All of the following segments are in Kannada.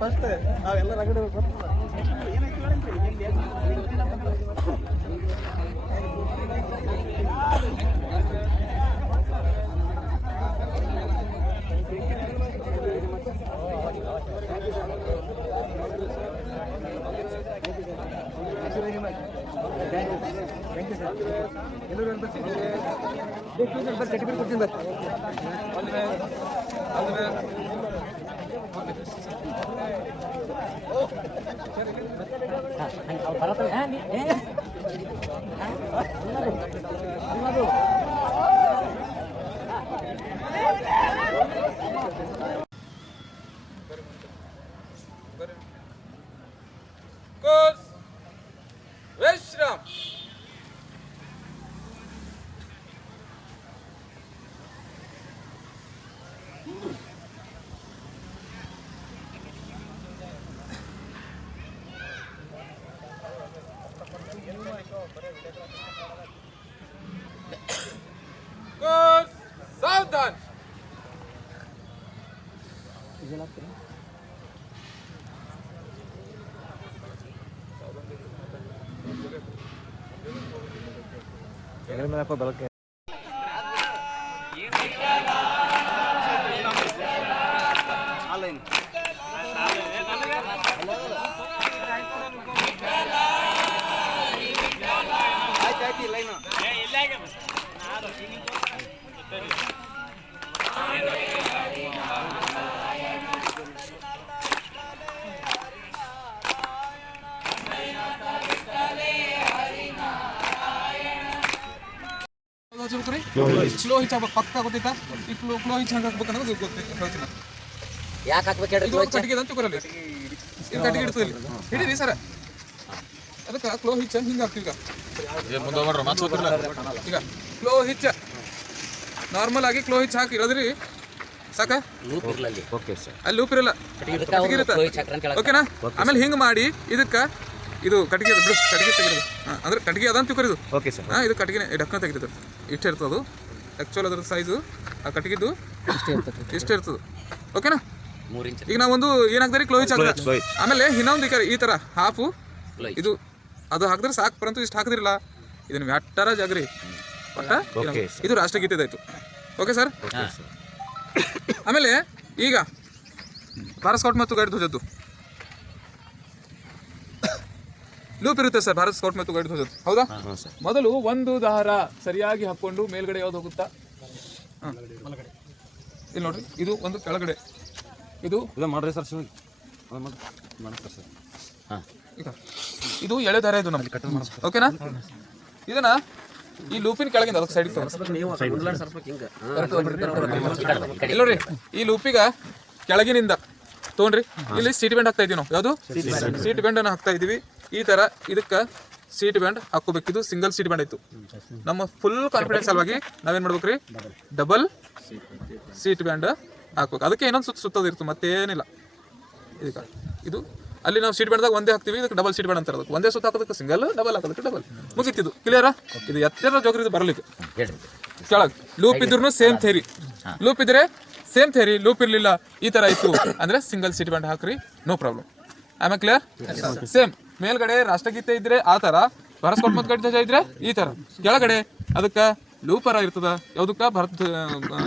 ಫಸ್ಟ್ ನಾವೆಲ್ಲ ರಗಡೆ ಸರ್ಟಿಫಿಕೇಟ್ ಕೊಡ್ತೀನಿ ಬರ್ ವಿಶ್ರಾಮ್ सावधान ಬಳಕೆ ಸ್ಲೋ ಹಿಚ್ ಆಗ್ಬೇಕು ಪಕ್ಕ ಗೊತ್ತೈತಾ ಈ ಸ್ಲೋ ಹಿಚ್ ಹಂಗೆ ಹಾಕ್ಬೇಕು ಅನ್ನೋದು ಹೇಳ್ತೀನಿ ಯಾಕೆ ಹಾಕ್ಬೇಕು ಹೇಳ್ರಿ ಕಟ್ಟಿಗೆ ಅಂತ ಬರಲ್ಲ ಇದು ಕಟ್ಟಿಗೆ ಇಡ್ತದೆ ಹಿಡೀರಿ ಸರ್ ಅದಕ್ಕೆ ಸ್ಲೋ ಹಿಚ್ ಹಿಂಗೆ ಹಾಕ್ತೀವಿ ಈಗ ಸ್ಲೋ ಹಿಚ್ ನಾರ್ಮಲ್ ಆಗಿ ಸ್ಲೋ ಹಿಚ್ ಹಾಕಿ ಇಳಿದ್ರಿ ಸಾಕ ಅಲ್ಲಿ ಲೂಪ್ ಇರಲ್ಲ ಓಕೆನಾ ಆಮೇಲೆ ಹಿಂಗೆ ಮಾಡಿ ಇದಕ್ಕೆ ಇದು ಕಟ್ಟಿಗೆ ಬಿಡು ಕಟ್ಟಿಗೆ ತೆಗೆದು ಅಂದ್ರೆ ಕಟ್ಟಿಗೆ ಅದಂತ ತಿಳ್ಕೊರಿದು ಓಕೆ ಸರ್ ಇದು ಕಟ್ಟಿಗೆ ಡಕ್ಕನ ತೆಗಿತದೆ ಇಷ್ಟೇ ಇರ್ತದೆ ಅದು ಆ್ಯಕ್ಚುಲ್ ಅದ್ರ ಸೈಜು ಆ ಕಟ್ಟಿಗೆದು ಇಷ್ಟೇ ಇರ್ತದೆ ಓಕೆನಾ ಈಗ ನಾವೊಂದು ಏನಾಗ್ತಾರೆ ಕ್ಲೋಯಿಚ್ ಹಾಕಿದ್ರೆ ಆಮೇಲೆ ಇನ್ನೊಂದು ಈ ಥರ ಹಾಫು ಇದು ಅದು ಹಾಕಿದ್ರೆ ಸಾಕು ಪರಂತು ಇಷ್ಟು ಹಾಕಿದ್ರಿಲ್ಲ ಇದನ್ನು ವ್ಯಾಟಾರ ಜಾಗ್ರಿ ಒಟ್ಟ ಇದು ರಾಷ್ಟ್ರಗೀತೆದಾಯ್ತು ಓಕೆ ಸರ್ ಆಮೇಲೆ ಈಗ ಭಾರತ್ ಸ್ಕೌಟ್ ಮತ್ತು ಗೈಡ್ ಧ್ವಜದ್ದು ಲೂಪ್ ಇರುತ್ತೆ ಸರ್ ಭಾರತ್ ಸ್ಕೌಟ್ ಮತ್ತು ಗೈಡ್ ಧ್ವಜದ್ದು ಹೌದಾ ಮೊದಲು ಒಂದು ದಾರ ಸರಿಯಾಗಿ ಹಾಕ್ಕೊಂಡು ಮೇಲ್ಗಡೆ ಯಾವ್ದು ಹೋಗುತ್ತಾ ಇಲ್ಲಿ ನೋಡ್ರಿ ಇದು ಒಂದು ಕೆಳಗಡೆ ಇದು ಮಾಡ್ರಿ ಸರ್ ಈಗ ಇದು ಎಳೆ ದಾರ ಇದು ನಮ್ಗೆ ಓಕೆನಾ ಇದನ್ನ ಈ ಲೂಪಿನ ಕೆಳಗಿಂದ ಅದಕ್ಕೆ ಸೈಡ್ ಇಲ್ಲೋರಿ ಈ ಲೂಪಿಗ ಕೆಳಗಿನಿಂದ ತೊಗೊಂಡ್ರಿ ಇಲ್ಲಿ ಸೀಟ್ ಬ್ಯಾಂಡ್ ಹಾಕ್ತಾ ಇದೀವಿ ನಾವು ಯಾವುದು ಸೀಟ್ ಬ್ಯಾಂಡ್ ಅನ್ನು ಹಾಕ್ತಾ ಇದೀವಿ ಈ ತರ ಇದಕ್ಕೆ ಸೀಟ್ ಬ್ಯಾಂಡ್ ಹಾಕೋಬೇಕಿದು ಸಿಂಗಲ್ ಸೀಟ್ ಬ್ಯಾಂಡ್ ಆಯ್ತು ನಮ್ಮ ಫುಲ್ ಕಾನ್ಫಿಡೆನ್ಸ್ ಸಲುವಾಗಿ ನಾವೇನ್ ಮಾಡ್ಬೇಕ್ರಿ ಡಬಲ್ ಸೀಟ್ ಬ್ಯಾಂಡ್ ಹಾಕ್ಬೇಕು ಅದಕ್ಕೆ ಏನೊಂದು ಸುತ್ತೋದಿರ್ತು ಮತ್ತೇನಿಲ್ಲ ಇದಕ್ಕೆ ಇದು ಅಲ್ಲಿ ನಾವು ಸೀಟ್ ಬ್ಯಾಂಡ್ದಾಗ ಒಂದೇ ಹಾಕ್ತೀವಿ ಇದಕ್ಕೆ ಡಬಲ್ ಸೀಟ್ ಬ್ಯಾಂಡ್ ಅಂತ ಇರೋದಕ್ಕೆ ಒಂದೇ ಸುತ್ತ ಹಾಕೋದಕ್ಕೆ ಸಿಂಗಲ್ ಡಬಲ್ ಹಾಕೋದಕ್ಕೆ ಡಬಲ್ ಮುಗಿತಿದ್ದು ಕ್ಲಿಯರಾ ಇದು ಎತ್ತರ ಜೋಗ್ರಿ ಇದು ಬರಲಿಕ್ಕೆ ಕೆಳಗೆ ಲೂಪ್ ಇದ್ರೂ ಸೇಮ್ ಥೇರಿ ಲೂಪ್ ಇದ್ರೆ ಸೇಮ್ ಥೇರಿ ಲೂಪ್ ಇರಲಿಲ್ಲ ಈ ಥರ ಇತ್ತು ಅಂದರೆ ಸಿಂಗಲ್ ಸೀಟ್ ಬ್ಯಾಂಡ್ ಹಾಕ್ರಿ ನೋ ಪ್ರಾಬ್ಲಮ್ ಆಮೇಲೆ ಕ್ಲಿಯರ್ ಸೇಮ್ ಮೇಲ್ಗಡೆ ರಾಷ್ಟ್ರಗೀತೆ ಇದ್ರೆ ಆ ಥರ ಭಾರತ್ ಸ್ಕೌಟ್ ಮತ್ತು ಗೈಡ್ ಧ್ವಜ ಇದ್ರೆ ಈ ಥರ ಕೆಳಗಡೆ ಅದಕ್ಕೆ ಲೂಪರ ಇರ್ತದ ಯಾವುದಕ್ಕ ಭಾರತ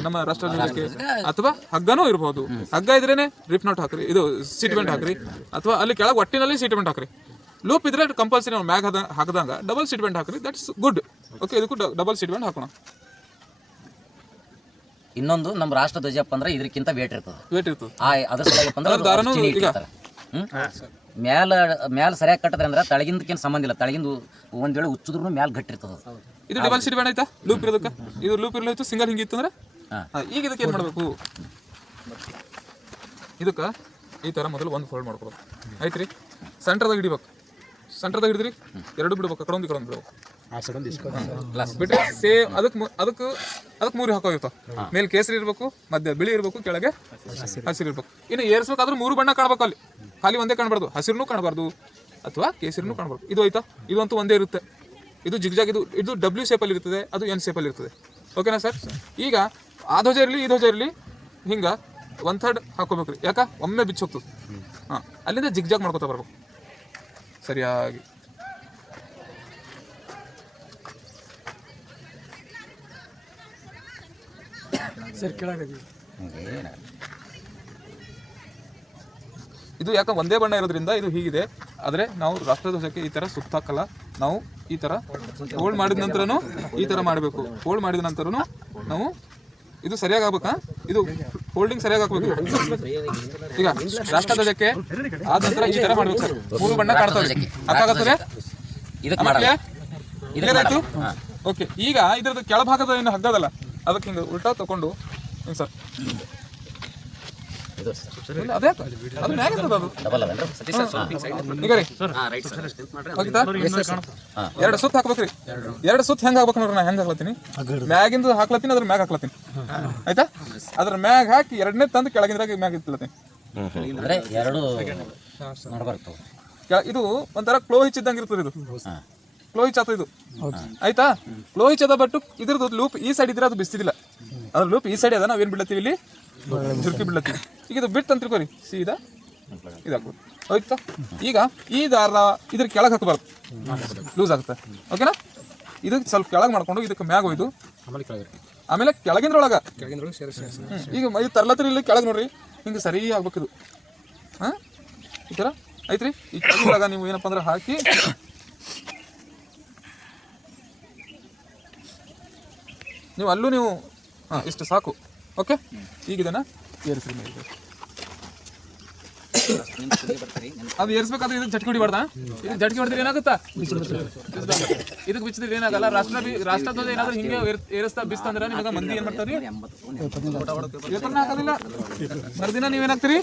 ನಮ್ಮ ರಾಷ್ಟ್ರಧ್ವಜಕ್ಕೆ ಅಥವಾ ಹಗ್ಗನೂ ಇರ್ಬೋದು ಹಗ್ಗ ಇದ್ರೇನೆ ರಿಪ್ ನಾಟ್ ಹಾಕ್ರಿ ಇದು ಸೀಟ್ ಬೆಲ್ಟ್ ಹಾಕ್ರಿ ಅಥವಾ ಅಲ್ಲಿ ಕೆಳಗೆ ಒಟ್ಟಿನಲ್ಲಿ ಸೀಟ್ ಬೆಲ್ಟ್ ಹಾಕ್ರಿ ಲೂಪ್ ಇದ್ರೆ ಕಂಪಲ್ಸರಿ ನಾವು ಮ್ಯಾಗ್ ಹಾಕದಂಗ ಡಬಲ್ ಸೀಟ್ ಬೆಲ್ಟ್ ಹಾಕ್ರಿ ದಟ್ಸ್ ಗುಡ್ ಓಕೆ ಇದಕ್ಕೂ ಡಬಲ್ ಸೀಟ್ ಬೆಲ್ಟ್ ಹಾಕೋಣ ಇನ್ನೊಂದು ನಮ್ಮ ರಾಷ್ಟ್ರಧ್ವಜಪ್ಪ ಅಂದ್ರೆ ಇದಕ್ಕಿಂತ ವೇಟ್ ಇರ್ತದೆ ಅದ್ರ ಮ್ಯಾಲ ಸರಿಯಾಗಿ ಕಟ್ಟದ್ರೆ ಅಂದ್ರೆ ತಳಗಿಂದಕ್ಕೇನು ಸಂಬಂಧ ಇಲ್ಲ ತಳಗಿಂದು ಒಂದ್ ವೇಳೆ ಉಚ್ಚಿದ್ರು ಮ್ಯಾಲ ಗಟ್ಟಿರ್ತದ ಇದು ಡಬಲ್ ಸೀಟ್ ಬ್ಯಾಂಡ್ ಆಯ್ತಾ ಲೂಪ್ ಇರೋದಕ್ಕೆ ಇದು ಲೂಪ್ ಇರಲಿತ್ತು ಸಿಂಗಲ್ ಹಿಂಗಿತ್ತು ಅಂದ್ರೆ ಈಗ ಇದಕ್ಕೆ ಏನು ಮಾಡಬೇಕು ಇದಕ್ಕೆ ಈ ಥರ ಮೊದಲು ಒಂದು ಫೋಲ್ಡ್ ಮಾಡ್ಕೊಬೇಕು ಆಯ್ತು ರೀ ಸೆಂಟ್ರದಾಗ ಹಿಡಿಬೇಕು ಸೆಂಟ್ರದಾಗ ಹಿಡಿದ್ರಿ ಎರಡು ಬಿಡ್ಬೇಕು ಕಡೊಂದು ಕಡೊಂದು ಬಿಡ್ಬೇಕು ಬಿಟ್ರೆ ಸೇಮ್ ಅದಕ್ಕೆ ಮೂರು ಹಾಕೋಗಿರ್ತಾವ ಮೇಲೆ ಕೇಸರಿ ಇರಬೇಕು ಮಧ್ಯ ಬಿಳಿ ಇರಬೇಕು ಕೆಳಗೆ ಹಸಿರು ಇರ್ಬೇಕು ಇನ್ನು ಏರ್ಸ್ಬೇಕಾದ್ರೂ ಮೂರು ಬಣ್ಣ ಕಾಣಬೇಕು ಅಲ್ಲಿ ಖಾಲಿ ಒಂದೇ ಕಾಣಬಾರ್ದು ಹಸಿರುನೂ ಕಾಣಬಾರ್ದು ಅಥವಾ ಕೇಸರಿನೂ ಕಾಣಬಾರ್ದು ಇದು ಆಯ್ತಾ ಇದು ಅಂತೂ ಒಂದೇ ಇರುತ್ತೆ ಇದು ಜಿಗ್ಜಾಗ್ ಇದು ಡಬ್ಲ್ಯೂ ಶೇಪಲ್ಲಿ ಇರ್ತದೆ ಅದು ಎನ್ ಶೇಪಲ್ಲಿ ಇರ್ತದೆ ಓಕೆನಾ ಸರ್ ಈಗ ಆ ಧ್ವಜ ಇರಲಿ ಈ ಧ್ವಜ ಇರಲಿ ಹಿಂಗೆ 1/3 ಹಾಕೋಬೇಕ್ರಿ ಯಾಕೆ ಒಮ್ಮೆ ಬಿಚ್ಚೋಗ್ತದೆ ಹಾಂ, ಅಲ್ಲಿಂದ ಜಿಗ್ಜಾಗ್ ಮಾಡ್ಕೊತಾ ಬರ್ಬೇಕು ಸರಿಯಾಗಿ. ಸರ್ ಕೆಳಗೆ ಇದು ಯಾಕೆ ಒಂದೇ ಬಣ್ಣ ಇರೋದ್ರಿಂದ ಇದು ಹೀಗಿದೆ. ಆದರೆ ನಾವು ರಾಷ್ಟ್ರಧ್ವಜಕ್ಕೆ ಈ ಥರ ಸುತ್ತಾಕಲ್ಲ, ನಾವು ಈ ಥರ ಹೋಲ್ಡ್ ಮಾಡಿದ ನಂತರನೂ ಈ ಥರ ಮಾಡಬೇಕು. ಹೋಲ್ಡ್ ಮಾಡಿದ ನಂತರನೂ ನಾವು ಇದು ಸರಿಯಾಗಿ ಆಗ್ಬೇಕಾ, ಇದು ಹೋಲ್ಡಿಂಗ್ ಸರಿಯಾಗಿ ಹಾಕ್ಬೇಕು. ಈಗ ರಾಷ್ಟ್ರಧ್ವಜಕ್ಕೆ ಆದ ನಂತರ ಈ ಥರ ಮಾಡ್ಬೇಕು ಸರ್. 3 ಬಣ್ಣ ಕಾಣ್ತದೆ, ಹಾಕಾಗತ್ತದೆ. ಇದಾಯ್ತು. ಓಕೆ, ಈಗ ಇದ್ರದ್ದು ಕೆಳಭಾಗದ ಏನು ಹಗ್ಗದಲ್ಲ ಅದಕ್ಕೆ ಹಿಂಗೆ ಉಲ್ಟಾ ತಗೊಂಡು ಹಿಂಗೆ ಸರ್ ಅದೇ ಅದು ಮ್ಯಾಗ ಇರ್ತದೆ ಅದು. ಈಗ ರೀ ಹೋಗಿತ್ತಾ? 2 ಸುತ್ತು ಹಾಕ್ಬೇಕ್ರಿ. 2 ಸುತ್ತು ಹೆಂಗೆ ಹಾಕ್ಬೇಕು ನೋಡ್ರಿ, ನಾ ಹೆಂಗೆ ಹಾಕ್ಲತ್ತೀನಿ, ಮ್ಯಾಗಿಂದು ಹಾಕ್ಲತ್ತೀನಿ, ಅದ್ರ ಮ್ಯಾಗ ಹಾಕ್ಲತ್ತೀನಿ ಆಯ್ತಾ. ಅದ್ರ ಮ್ಯಾಗ ಹಾಕಿ 2ನೇ ತಂದು ಕೆಳಗಿಂದ್ರಾಗ ಮ್ಯಾಗ ಇಟ್ಲತ್ತೀನಿ. ಇದು ಒಂಥರ ಕ್ಲೋ ಹಿಚ್ಚಿದ್ದಂಗೆ ಇರ್ತದೆ. ಇದು ಕ್ಲೋ ಹಿಚ್ ಆತ ಇದು ಆಯ್ತಾ. ಕ್ಲೋ ಹಿಚ್ ಅದ, ಬಟ್ ಇದ್ರದ್ದು ಲೂಪ್ ಈ ಸೈಡ್ ಇದ್ರೆ ಅದು ಬಿಸ್ತಿದಿಲ್ಲ. ಅದ್ರ ಲೂಪ್ ಈ ಸೈಡ್ ಅದ, ನಾವೇನು ಬಿಡ್ಲತ್ತೀವಿ ಇಲ್ಲಿ ಜುರ್ಕಿ ಬಿಡ್ಲತ್ತೀವಿ. ಈಗ ಇದು ಬಿಟ್ಟು ಅಂತ ತಿಳ್ಕೊರಿ, ಸೀದಾ ಇದಾಗ್ಬೋದು ಹೋಯ್ತಾ. ಈಗ ಈ ದಾರ ಇದ್ರ ಕೆಳಗೆ ಹಾಕಬಾರ್ದು, ಲೂಸ್ ಆಗುತ್ತೆ. ಓಕೆನಾ. ಇದಕ್ಕೆ ಸ್ವಲ್ಪ ಕೆಳಗೆ ಮಾಡ್ಕೊಂಡು ಇದಕ್ಕೆ ಮ್ಯಾಗ ಹೋಯ್ದು ಆಮೇಲೆ ಕೆಳಗಿಂದ್ರೊಳಗೆ ಈಗ ಇದು ತರ್ಲತ್ರಿ ಇಲ್ಲಿ ಕೆಳಗೆ ನೋಡ್ರಿ, ಹಿಂಗೆ ಸರಿ ಆಗ್ಬೇಕು ಇದು. ಹಾಂ, ಈ ಥರ ಐತ್ರಿ. ಈ ಕೆಳಗಿನೊಳಗೆ ನೀವು ಏನಪ್ಪ ಅಂದ್ರೆ ಹಾಕಿ ನೀವು ಅಲ್ಲೂ ನೀವು ಹಾಂ ಇಷ್ಟು ಸಾಕು. ಓಕೆ, ಈಗ ಇದನ್ನು ಏರಿಸ್ರಿ ಮೇಲೆ. ಅದು ಏರಿಸ್ಬೇಕಾದ್ರೆ ಇದಕ್ಕೆ ಜಟ್ಕಿ ಹೊಡಿಬಾರ್ದ. ಇದಕ್ಕೆ ಜಟ್ಕಿ ಹೊಡೆದ್ರೆ ಏನಾಗುತ್ತಾ, ಇದಕ್ಕೆ ಬಿಚ್ಚಿದ್ರೆ ಏನಾಗಲ್ಲ. ರಾಷ್ಟ್ರಧ್ವಜ ಏನಾದ್ರೂ ಹಿಂಗೆ ಏರಿಸ್ತಾ ಬಿಸ್ತಂದ್ರೆ ನಿಮಗೆ ಮಂದಿ ಏನ್ ಮಾಡ್ತಾರೆ, ಹಾಕೋದಿಲ್ಲ. ಮರುದಿನ ನೀವೇನಾಗ್ತೀರಿ,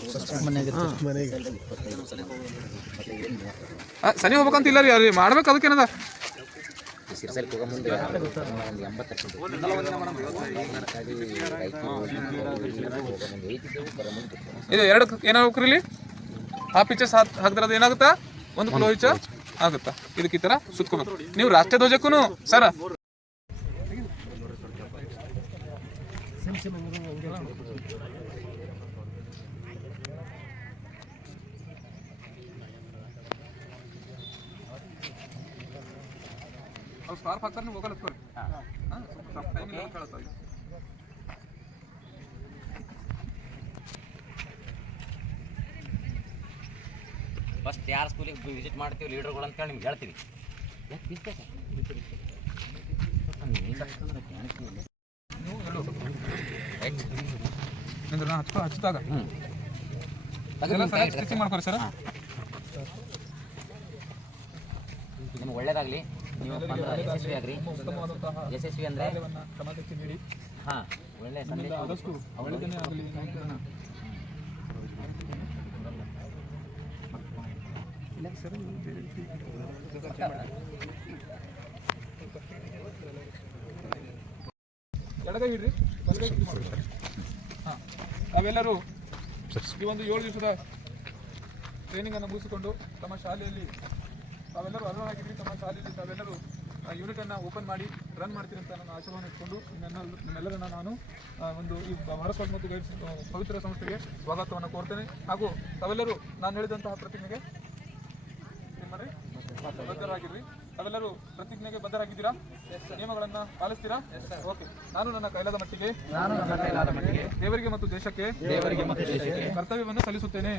ಸನಿ ಹೋಗ್ಬೇಕಂತಿಲ್ಲ ರೀ, ಅಲ್ಲಿ ಮಾಡ್ಬೇಕು. ಅದಕ್ಕೇನದ ಇದು 2 ಏನಾಗ್ಬೇಕ್ರಿ ಇಲ್ಲಿ ಹಾಫ್ ಇಂಚಸ್ ಹಾಕಿದ್ರದ್ದು ಏನಾಗುತ್ತಾ, 1 ಕಿಲೋ ಇಂಚ ಆಗುತ್ತಾ. ಇದಕ್ಕೆ ಈ ಥರ ಸುತ್ಕೋಬೇಕು ನೀವು. ರಾಷ್ಟ್ರಧ್ವಜಕ್ಕೂ ಸರ ಅವ್ರು ಸ್ಕಾರ್ಫ್ ಹಾಕ್ತಾರೆ, ನೀವು ಹೋಗಲ್ಲ ಹತ್ಕೊಳ್ಳಿ. ಫಸ್ಟ್ ಯಾರು ಸ್ಕೂಲಿಗೆ ವಿಸಿಟ್ ಮಾಡ್ತೀವಿ ಲೀಡರ್ಗಳು ಅಂತೇಳಿ ನಿಮ್ಗೆ ಹೇಳ್ತೀವಿ. ಹಚ್ಚಿದಾಗ ಸ್ಟಿಚಿಂಗ್ ಮಾಡ್ಕೊರಿ ಸರ್. ನಿಮ್ಗೆ ಒಳ್ಳೇದಾಗಲಿ, ನೀವು ಯಶಸ್ವಿ ಆಗ್ರಿ. ಯಶಸ್ವಿ ಅಂದರೆ ಹಾಂ ಒಳ್ಳೆ ಸಂದೇಶ ಆದಷ್ಟು ಒಳ್ಳೆಯದೇ ಆಗಲಿ. ಎಡಗೈ ಇಡ್ರಿ, ಬಲಗೈ ಹಾಂ. ನಾವೆಲ್ಲರೂ ಈ ಒಂದು 7 ದಿವಸದ ಟ್ರೈನಿಂಗನ್ನು ಮುಗಿಸಿಕೊಂಡು ತಮ್ಮ ಶಾಲೆಯಲ್ಲಿ ತಾವೆಲ್ಲರೂ ಅರ್ಹರಾಗಿದ್ರಿ. ತಮ್ಮ ಶಾಲೆಯಲ್ಲಿ ತಾವೆಲ್ಲರೂ ಯೂನಿಟನ್ನು ಓಪನ್ ಮಾಡಿ ರನ್ ಮಾಡ್ತೀರಿ ಅಂತ ನಾನು ಆಶಯವನ್ನು ಇಟ್ಕೊಂಡು ನಿಮ್ಮೆಲ್ಲರನ್ನ ನಾನು ಒಂದು ಈ ಭಾರತ್ ಸ್ಕೌಟ್ ಮತ್ತು ಗೈಡ್ಸ್ ಪವಿತ್ರ ಸಂಸ್ಥೆಗೆ ಸ್ವಾಗತವನ್ನು ಕೋರ್ತೇನೆ. ಹಾಗೂ ತಾವೆಲ್ಲರೂ ನಾನು ಹೇಳಿದಂತಹ ಪ್ರತಿಜ್ಞೆಗೆ ನಿಮ್ಮಲ್ಲಿ ಬದ್ಧರಾಗಿರ್ರಿ. ತಾವೆಲ್ಲರೂ ಪ್ರತಿಜ್ಞೆಗೆ ಬದ್ಧರಾಗಿದ್ದೀರಾ? ನಿಯಮಗಳನ್ನು ಪಾಲಿಸ್ತೀರಾ? ಓಕೆ. ನಾನು ನನ್ನ ಕೈಲಾದ ಮಟ್ಟಿಗೆ ದೇವರಿಗೆ ಮತ್ತು ದೇಶಕ್ಕೆ ಕರ್ತವ್ಯವನ್ನು ಸಲ್ಲಿಸುತ್ತೇನೆ.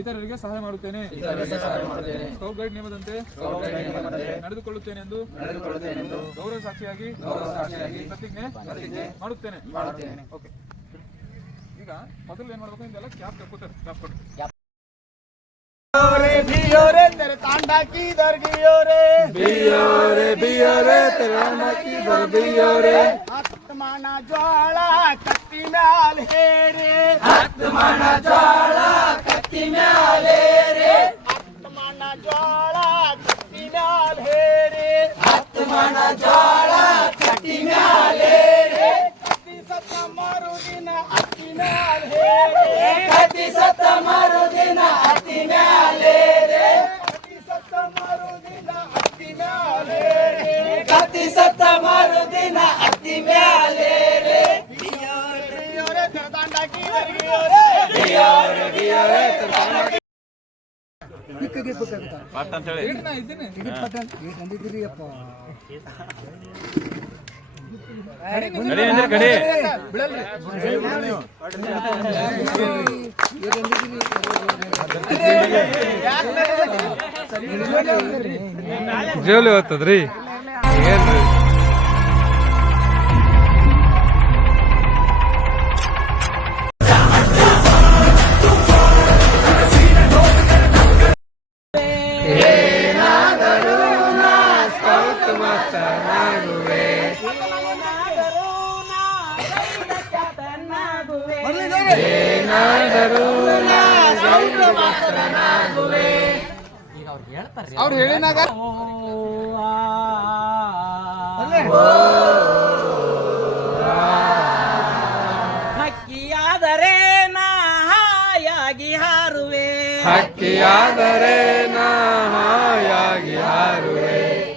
ಇತರರಿಗೆ ಸಹಾಯ ಮಾಡುತ್ತೇನೆ. ಸ್ಕೌಟ್ ಗೈಡ್ ನಿಯಮದಂತೆ ನಡೆದುಕೊಳ್ಳುತ್ತೇನೆ ಎಂದು ಗೌರವ ಸಾಕ್ಷಿಯಾಗಿ ಪ್ರತಿಜ್ಞೆ ಮಾಡುತ್ತೇನೆ. ಓಕೆ. ಈಗ ಮೊದಲು ಏನ್ ಮಾಡ್ಬೇಕು, ಇದೆಲ್ಲ ಕ್ಯಾಪ್ ತಪ್ಪುತ್ತಾರೆ. ಕ್ಯಾಪ್ ಕೊಟ್ಟು तेरे तांडा की दर गियो रे, बियो रे तेरे तांडा की दर बियो रे. आत्माना ज्वाला कत्ती म्याल हे रे, आत्माना ज्वाला कत्ती म्याल हे रे. आत्माना ज्वाला कत्ती म्याल हे रे, आत्माना ज्वाला कत्ती म्याल हे रे. कत्ती सत्त मारुदिन अत्ती म्याल हे रे, कत्ती सत्त मारुदिन अत्ती म्याल हे रे. कत्ती सत्त मारुदिन अत्ती म्याले रे. बियो रे तेरे तांडा की ಜೋಲಿ ಹೋಗ್ತದ್ರಿ ಏನ್ರಿ ಅವ್ರು ಹೇಳಿನಾಗ ಹಕ್ಕಿಯಾದರೆ ನಾ ಹಾಯಾಗಿ ಹಾರುವೆ, ಹಕ್ಕಿಯಾದರೆ ನಾ ಹಾಯಾಗಿ ಹಾರುವೆ,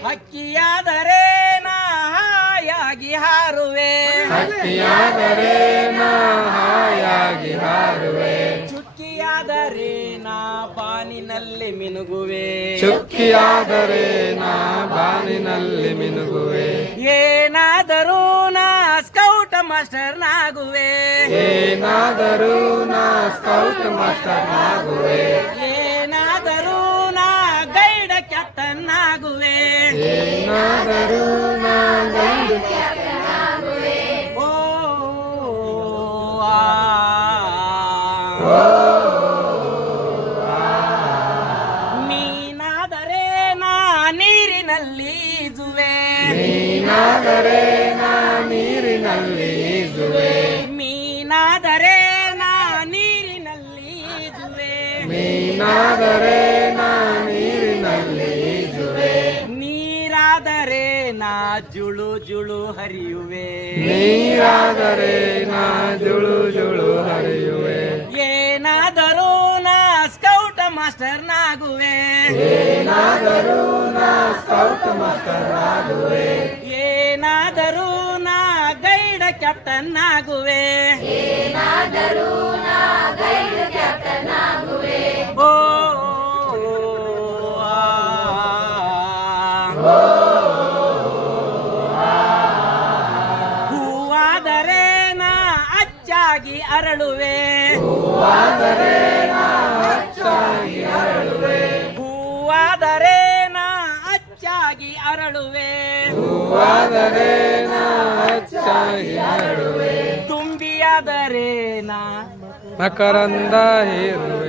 ಹಕ್ಕಿಯಾದರೆ ನಾ ಹಾಯಾಗಿ ಹಾರುವೆ, ಹಕ್ಕಿಯಾದರೆ ನಾ ಹಾಯಾಗಿ ಹಾರುವೆ, ಚುಕ್ಕಿಯಾದರೆ ನಾ ಬಾನಿನಲ್ಲಿ ಮಿನುಗುವೆ, ಚುಕ್ಕಿಯಾದರೆ ನಾ ಬಾನಿನಲ್ಲಿ ಮಿನುಗುವೆ, ಏನಾದರೂ ನಾ ಸ್ಕೌಟ್ ಮಾಸ್ಟರ್ ನಾಗುವೆ, ಏನಾದರೂ ನಾ ಸ್ಕೌಟ್ ಮಾಸ್ಟರ್ ನಾಗುವೆ, ಏನಾದರೂ ನಾ ಗೈಡ್ ಕ್ಯಾಪ್ಟನ್ ನಾಗುವೆ, ಏನಾದರೂ ನಾ ಗೈಡ್ ಓ ಮೀನಾದರೆ ನಾ ನೀರಿನಲ್ಲಿ ಈಜುವೆ, ಮೀನಾದರೆ ನಾ ನೀರಿನಲ್ಲಿ ಈಜುವೆ, ಮೀನಾದರೆ ನಾ ನೀರಿನಲ್ಲಿ ಈಜುವೆ, ಮೀನಾದರೆ ನಾ ನೀರಿನಲ್ಲಿ ಈಜುವೆ, ನೀರಾದರೆ ನಾ ಜುಳು ಜುಳು ಹರಿಯುವೆ, ನೀರಾದರೆ ನಾ ಜುಳು ಜುಳು ಹರಿಯುವೆ, ಏನಾದರೂ ನಾ ಸ್ಕೌಟ್ ಮಾಸ್ಟರ್ ನಾಗುವೆ, ಏನಾದರೂ ನಾ ಸ್ಕೌಟ್ ಮಾಸ್ಟರ್ ನಾಗುವೆ, ಏನಾದರೂ ನಾ ಗೈಡ್ ಕ್ಯಾಪ್ಟನ್ ನಾಗುವೆ, ಏನಾದರೂ ನಾ ಗೈಡ್ ಕ್ಯಾಪ್ಟನ್ ನಾಗುವೆ, ಓ ಹೂವಾದರೆ ನಾ ಅಚ್ಚಾಗಿ ಅರಳುವೆ, ಹೂವಾದರೆ ನಾ ಅಚ್ಚಾಗಿ ಅರಳುವೆ, ಹೂವಾದರೆ ನಾ ಅಚ್ಚಾಗಿ ಅರಳುವೆ, ಹೂವಾದರೆ ನಾ ಅಚ್ಚಾಗಿ ಅರಳುವೆ, ತುಂಬಿಯಾದರೆ ನಾ ಮಕರಂದ ಹೀರುವೆ,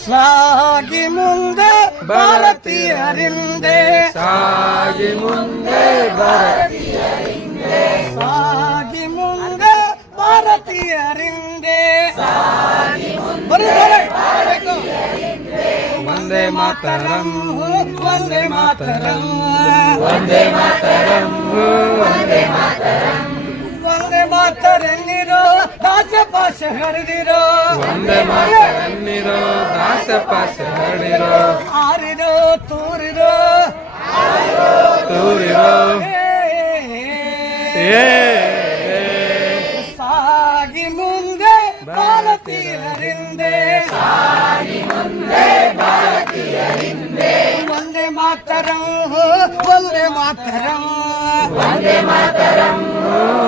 ಸಾಗಿ ಮುಂದೆ ಭಾರತೀಯರಿಂದೆ, ಸಾಗಿ ಮುಂದೆ ಭಾರತೀಯರಿಂದೆ, ಸಾಗಿ ಮುಂದೆ ಭಾರತೀಯರಿಂದೆ, ವಂದೇ ಮಾತರಂ, ವಂದೇ ಮಾತರಂ, ವಂದೇ ಮಾತರಂ, ವಂದೇ ಮಾತರಂ, ವಂದೇ ಮಾತರೆನ್ನಿರೋ ದಾಸಪಾಶ ಹರಿದಿರೋ, ವಂದೇ ಮಾತರನ್ನಿರೋ ದಾಸಪಾಶ ಹರಡಿರೋ, ಆರಿರೋ ತೂರಿರೋ ತೂರಿರೋ, ಏ ಸಾಗಿ ಮುಂದೆ ಭಾರತೀಯರಿಂದೆ, ಸಾಗಿ ಮುಂದೆ ಭಾರತೀಯರಿಂದೆ, ವಂದೇ ಮಾತರಂ, ವಂದೇ ಮಾತರಂ, ವಂದೇ ಮಾತರಂ,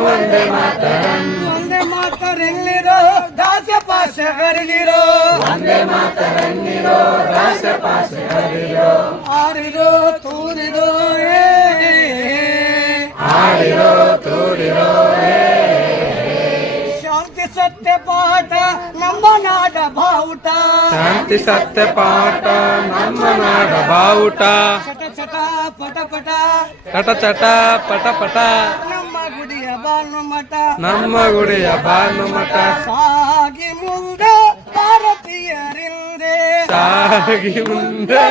ವಂದೇ ಮಾತರಂ, ವಂದೇ ಮಾತರೆಲ್ಲಿರೋ ದಾಸಪಾಶ ಹರಿದಿರೋ, ವಂದೇ ಮಾತರನ್ನಿರೋ ದಾಸಪಾಶ ಹರಡಿರೋ, ಆರಿರೋ ತೂರಿರೋ, ಆಡಿರೋ ತೂರಿರೋ, ಶಾಂತಿ ಸತ್ಯ ಪಾಠ ನಮ್ಮ ನಾಡ ಬಾವುಟ, ಶಾಂತಿ ಸತ್ಯ ಪಾಠ ನಮ್ಮ ನಾಡ ಬಾವುಟ, ಚಟ ಚಟ ಪಟ ಪಟ ಚಟ ಚಟ ಪಟ ಪಟ ನಮ್ಮ ಗುಡಿಯ ಭಾನುಮಠ, ನಮ್ಮ ಗುಡಿಯ ಭಾನುಮಠ, ಸಾಗಿ ಮುಂದೆ ಭಾರತೀಯರಿಂದೆ, ಸಾಗಿ ಮುಂದೆ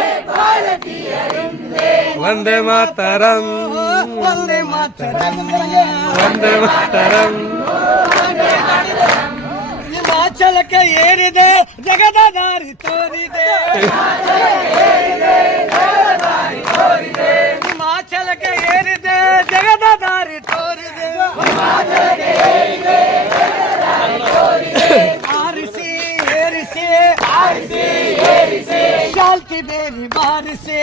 ವಂದೇ ಮಾತರಂ, ವಂದೇ ಮಾತರಂ, ವಂದೇ ಮಾತರಂ, ಹಿಮಾಚಲಕ್ಕೆ ಏರಿದೆ ಜಗದ ದಾರಿ ತೋರಿದೆ, ಹಿಮಾಚಲಕ್ಕೆ ಏರಿದೆ ಜಗದ ದಾರಿ ತೋರಿದೆ, ಬೇರಿ ಬಾರಿಸಿ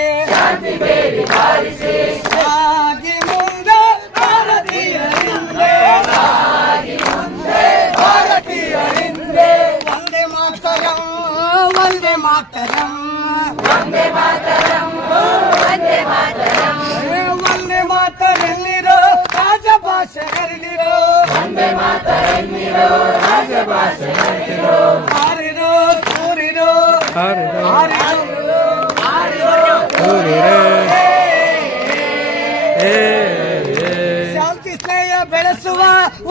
ಸಾಗಿ ಮುಂದೆ ಭಾರತೀಯ ಹಿಂದೆ ವಂದೇ ಮಾತರಂ ವಂದೇ ಮಾತರಂ ವಂದೇ ಮಾತರಲ್ಲಿರೋ ರಾಜಭಾಷೆಗಳಿರೋ ಹಾರಿರೋ ತೂರಿರೋ ಶಾಂತಿ ಸ್ನೇಹ ಬೆಳೆಸುವ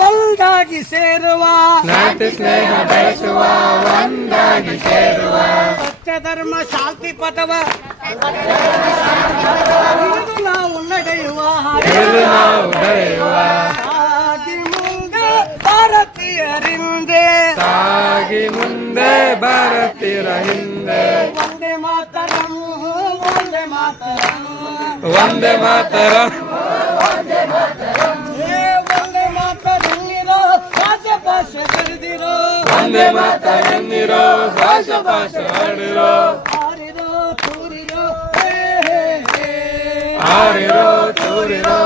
ಒಂದಾಗಿ ಸೇರುವ ಸತ್ಯ ಧರ್ಮ ಶಾಂತಿ ಪಥವ ಹಿಡಿದು ನಾವು ನಡೆಯುವ ಸಾಗಿ ಮುಂದೆ ಭಾರತೀಯರಿಂದೆ ವಂದೇ ಮಾತರಂ ವಂದೇ ಮಾತರಂ ವಂದೇ ಮಾತರಂ ವಂದೇ ಮಾತರಲ್ಲಿರೋ ರಾಜಭಾಷೆ ಬರೆದಿರೋ ವಂದೇ ಮಾತರನ್ನಿರೋ ರಾಜಭಾಷೆ ಹಾಡಿರೋ ಹಾರಿರೋ ತೂರಿರೋ ಹಾರಿರೋ ತೂರಿರೋ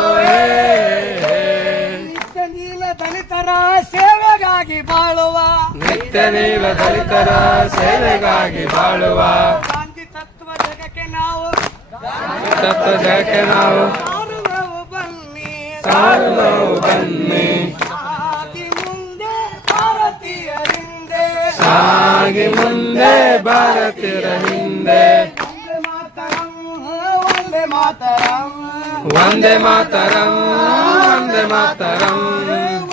ನಿತ್ಯ ನೀಲ ದಲಿತರ ಸೇವೆಗಾಗಿ ಬಾಳುವ ನಿತ್ಯ ನೀಲ ದಲಿತರ ಸೇವೆಗಾಗಿ ಬಾಳುವ ಗಾಂಧಿ ತತ್ವ ಜಗಕ್ಕೆ ನಾವು ತತ್ವ ಜಗಕ್ಕೆ ನಾವು ಸಾರುವೆವು ಬನ್ನಿ ಬನ್ನಿ ಸಾಗಿ ಮುಂದೆ ಭಾರತೀಯರಿಂದೆ ಸಾಗಿ ಮುಂದೆ ಭಾರತೀಯರ ಹಿಂದೆ ವಂದೇ ಮಾತರಂ ವಂದೇ ಮಾತರಂ ವಂದೇ ಮಾತರಂ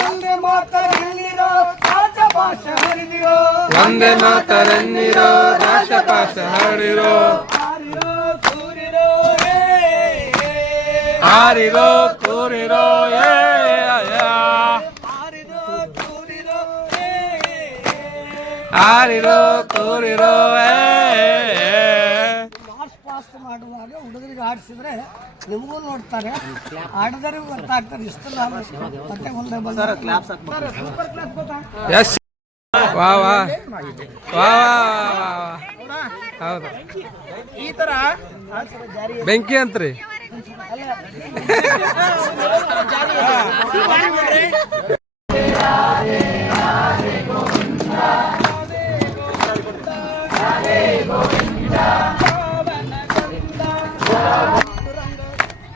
ವಂದೇ ಮಾತರಲ್ಲಿರೋ ರಾಜಭಾಷೆ ಹರಿದಿರೋ ವಂದೇ ಮಾತರನ್ನಿರೋ ರಾಜಭಾಷೆ ಹಾಡಿರೋ ಹಾರಿರೋ ತೂರಿರೋ ಹಾರಿರೋ ಕೂರಿರೋ ಹಾರಿರೋ ತೂರಿರೋ ಹಾರಿರೋ ಕೂರಿರೋ ಮಾರ್ಚ್ ಪಾಸ್ಟ್ ಮಾಡುವಾಗ ಹುಡುಗರಿಗೆ ಆಡಿಸಿದ್ರೆ ನಿಮಗೂ ನೋಡ್ತಾರೆ ಆಡದರಿಗೂ ಗೊತ್ತಾಗ್ತಾರೆ ಇಷ್ಟೆಲ್ಲ ಮತ್ತೆ ಮುಂದೆ ಬಂದ ಸೂಪರ್ ಕ್ಲಾಸ್ ಗೊತ್ತಾ ಎಸ್ ವಾ ವಾ ವಾ ಹೌದು ಈ ತರ ಬೆಂಕಿ ಅಂತ್ರಿ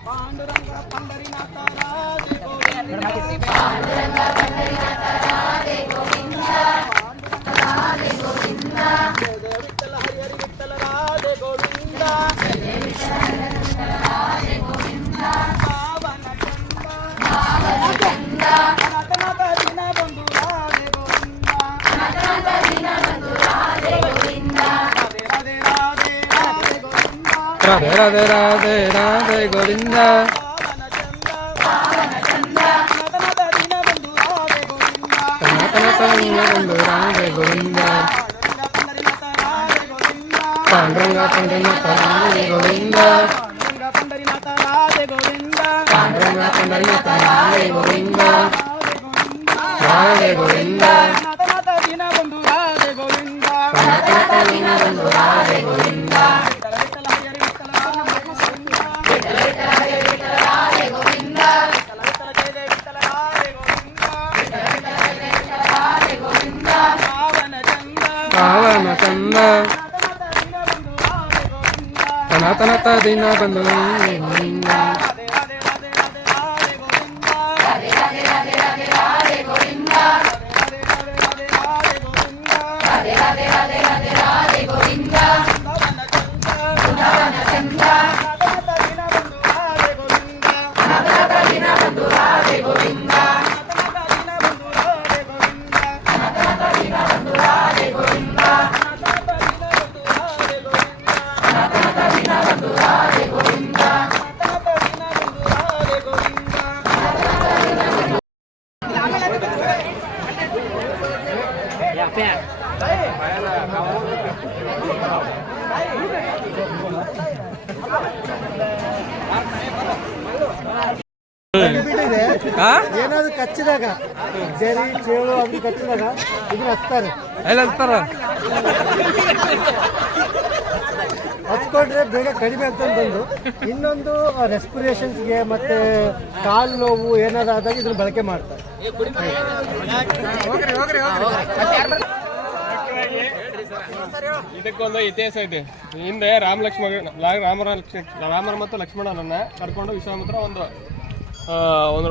ಪಾಂಡುರಂಗ ಪಂಡರಿನಾಥ ರಾಧೆ ಗೋವಿಂದ ವಿಠಲ ಹರಿಹರಿ ವಿಠಲ ರಾಧೆ ಗೋವಿಂದ ಪಾವನ ಚಂದ ನಾಥ ದಿನ ಬಂಧು ರಾಧೆ ಗೋವಿಂದ ರಾಧೆ ರಾಧೆ ರಾಧೆ ಗೋವಿಂದ ರಾಧೆ ರಾಧೆ ರಾಧೆ ರಾಧೆ ಗೋವಿಂದ ಪಾವನ ಚಂದ ನಾಥ ದಿನ ಬಂಧು ರಾಧೆ ಗೋವಿಂದ ಒಂದು ರಾಧೆ ಗೋವಿಂದ ಪಂಡರಿನಾಥ ರಾಧೆ ಗೋವಿಂದ ಪಾಂಡುರಂಗ ಪಂಡರಿನಾಥ ರಾಧೆ ಗೋವಿಂದ ಪಂಡರಿನಾಥ ರಾಧೆ ಗೋವಿಂದ ಪಾಂಡುರಂಗ ಪಂಡರಿನಾಥ ರಾಧೆ ಗೋವಿಂದ ನಾಥ ದಿನ ಬಂಧು ರಾಧೆ ಗೋವಿಂದ ರಾಧೆ ಗೋವಿಂದ ವಿಠಲ ಹರಿಹರಿ ವಿಠಲ ರಾಧೆ ಗೋವಿಂದ ವಿಠಲ ಜಯ ಜಯ ವಿಠಲ ರಾಧೆ ಗೋವಿಂದ ಪಾವನ ಚಂದ ಪಾವನ ಚಂದ ಸನಾತನತ ದಿನ ಬಂದು ರಾಧೆ ರಾಧೆ ರಾಧೆ ರಾಧೆ ಗೋವಿಂದ ಪವನ ಚಂದ ದಿನ ಬಂಧು ರಾಧೆ ಗೋವಿಂದ ದಿನ ಬಂಧು ರಾಧೆ ಗೋವಿಂದ ಏನಾದ್ರು ಕಚ್ಚಿದಾಗ ಜರಿ ಚೇಳು ಅದು ಕಚ್ಚಿದಾಗ ಇದ್ರ ಹಚ್ತಾರೆ ಎಲ್ಲ ಹಚ್ತಾರ ಹಚ್ಕೊಂಡ್ರೆ ಬೇಗ ಕಡಿಮೆ ಅಂತಂದು. ಇನ್ನೊಂದು ರೆಸ್ಪಿರೇಷನ್ಸ್ಗೆ ಮತ್ತೆ ಕಾಲು ನೋವು ಏನಾದ್ರು ಆದಾಗ ಇದನ್ನ ಬಳಕೆ ಮಾಡ್ತಾರೆ. ಇದಕ್ಕೊಂದು ಇತಿಹಾಸ ಇದೆ. ಹಿಂದೆ ರಾಮರ ಮತ್ತು ಲಕ್ಷ್ಮಣನನ್ನ ಕರ್ಕೊಂಡು ವಿಶ್ವಾಮಿತ್ರ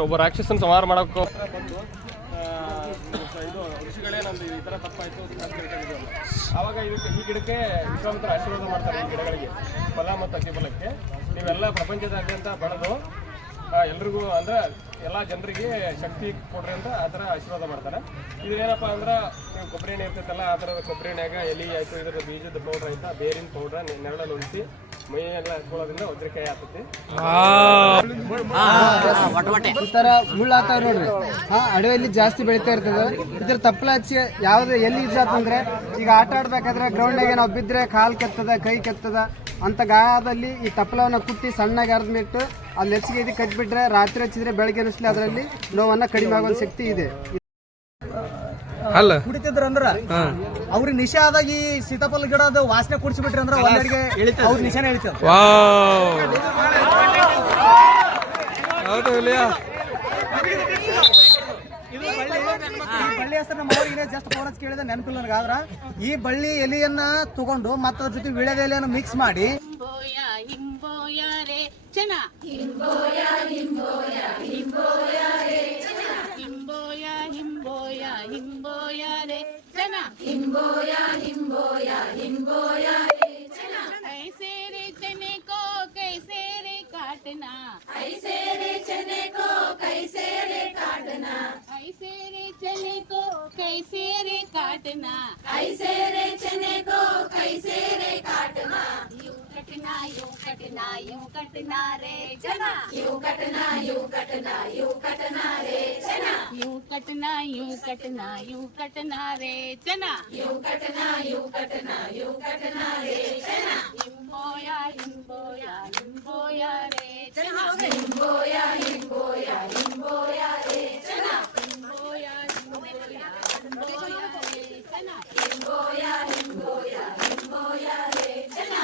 ಒಬ್ಬ ರಾಕ್ಷಸನ ಸಂಹಾರ ಮಾಡಕ್ಕೆ ಇದು ಋಷಿಗಳೇ ನಂದು ಈ ಥರ ತಪ್ಪಾಯಿತು ಆವಾಗ ಈ ಗಿಡಕ್ಕೆ ವಿಶ್ವಾಮಿತ್ರ ಆಶೀರ್ವಾದ ಮಾಡ್ತಾರೆ. ಈ ಗಿಡಗಳಿಗೆ ಫಲ ಮತ್ತು ಅತಿಫಲಕ್ಕೆ ನೀವೆಲ್ಲ ಪ್ರಪಂಚದಾದ್ಯಂತ ಬೆಳೆದು ಎಲ್ರಿಗೂ ಅಂದ್ರೆ ಎಲ್ಲ ಜನರಿಗೆ ಶಕ್ತಿ ಕೊಡ್ರಿ ಅಂತ ಆ ಥರ ಆಶೀರ್ವಾದ ಮಾಡ್ತಾರೆ. ಇದೇನಪ್ಪ ಅಂದ್ರೆ ನೀವು ಕೊಬ್ಬರಿ ಎಣ್ಣೆ ಇರ್ತೈತಲ್ಲ, ಆ ಥರದ ಕೊಬ್ಬರಿ ಎಣ್ಣೆಯಾಗ ಎಲೆ ಆಯಿತು, ಇದರ ಬೀಜದ ಪೌಡ್ರ್ ಆಯ್ತಾ, ಬೇರಿನ ಪೌಡ್ರ ನೆರಳಲ್ಲಿ ಉಳಿಸಿ ಮೈಯೆಲ್ಲ ಹಚ್ಕೊಳ್ಳೋದ್ರಿಂದ ವಜ್ರಕಾಯಿ ಆಗ್ತೈತಿ. ಈ ತರ ಮುಳ್ಳಾತಾವ ನೋಡ್ರಿ, ಅಡವಿಯಲ್ಲಿ ಜಾಸ್ತಿ ಬೆಳಿತಾ ಇರ್ತದೆ. ಇದ್ರ ತಪ್ಪಲ ಹಚ್ಚಿ ಯಾವ್ದು ಎಲ್ಲಿ ಯೂಸ್ ಆತಂದ್ರೆ, ಈಗ ಆಟ ಆಡ್ಬೇಕಾದ್ರೆ ಗ್ರೌಂಡ್ನಾಗೆ ನಾವು ಬಿದ್ದರೆ ಕಾಲು ಕೆತ್ತದ, ಕೈ ಕೆತ್ತದ ಅಂತ ಗಾಯದಲ್ಲಿ ಈ ತಪ್ಪಲವನ್ನ ಕುಟ್ಟಿ ಸಣ್ಣಗೆ ಅರ್ದ್ಬಿಟ್ಟು ಅಲ್ಲಿ ಹೆಚ್ಚಿಗೆ ಇದಕ್ಕೆ ಕಟ್ಬಿಟ್ರೆ ರಾತ್ರಿ ಹಚ್ಚಿದ್ರೆ ಬೆಳಗ್ಗೆ ಅನಿಸ್ಲಿ ಅದರಲ್ಲಿ ನೋವನ್ನ ಕಡಿಮೆ ಆಗೋ ಶಕ್ತಿ ಇದೆ. ಅಲ್ಲ ಕುಡಿತಿದ್ರ ಅಂದ್ರ ಅವ್ರಿಗೆ ನಿಶೆ ಆದಾಗ ಈ ಸೀತಾಫಲ ಗಿಡದ ವಾಸನೆ ಕುಡಿಸ್ಬಿಟ್ರಿ ಅಂದ್ರೆ ಒಂದಡಿಗೆ ಅವ್ರ ನಿಶಾನೆ ಹೇಳ್ತಾರೆ. ಬಳ್ಳಿ ಹೆಸರು ನಮ್ಮ ಅವ್ರಿಗೆ ಜಸ್ಟ್ ಫೋನ್ ಹಚ್ಚಿ ಕೇಳಿದ ನೆನಪಿಲ್ಲ ನನಗೆ. ಆದ್ರ ಈ ಬಳ್ಳಿ ಎಲೆಯನ್ನ ತಗೊಂಡು ಮತ್ತ ಅದ್ರ ಜೊತೆ ವಿಳೆದ ಎಲೆಯನ್ನು ಮಿಕ್ಸ್ ಮಾಡಿ ऐसे रे चने को कैसे रे काटना, ऐसे रे चने को कैसे रे काटना, ऐसे रे चने को कैसे रे काटना, ऐसे रे चने को कैसे रे काटना, यूं कटना यूं कटना यूं कटना रे चना, यूं कटना यूं कटना यूं कटना रे चना, यूं कटना यूं कटना यूं कटना रे चना, यूं कटना यूं कटना यूं कटना रे चना, हिम्बोया हिम्बोया हिम्बोया रे चना, हिम्बोया हिम्बोया हिम्बोया रे चना, हिम्बोया हिम्बोया हिम्बोया रे चना, हिम्बोया हिम्बोया हिम्बोया रे चना,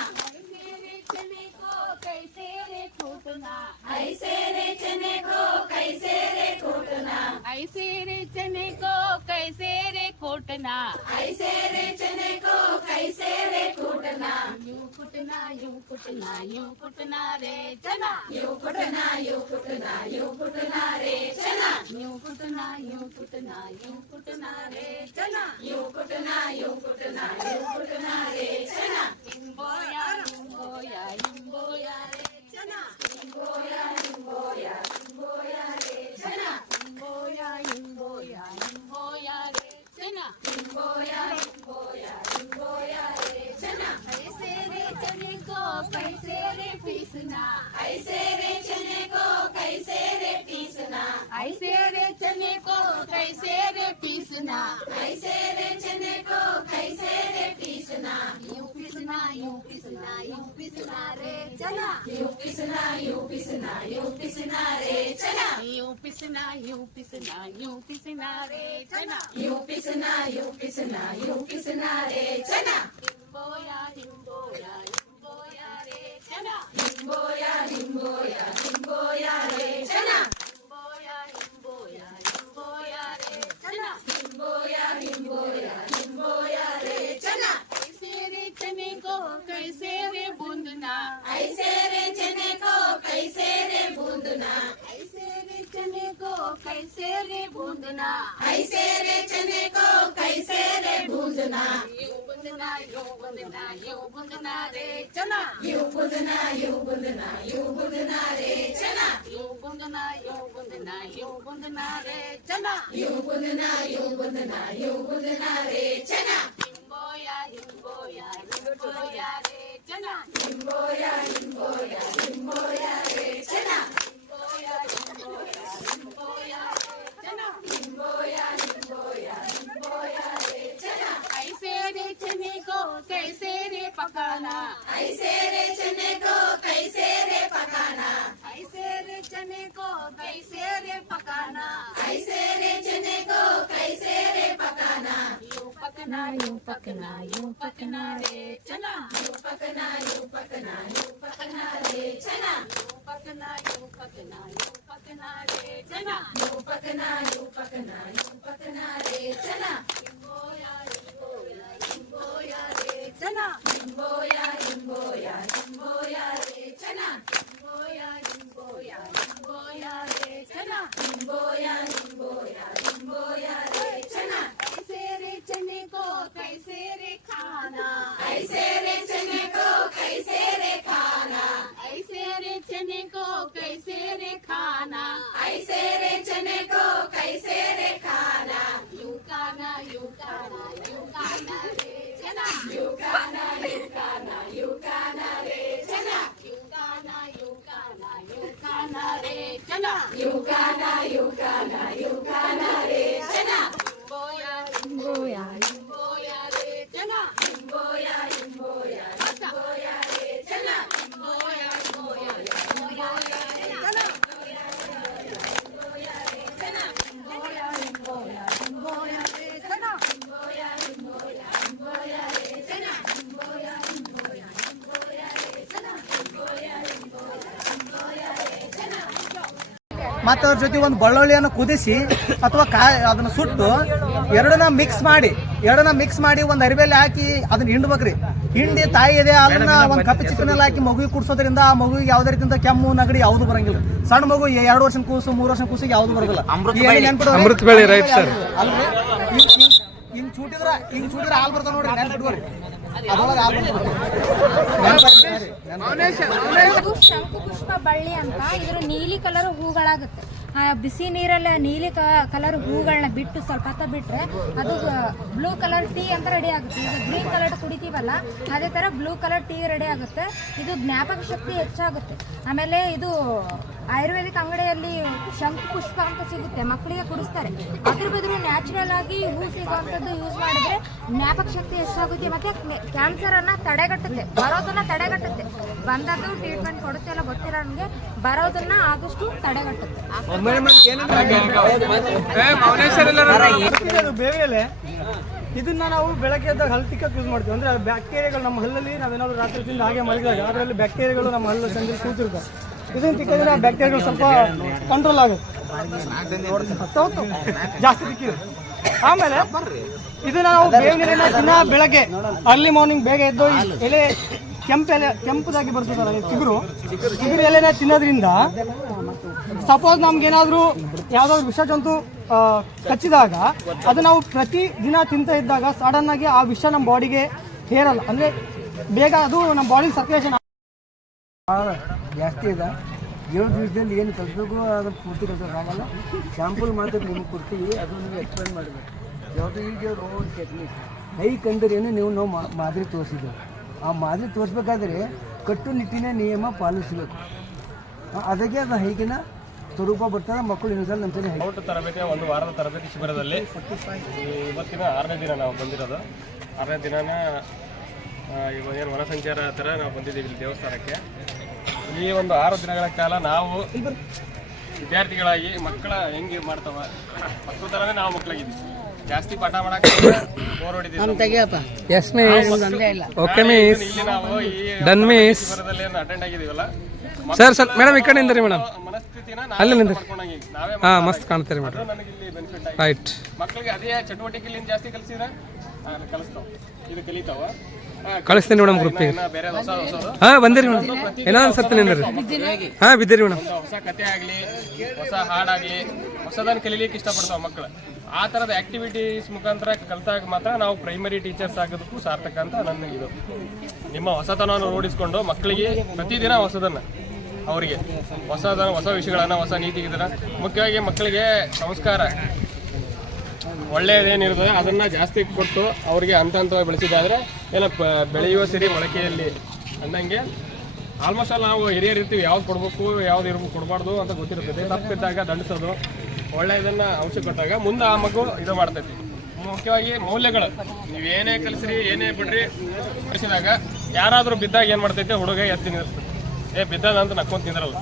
चने को कैसे रे कूटना, ऐसे रे चने को कैसे रे कूटना, ऐसे रे चने को कैसे रे कूटना, ऐसे रे चने को कैसे रे कूटना, यूं कुटना यूं कुटना यूं कुटना रे चना, यूं कुटना यूं कुटना यूं कुटना रे चना, यूं कुटना यूं कुटना यूं कुटना रे चना, यूं कुटना यूं कुटना यूं कुटना रे चना, हिम्बोया हिम्बोया हिम्बोया रे चना, हिम्बोया हिम्बोया हिम्बोया रे चना, हिम्बोया हिम्बोया हिम्बोया रे चना, हिम्बोया हिम्बोया हिम्बोया रे चना, ऐसे रे चने को कैसे रे पीसना, ऐसे रे चने को कैसे रे पीसना, ऐसे रे चने को कैसे रे पीसना, ऐसे रे चने को कैसे रे पीसना, यूं पीसना यूं पीसना यूं पीसना रे चना, यूं पीसना यूं पीसना यूं पीसना रे चना, यूं पीसना यूं पीसना यूं पीसना रे चना, यूं पीसना यूं पीसना यूं पीसना रे चना, हिम्बोया हिम्बोया हिम्बोया रे चना, हिम्बोया हिम्बोया हिम्बोया रे चना, हिम्बोया हिम्बोया हिम्बोया रे चना, हिम्बोया हिम्बोया हिम्बोया रे चना, ऐसे रे चने को कैसे रे बूंदना, ऐसे रे चने को कैसे रे बूंदना, ऐसे रे चने को कैसे रे बूंदना, ऐसे रे चने को कैसे रे बूंदना, यूं बूंदना यूं बूंदना यूं बूंदना रे चना, यूं बूंदना यूं बूंदना यूं बूंदना रे चना, यूं बूंदना यूं बूंदना यूं बूंदना रे चना, यूं बूंदना यूं बूंदना यूं बूंदना रे चना, हिम्बोया हिम्बोया हिम्बोया रे चना, हिम्बोया हिम्बोया हिम्बोया रे चना, हिम्बोया हिम्बोया हिम्बोया रे चना, हिम्बोया हिम्बोया हिम्बोया रे चना, ऐसे रे चने को कैसे रे पकाना, ऐसे रे चने को कैसे रे पकाना, ऐसे रे चने को कैसे रे पकाना, ऐसे रे चने को कैसे रे पकाना, यूं पकना यूं पकना रे चना यूं पकना रे चना यूं पकना रे चना यूं पकना रे चना इंबोया रे चना इंबोया रे चना इंबोया रे चना इंबोया रे चना ऐसे रे चने को कैसे रे खाना ऐसे रे चने को कैसे रे खाना ऐसे रे चने को कैसे रे खाना ऐसे रे चने को कैसे रे खाना यूं खाना रे चना यूं खाना रे चना यूं खाना रे चना रे चना इंबोया रे चना इंबोया रे चना इंबोया ಮತ್ತು ಅದ್ರ ಜೊತೆ ಒಂದು ಬೆಳ್ಳುಳ್ಳಿಯನ್ನು ಕುದಿಸಿ ಅಥವಾ ಅದನ್ನ ಸುಟ್ಟು ಎರಡನ್ನ ಮಿಕ್ಸ್ ಮಾಡಿ ಒಂದು ಅರಿವೆಲ್ಲಿ ಹಾಕಿ ಅದನ್ನ ಹಿಂಡ್ಬೇಕ್ರಿ. ಹಿಂಡಿ ತಾಯಿ ಇದೆ ಅದನ್ನ ಒಂದು ಕಪ್ಪಿ ಚಿಕ್ಕನಲ್ಲಿ ಹಾಕಿ ಮಗುವಿಗೆ ಕುಡಿಸೋದ್ರಿಂದ ಆ ಮಗುವಿಗೆ ಯಾವುದೇ ರೀತಿಯಿಂದ ಕೆಮ್ಮು ನಗಡಿ ಯಾವ್ದು ಬರಂಗಿಲ್ಲ. ಸಣ್ಣ ಮಗು 2 ವರ್ಷದ ಕೂಸು 3 ವರ್ಷದ ಕೂಸಿಗೆ ಯಾವ್ದು ಬರೋದಿಲ್ಲ. ಅಮೃತ ಬೆಳೆ ರೈಟ್ ಸರ್. ಅಲ್ರಿ ಹಿಂಗ್ ಚೂಟಿದ್ರ ಹಾಲು ಬರ್ತಾವ ನೋಡ್ರಿ, ನೆನ್ಪಿಟ್ಕೋರಿ. ಅದ್ರೊಳಗೆ ಹಾಲು ಇದು ಶಂಕು ಪುಷ್ಪ ಬಳ್ಳಿ ಅಂತ. ಇದ್ರ ನೀಲಿ ಕಲರ್ ಹೂಗಳಾಗುತ್ತೆ. ಬಿಸಿ ನೀರಲ್ಲಿ ನೀಲಿ ಕಲರ್ ಹೂಗಳನ್ನ ಬಿಟ್ಟು ಸ್ವಲ್ಪ ಹೊತ್ತ ಬಿಟ್ರೆ ಅದು ಬ್ಲೂ ಕಲರ್ ಟೀ ಅಂತ ರೆಡಿ ಆಗುತ್ತೆ. ಈಗ ಗ್ರೀನ್ ಕಲರ್ ಕುಡಿತೀವಲ್ಲ ಅದೇ ತರ ಬ್ಲೂ ಕಲರ್ ಟೀ ರೆಡಿ ಆಗುತ್ತೆ. ಇದು ಜ್ಞಾಪಕ ಶಕ್ತಿ ಹೆಚ್ಚಾಗುತ್ತೆ. ಆಮೇಲೆ ಇದು ಆಯುರ್ವೇದಿಕ್ ಅಂಗಡಿಯಲ್ಲಿ ಶಂಕು ಪುಷ್ಪ ಅಂತ ಸಿಗುತ್ತೆ, ಮಕ್ಕಳಿಗೆ ಕುಡಿಸ್ತಾರೆ. ಅದ್ರ ಬದಲು ನ್ಯಾಚುರಲ್ ಆಗಿ ಹೂ ಸಿಗುವಂಥದ್ದು ಯೂಸ್ ಮಾಡಿದ್ರೆ ಜ್ಞಾಪಕ ಶಕ್ತಿ ಹೆಚ್ಚಾಗುತ್ತೆ. ಮತ್ತೆ ಕ್ಯಾನ್ಸರ್ ಅನ್ನ ತಡೆಗಟ್ಟುತ್ತೆ, ಬರೋದನ್ನ ತಡೆಗಟ್ಟುತ್ತೆ. ಬಂದದ್ದು ಟ್ರೀಟ್ಮೆಂಟ್ ಕೊಡುತ್ತೆ ಎಲ್ಲ ಗೊತ್ತಿರೋ ನಮಗೆ, ಬರೋದನ್ನ ಆದಷ್ಟು ತಡೆಗಟ್ಟುತ್ತೆ. ಬೇರೆ ಎಲೆ ಇದನ್ನ ನಾವು ಬೆಳಗ್ಗೆ ಎದ್ದಾಗ ಹಲ್ಲು ತಿಕ್ಕಕ್ಕೆ ಯೂಸ್ ಮಾಡ್ತೀವಿ. ಅಂದ್ರೆ ಬ್ಯಾಕ್ಟೀರಿಯಾಗಳು ನಮ್ಮ ಹಲ್ಲಲ್ಲಿ ನಾವೇನಾದ್ರು ರಾತ್ರಿ ತಿಂದು ಹಾಗೆ ಮಲಗಿದಾಗ ಅದರಲ್ಲಿ ಬ್ಯಾಕ್ಟೀರಿಯಾಗಳು ನಮ್ಮ ಹಲ್ಲು ಸಂಜೆ ಕೂತಿರ್ತಾವೆ. ಇದನ್ನ ತಿಕ್ಕಿದ್ರೆ ಆ ಬ್ಯಾಕ್ಟೀರಿಯಾಗಳು ಸ್ವಲ್ಪ ಕಂಟ್ರೋಲ್ ಆಗುತ್ತೆ. ಜಾಸ್ತಿ ತಿಕ್ಕಿದೆ. ಆಮೇಲೆ ಇದನ್ನ ನಾವು ಬೇವಿನ ಎಲೆನ ದಿನ ಬೆಳಗ್ಗೆ ಅರ್ಲಿ ಮಾರ್ನಿಂಗ್ ಬೇಗ ಎದ್ದು ಎಲೆ ಕೆಂಪದಾಗಿ ಬರ್ತದಲ್ಲ ಚಿಗುರು ಎಲೆನ ತಿನ್ನೋದ್ರಿಂದ ಸಪೋಸ್ ನಮ್ಗೇನಾದ್ರೂ ಯಾವ್ದಾದ್ರು ವಿಷ ಜಂತು ಕಚ್ಚಿದಾಗ ಅದು ನಾವು ಪ್ರತಿ ದಿನ ತಿಂತ ಇದ್ದಾಗ ಸಡನ್ ಆಗಿ ಆ ವಿಷ ನಮ್ಮ ಬಾಡಿಗೆ ಹೇರಲ್ಲ. ಅಂದ್ರೆ ಬೇಗ ಅದು ನಮ್ಮ ಬಾಡಿ ಸರ್ಕ್ಯುಲೇಷನ್ ಜಾಸ್ತಿ ಇದೆ. 7 ದಿವಸದಲ್ಲಿ ಏನು ಕಲಿಸ್ಬೇಕು ಅದು ಪೂರ್ತಿ ಕಲಿಸೋಕ್ಕಾಗಲ್ಲ. ಸ್ಯಾಂಪಲ್ ಮಾತ್ರ ನಿಮ್ಗೆ ಕೊಡ್ತೀವಿ, ಅದು ನೀವು ಎಕ್ಸ್ಪ್ಲೇನ್ ಮಾಡಬೇಕು. ಯಾವುದು ಈಗ ರೋಡ್ ಟೆಕ್ನಿಕ್ ಹೈಕ್ ಅಂದರೆ ಏನು ನೀವು ನಾವು ಮಾದರಿ ತೋರಿಸಿದ್ದೇವೆ. ಆ ಮಾದರಿ ತೋರಿಸ್ಬೇಕಾದ್ರೆ ಕಟ್ಟುನಿಟ್ಟಿನ ನಿಯಮ ಪಾಲಿಸಬೇಕು. ಅದಕ್ಕೆ ಅದು ಹೈಕಿನ ಸ್ವರೂಪ ಬರ್ತದೆ. ಮಕ್ಕಳು ಇನ್ನೊಂದ್ಸಲ ನಮ್ಮ ಔಟ್ ತರಬೇತಿ ಒಂದು ವಾರದ ತರಬೇತಿ ಶಿಬಿರದಲ್ಲಿ ಇವತ್ತಿನ 6ನೇ ದಿನ ನಾವು ಬಂದಿರೋದು. 6ನೇ ದಿನನ ಏನು ವನ ಸಂಚಾರ ಥರ ನಾವು ಬಂದಿದ್ದೀವಿ ಇಲ್ಲಿ ದೇವಸ್ಥಾನಕ್ಕೆ. ಈ ಒಂದು 6 ದಿನಗಳ ಕಾಲ ನಾವು ವಿದ್ಯಾರ್ಥಿಗಳಾಗಿ ಮಕ್ಕಳ ಹೆಂಗೆ ಮಾಡ್ತಾವ ಮಕ್ಕಳ ಥರನೇ ನಾವು ಮಕ್ಕಳಾಗಿದ್ದೀವಿ. ಜಾಸ್ತಿ ಪಾಠ ಮಾಡಕ್ಕೆ ಬೋರ್ ಹೊಡಿದ್ದೀವಿ. ಅಟೆಂಡ್ ಆಗಿದ್ದೀವಲ್ಲ ಸರ್ ಮೇಡಮ್ ಈ ಕಡೆ ನಿಂದ್ರಿ ಮೇಡಮ್. ಮನಸ್ಥಿತಿನ ಅಲ್ಲಿ ನಿಂದ್ರಿ. ನಾವೇ ಮಸ್ತ್ ಕಾಣ್ತೀರಿ ಮೇಡಮ್. ನನಗೆ ಇಲ್ಲಿ ಬೆನಿಫಿಟ್ ಆಗಿ ರೈಟ್. ಮಕ್ಕಳಿಗೆ ಅದೇ ಚಟುವಟಿಕೆಲಿಂದ ಜಾಸ್ತಿ ಕಲಿಸಿದ್ರೆ ಕಲಿಸ್ತಾವ, ಇದು ಕಲಿತಾವ. ಕಳಿಸ್ತೀನಿ ಮೇಡಮ್ ಗ್ರೂಪಿಗೆ. ಬೇರೆ ಹೊಸದು ಬಂದಿರಿ ಮೇಡಮ್. ಏನೋ ಅನ್ಸತ್ತೆ ನಿಂದ್ರಿ. ಬಿದ್ದಿರಿ ಮೇಡಮ್. ಹೊಸ ಕತೆ ಆಗಲಿ ಹೊಸ ಹಾಡಾಗಲಿ ಹೊಸದನ್ನು ಕಲೀಲಿಕ್ಕೆ ಇಷ್ಟಪಡ್ತಾವೆ ಮಕ್ಕಳು. ಆ ಥರದ ಆಕ್ಟಿವಿಟೀಸ್ ಮುಖಾಂತರ ಕಲಿತಾಗ ಮಾತ್ರ ನಾವು ಪ್ರೈಮರಿ ಟೀಚರ್ಸ್ ಆಗೋದಕ್ಕೂ ಸಾರ್ಥಕ ಅಂತ ನನ್ನ ಇದು. ನಿಮ್ಮ ಹೊಸತನವನ್ನು ರೂಢಿಸ್ಕೊಂಡು ಮಕ್ಕಳಿಗೆ ಪ್ರತಿದಿನ ಹೊಸದನ್ನು ಅವರಿಗೆ ಹೊಸ ವಿಷಯಗಳನ್ನು ಹೊಸ ನೀತಿಗಳನ್ನು ಮುಖ್ಯವಾಗಿ ಮಕ್ಕಳಿಗೆ ಸಂಸ್ಕಾರ ಒಳ್ಳೆಯದೇನಿರ್ತದೆ ಅದನ್ನು ಜಾಸ್ತಿ ಕೊಟ್ಟು ಅವರಿಗೆ ಹಂತವಾಗಿ ಬೆಳೆಸಿದ್ದಾದರೆ ಎಲ್ಲ ಬೆಳೆಯುವ ಸಿರಿ ಮೊಳಕೆಯಲ್ಲಿ ಅಂದಂಗೆ ಆಲ್ಮೋಸ್ಟ್ ಆಲ್ ನಾವು ಹಿರಿಯರು ಇರ್ತೀವಿ, ಯಾವ್ದು ಕೊಡಬೇಕು ಯಾವ್ದು ಕೊಡಬಾರ್ದು ಅಂತ ಗೊತ್ತಿರ್ತದೆ. ತಪ್ಪಿದ್ದಾಗ ದಂಡಿಸೋದು, ಒಳ್ಳೆಯದನ್ನು ಅಂಶ ಕೊಟ್ಟಾಗ ಮುಂದೆ ಆ ಮಗು ಇದು ಮಾಡ್ತೈತಿ. ಮುಖ್ಯವಾಗಿ ಮೌಲ್ಯಗಳು ನೀವೇನೇ ಕಲಿಸ್ರಿ ಏನೇ ಬಿಡ್ರಿ ಕಲಿಸಿದಾಗ ಯಾರಾದರೂ ಬಿದ್ದಾಗ ಏನು ಮಾಡ್ತೈತೆ ಹುಡುಗ ಎತ್ತಿ ನಿಲ್ಲಿಸ್ತದೆ. ಬಿದ್ದದ ಅಂತ ನಕ್ಕೊಂತ ನಿಂದ್ರಲ್ಲ,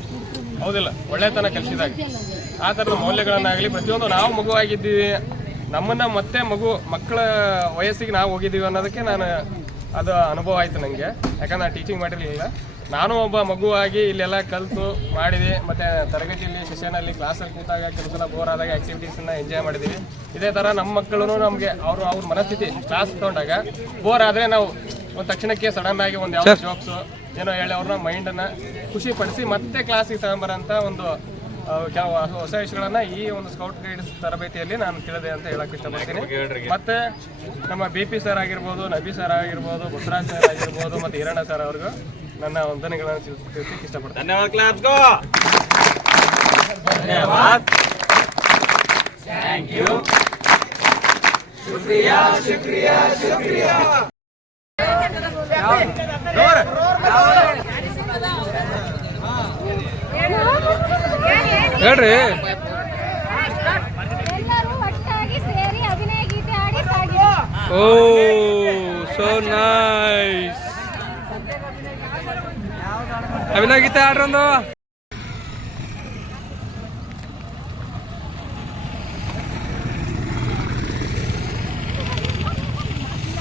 ಹೌದಿಲ್ಲ? ಒಳ್ಳೆತನ ಕಲಿಸಿದಾಗ ಆ ಥರದ ಮೌಲ್ಯಗಳನ್ನಾಗಲಿ ಪ್ರತಿಯೊಂದು ನಾವು ಮಗುವಾಗಿದ್ದೀವಿ, ನಮ್ಮನ್ನ ಮತ್ತೆ ಮಕ್ಕಳ ವಯಸ್ಸಿಗೆ ನಾವು ಹೋಗಿದ್ದೀವಿ ಅನ್ನೋದಕ್ಕೆ ಅದು ಅನುಭವ ಆಯಿತು ನನಗೆ. ಯಾಕಂದ್ರೆ ನಾನು ಟೀಚಿಂಗ್ ಮಾಡಿರಲಿಲ್ಲ. ನಾನು ಒಬ್ಬ ಮಗುವಾಗಿ ಇಲ್ಲೆಲ್ಲ ಕಲಿತು ಮಾಡಿದೆ. ಮತ್ತು ತರಗತಿಯಲ್ಲಿ ಸೆಷನಲ್ಲಿ ಕ್ಲಾಸಲ್ಲಿ ಕೂತಾಗ ಕೆಲಸ ಬೋರ್ ಆದಾಗ ಆ್ಯಕ್ಟಿವಿಟೀಸನ್ನ ಎಂಜಾಯ್ ಮಾಡಿದ್ದೀವಿ. ಇದೇ ಥರ ನಮ್ಮ ಮಕ್ಕಳು ನಮಗೆ ಅವ್ರ ಮನಸ್ಥಿತಿ ಕ್ಲಾಸ್ ತೊಗೊಂಡಾಗ ಬೋರ್ ಆದರೆ ನಾವು ಒಂದು ತಕ್ಷಣಕ್ಕೆ ಸಡನ್ನಾಗಿ ಒಂದು ಯಾವ ಜಾಬ್ಸು ಏನೋ ಹೇಳಿ ಅವ್ರನ್ನ ಮೈಂಡನ್ನು ಖುಷಿಪಡಿಸಿ ಮತ್ತೆ ಕ್ಲಾಸಿಗೆ ತಗೊಂಬರೋಂಥ ಒಂದು ಕೆಲವು ಹೊಸ ವಿಷಯಗಳನ್ನ ಈ ಒಂದು ಸ್ಕೌಟ್ ಗೈಡ್ಸ್ ತರಬೇತಿಯಲ್ಲಿ ನಾನು ತಿಳಿದೆ ಅಂತ ಹೇಳಕ್ ಇಷ್ಟಪಡ್ತೀನಿ. ಮತ್ತೆ ನಮ್ಮ BP ಸರ್ ಆಗಿರ್ಬೋದು, ನಬಿ ಸರ್ ಆಗಿರ್ಬೋದು, ಬಸವರಾಜ್ ಸರ್ ಆಗಿರ್ಬೋದು, ಮತ್ತೆ ಈರಣ್ಣ ಸರ್ ಅವ್ರಿಗೂ ನನ್ನ ವಂದನೆಗಳನ್ನು ತಿಳಿಸಲಿಕ್ಕೆ ಇಷ್ಟಪಡ್ತೀನಿ. ಧನ್ಯವಾದ. Thank you. ಶುಕ್ರಿಯಾ ಶುಕ್ರಿಯಾ ಶುಕ್ರಿಯಾ. ಹೇಳ್ರಿ. ಎಲ್ಲರೂ ಒಟ್ಟಾಗಿ ಸೇರಿ ಅಭಿನಯ ಗೀತೆ ಆಡಿ ಸಾಗಿರಿ. ಓ ಸೋ ನೈಸ್. ಅಭಿನಯ ಗೀತೆ ಆಡ್ರೊಂದು.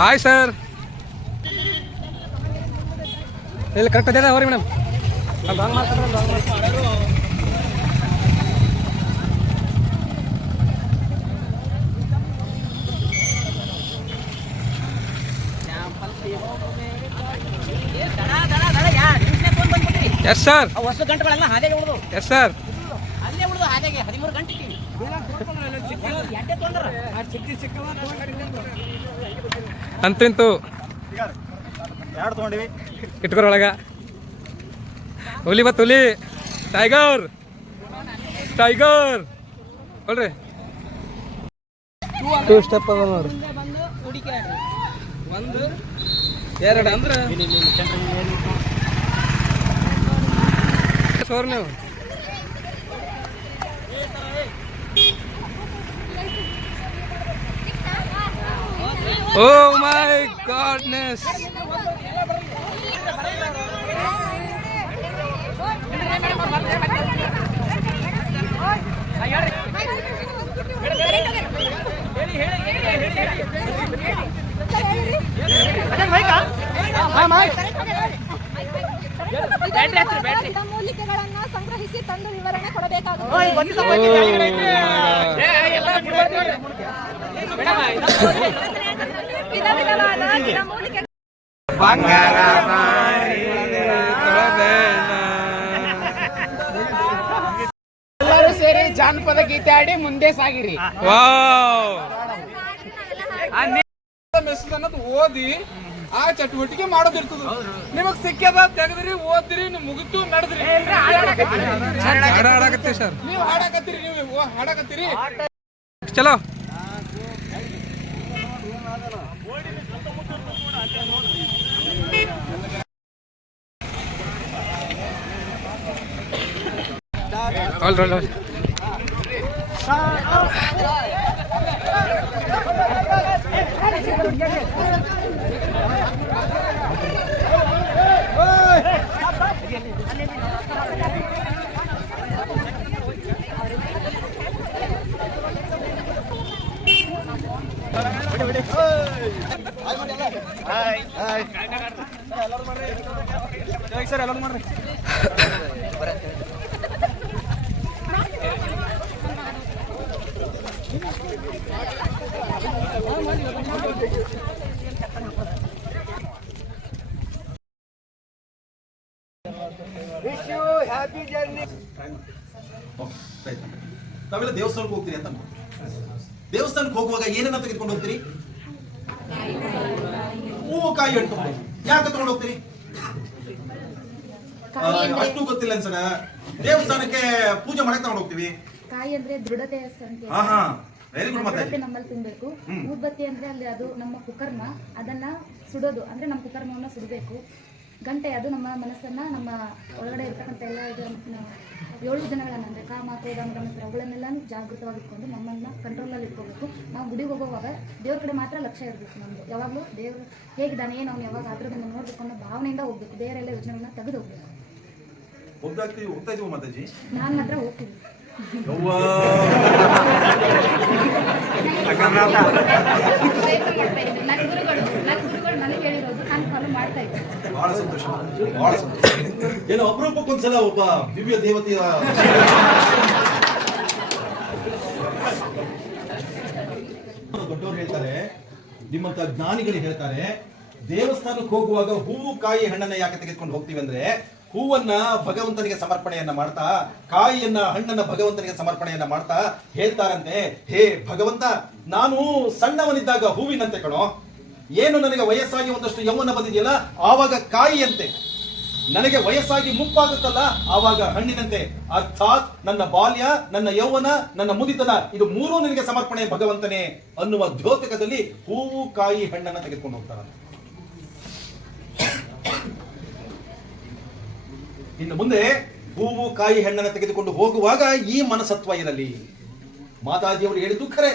Hi sir. ಇಲ್ಲಿ ಕರೆಕ್ಟ್ ಅದೇನಾ ಅವ್ರಿ ಮೇಡಮ್? Yes sir. ಹೊಸ ಗಂಟೆಗಳೆಲ್ಲ ಹಾದಿಗೆ ಉಳಿದು. Yes sir. ಅಲ್ಲೇ ಉಳಿದು ಹಾದಿಗೆ 13 ಗಂಟೆ. ಅಂತೂ ಇಟ್ಕೊರ ಒಳಗ ಹುಲಿ ಬತ್ ಹುಲಿ ಟೈಗರ್ ಕೊಡ್ರಿ. 2 ಸ್ಟೆಪ್ ಅದ ನೋಡ್ರಿ. 1 2 ಅಂದ್ರೆ ಸೋರ್ ನೀವು. Oh my godness. ಮೂಲಿಕೆಗಳನ್ನ ಸಂಗ್ರಹಿಸಿ ತಂದು ವಿವರಣೆ ಕೊಡಬೇಕಾಗುತ್ತದೆ. ಎಲ್ಲರೂ ಸೇರಿ ಜಾನಪದ ಗೀತೆ ಆಡಿ ಮುಂದೆ ಸಾಗಿರಿ. ಮೆಸೇಜ್ ಅನ್ನೋದು ಓದಿ ಆ ಚಟುವಟಿಕೆ ಮಾಡೋದಿರ್ತದ. ನಿಮಗ್ ಸಿಕ್ಕದ ತೆಗದ್ರಿ, ಓದ್ರಿ, ನಿಮ್ ಮುಗಿತು ನಡೆದ್ರಿ. ಹಾಡಾಕತ್ತೀವಿ ಸರ್. ನೀವು ಹಾಡಾಕತ್ತೀರಿ, ನೀವು ಹಾಡಾಕತ್ತೀರಿ. ಚಲೋ. ಆಲ್ ಸರ್ ಎಲ್ಲರೂ ಮಾಡ್ರಿ. Wish you happy journey. ತಾವೆಲ್ಲ ದೇವಸ್ಥಾನಕ್ಕೆ ಹೋಗ್ತೀರಿ ಅಂತ ದೇವಸ್ಥಾನಕ್ಕೆ ಹೋಗುವಾಗ ಏನನ್ನ ತೆಗೆದುಕೊಂಡು ಹೋಗ್ತೀರಿ? ಹೂವು ಕಾಯಿ ಹಿಡ್ಕೊಂಡು. ಯಾಕೆ ತಗೊಂಡು ಹೋಗ್ತೀರಿ? ಅಷ್ಟು ಗೊತ್ತಿಲ್ಲ ಅನ್ಸಡ. ದೇವಸ್ಥಾನಕ್ಕೆ ಪೂಜೆ ಮಾಡಕ್ಕೆ ತಗೊಂಡು ಹೋಗ್ತೀವಿ. ಕಾಯಿ ಅಂದ್ರೆ ದೃಢತೆ ಸಂಕೇತ. Very good. ಮತ್ತೆ ನಮ್ಮಲ್ಲಿ ತಿನ್ಬೇಕು. ಮೂರ್ಬತ್ತಿ ಅಂದ್ರೆ ಅಲ್ಲಿ ಅದು ನಮ್ಮ ಕುಕರ್ಮ, ಅದನ್ನ ಸುಡೋದು ಅಂದ್ರೆ ನಮ್ಮ ಕುಕರ್ಮವನ್ನ ಸುಡಬೇಕು. ಗಂಟೆ ಅದು ನಮ್ಮ ಮನಸ್ಸನ್ನ, ನಮ್ಮ ಒಳಗಡೆ ಇರ್ತಕ್ಕಂಥ ಎಲ್ಲ ಇದು 7 ದಿನಗಳನ್ನ ಅಂದ್ರೆ ಕಾಮ, ಕ್ರೋಧ, ಮನಸ್ಸು ಅವುಗಳನ್ನೆಲ್ಲ ಜಾಗೃತವಾಗಿಟ್ಕೊಂಡು ನಮ್ಮನ್ನ ಕಂಟ್ರೋಲಲ್ಲಿ ಇಟ್ಕೋಬೇಕು. ನಾವು ಗುಡಿಗೆ ಹೋಗುವಾಗ ದೇವ್ರ ಕಡೆ ಮಾತ್ರ ಲಕ್ಷ್ಯ ಇರಬೇಕು. ನಮ್ದು ಯಾವಾಗಲೂ ದೇವ್ರು ಹೇಗಿದ್ದಾನೆ, ನಾವು ಯಾವಾಗ ಆದ್ರದನ್ನು ನೋಡ್ಬೇಕು ಅನ್ನೋ ಭಾವನೆಯಿಂದ ಹೋಗ್ಬೇಕು. ಬೇರೆಲ್ಲ ಯೋಚನೆಗಳನ್ನ ತೆಗೆದು ಹೋಗ್ಬೇಕು. ಹೋಗ್ತಾ ಇದೀವಿ ಮಾತಾಜಿ. ನಾನು ಮಾತ್ರ ಹೋಗ್ತೀನಿ. ನನ್ನ ಗುರುಗಳು ನನಗೆ ಹೇಳಿರೋದು ನಾನು ಫಾಲೋ ಮಾಡ್ತಾ ಇದ್ದೀನಿ. ಬಹಳ ಸಂತೋಷ, ಬಹಳ ಸಂತೋಷ. ಏನೋ ಅಪರೂಪಕ್ಕೊಂದ್ಸಲ ಒಬ್ಬ ದಿವ್ಯ ದೇವತೆಯ ದೊಡ್ಡವರು ಹೇಳ್ತಾರೆ, ನಿಮ್ಮಂತ ಜ್ಞಾನಿಗಳು ಹೇಳ್ತಾರೆ, ದೇವಸ್ಥಾನಕ್ಕೆ ಹೋಗುವಾಗ ಹೂವು ಕಾಯಿ ಹಣ್ಣನ್ನ ಯಾಕೆ ತೆಗೆದುಕೊಂಡು ಹೋಗ್ತೀವಿ ಅಂದ್ರೆ, ಹೂವನ್ನ ಭಗವಂತನಿಗೆ ಸಮರ್ಪಣೆಯನ್ನ ಮಾಡ್ತಾ, ಕಾಯಿಯನ್ನ ಹಣ್ಣನ್ನ ಭಗವಂತನಿಗೆ ಸಮರ್ಪಣೆಯನ್ನ ಮಾಡ್ತಾ ಹೇಳ್ತಾರಂತೆ, ಹೇ ಭಗವಂತ, ನಾನು ಸಣ್ಣವನಿದ್ದಾಗ ಹೂವಿನಂತೆ ಕಣೋ, ಏನು ನನಗೆ ವಯಸ್ಸಾಗಿ ಒಂದಷ್ಟು ಯೌವನ ಬಂದಿದೆಯಲ್ಲ ಆವಾಗ ಕಾಯಿಯಂತೆ, ನನಗೆ ವಯಸ್ಸಾಗಿ ಮುಪ್ಪಾಗುತ್ತಲ್ಲ ಆವಾಗ ಹಣ್ಣಿನಂತೆ. ಅರ್ಥಾತ್ ನನ್ನ ಬಾಲ್ಯ, ನನ್ನ ಯೌವನ, ನನ್ನ ಮುದಿತನ ಇದು ಮೂರೂ ನಿನಗೆ ಸಮರ್ಪಣೆ ಭಗವಂತನೇ ಅನ್ನುವ ದ್ಯೋತಕದಲ್ಲಿ ಹೂವು ಕಾಯಿ ಹಣ್ಣನ್ನ ತೆಗೆದುಕೊಂಡು ಹೋಗ್ತಾರೆ. ಇನ್ನು ಮುಂದೆ ಹೂವು ಕಾಯಿ ಹಣ್ಣನ್ನ ತೆಗೆದುಕೊಂಡು ಹೋಗುವಾಗ ಈ ಮನಸತ್ವ ಇರಲಿ. ಮಾತಾಜಿಯವರು ಹೇಳಿದ್ದು ಖರೆ.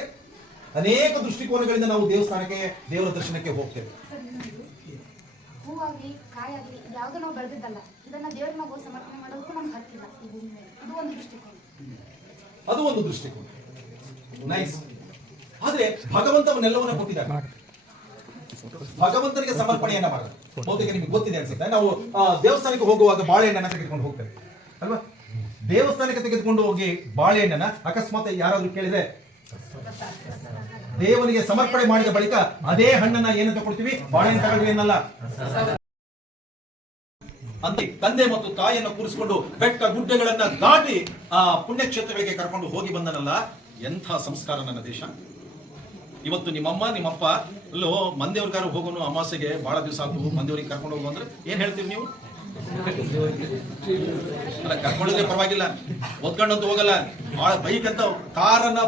ಅನೇಕ ದೃಷ್ಟಿಕೋನಗಳಿಂದ ನಾವು ದೇವಸ್ಥಾನಕ್ಕೆ, ದೇವರ ದರ್ಶನಕ್ಕೆ ಹೋಗ್ತೇವೆ. ಹೂವಾಗಲಿ ಕಾಯಾಗಲಿ ಯಾವುದೋ ನಾವು ಬೆಳೆದಿದ್ದಲ್ಲ, ಇದನ್ನ ದೇವ್ರಿಗೆ ನಾವು ಸಮರ್ಪಣೆ ಮಾಡೋದಕ್ಕೂ ನಮ್ಗೆ ಹಕ್ಕಿಲ್ಲ. ಇದು ಒಂದು ದೃಷ್ಟಿಕೋನ. ಅದು ಒಂದು ದೃಷ್ಟಿಕೋನ. ನೈಸ್. ಆದ್ರೆ ಭಗವಂತವನ್ನೆಲ್ಲವನ್ನ ಕೊಟ್ಟಿದ್ದಾರೆ. ಭಗವಂತನಿಗೆ ಸಮರ್ಪಣೆಯನ್ನ ಮಾಡೋದು ಬಹುತೇಕ ನಿಮ್ಗೆ ಗೊತ್ತಿದೆ ಅನ್ಸುತ್ತೆ. ನಾವು ದೇವಸ್ಥಾನಕ್ಕೆ ಹೋಗುವಾಗ ಬಾಳೆಹಣ್ಣನ್ನ ತೆಗೆದುಕೊಂಡು ಹೋಗ್ತೇವೆ ಅಲ್ವಾ? ದೇವಸ್ಥಾನಕ್ಕೆ ತೆಗೆದುಕೊಂಡು ಹೋಗಿ ಬಾಳೆಹಣ್ಣನ್ನ ಅಕಸ್ಮಾತ್ ಯಾರಾದ್ರೂ ಕೇಳಿದ್ರೆ, ದೇವನಿಗೆ ಸಮರ್ಪಣೆ ಮಾಡಿದ ಬಳಿಕ ಅದೇ ಹಣ್ಣನ್ನ ಏನು ತಗೊಳ್ತೀವಿ, ಬಾಳೆಹಣ್ಣು ತಗೊಳ್ತೀವಿ ಅನ್ನಲ್ಲ. ಅಂತೆ ತಂದೆ ಮತ್ತು ತಾಯಿಯನ್ನು ಕೂರಿಸಿಕೊಂಡು ಬೆಟ್ಟ ಗುಡ್ಡಗಳನ್ನ ದಾಟಿ ಆ ಪುಣ್ಯಕ್ಷೇತ್ರಗಳಿಗೆ ಕರ್ಕೊಂಡು ಹೋಗಿ ಬಂದನಲ್ಲ, ಎಂಥ ಸಂಸ್ಕಾರ ನನ್ನ ದೇಶ. ಇವತ್ತು ನಿಮ್ಮಮ್ಮ ನಿಮ್ಮಪ್ಪ ಅಲ್ಲೋ ಮಂದಿಯವ್ರಿಗಾರ ಹೋಗೋನು ಅಮಾಸೆಗೆ ಬಹಳ ದಿವಸ ಆಗ್ಬೋದು, ಮಂದಿಯವ್ರಿಗೆ ಕರ್ಕೊಂಡು ಹೋಗು ಅಂದ್ರೆ ಏನ್ ಹೇಳ್ತೀವಿ ನೀವು? ಅಲ್ಲ, ಕರ್ಕೊಂಡಿದ್ರೆ ಪರವಾಗಿಲ್ಲ, ಒದ್ಕೊಂಡಂತ ಹೋಗಲ್ಲ. ಬಾಳ ಬೈಕ್ ಅಂತ ಕಾರನ್ನ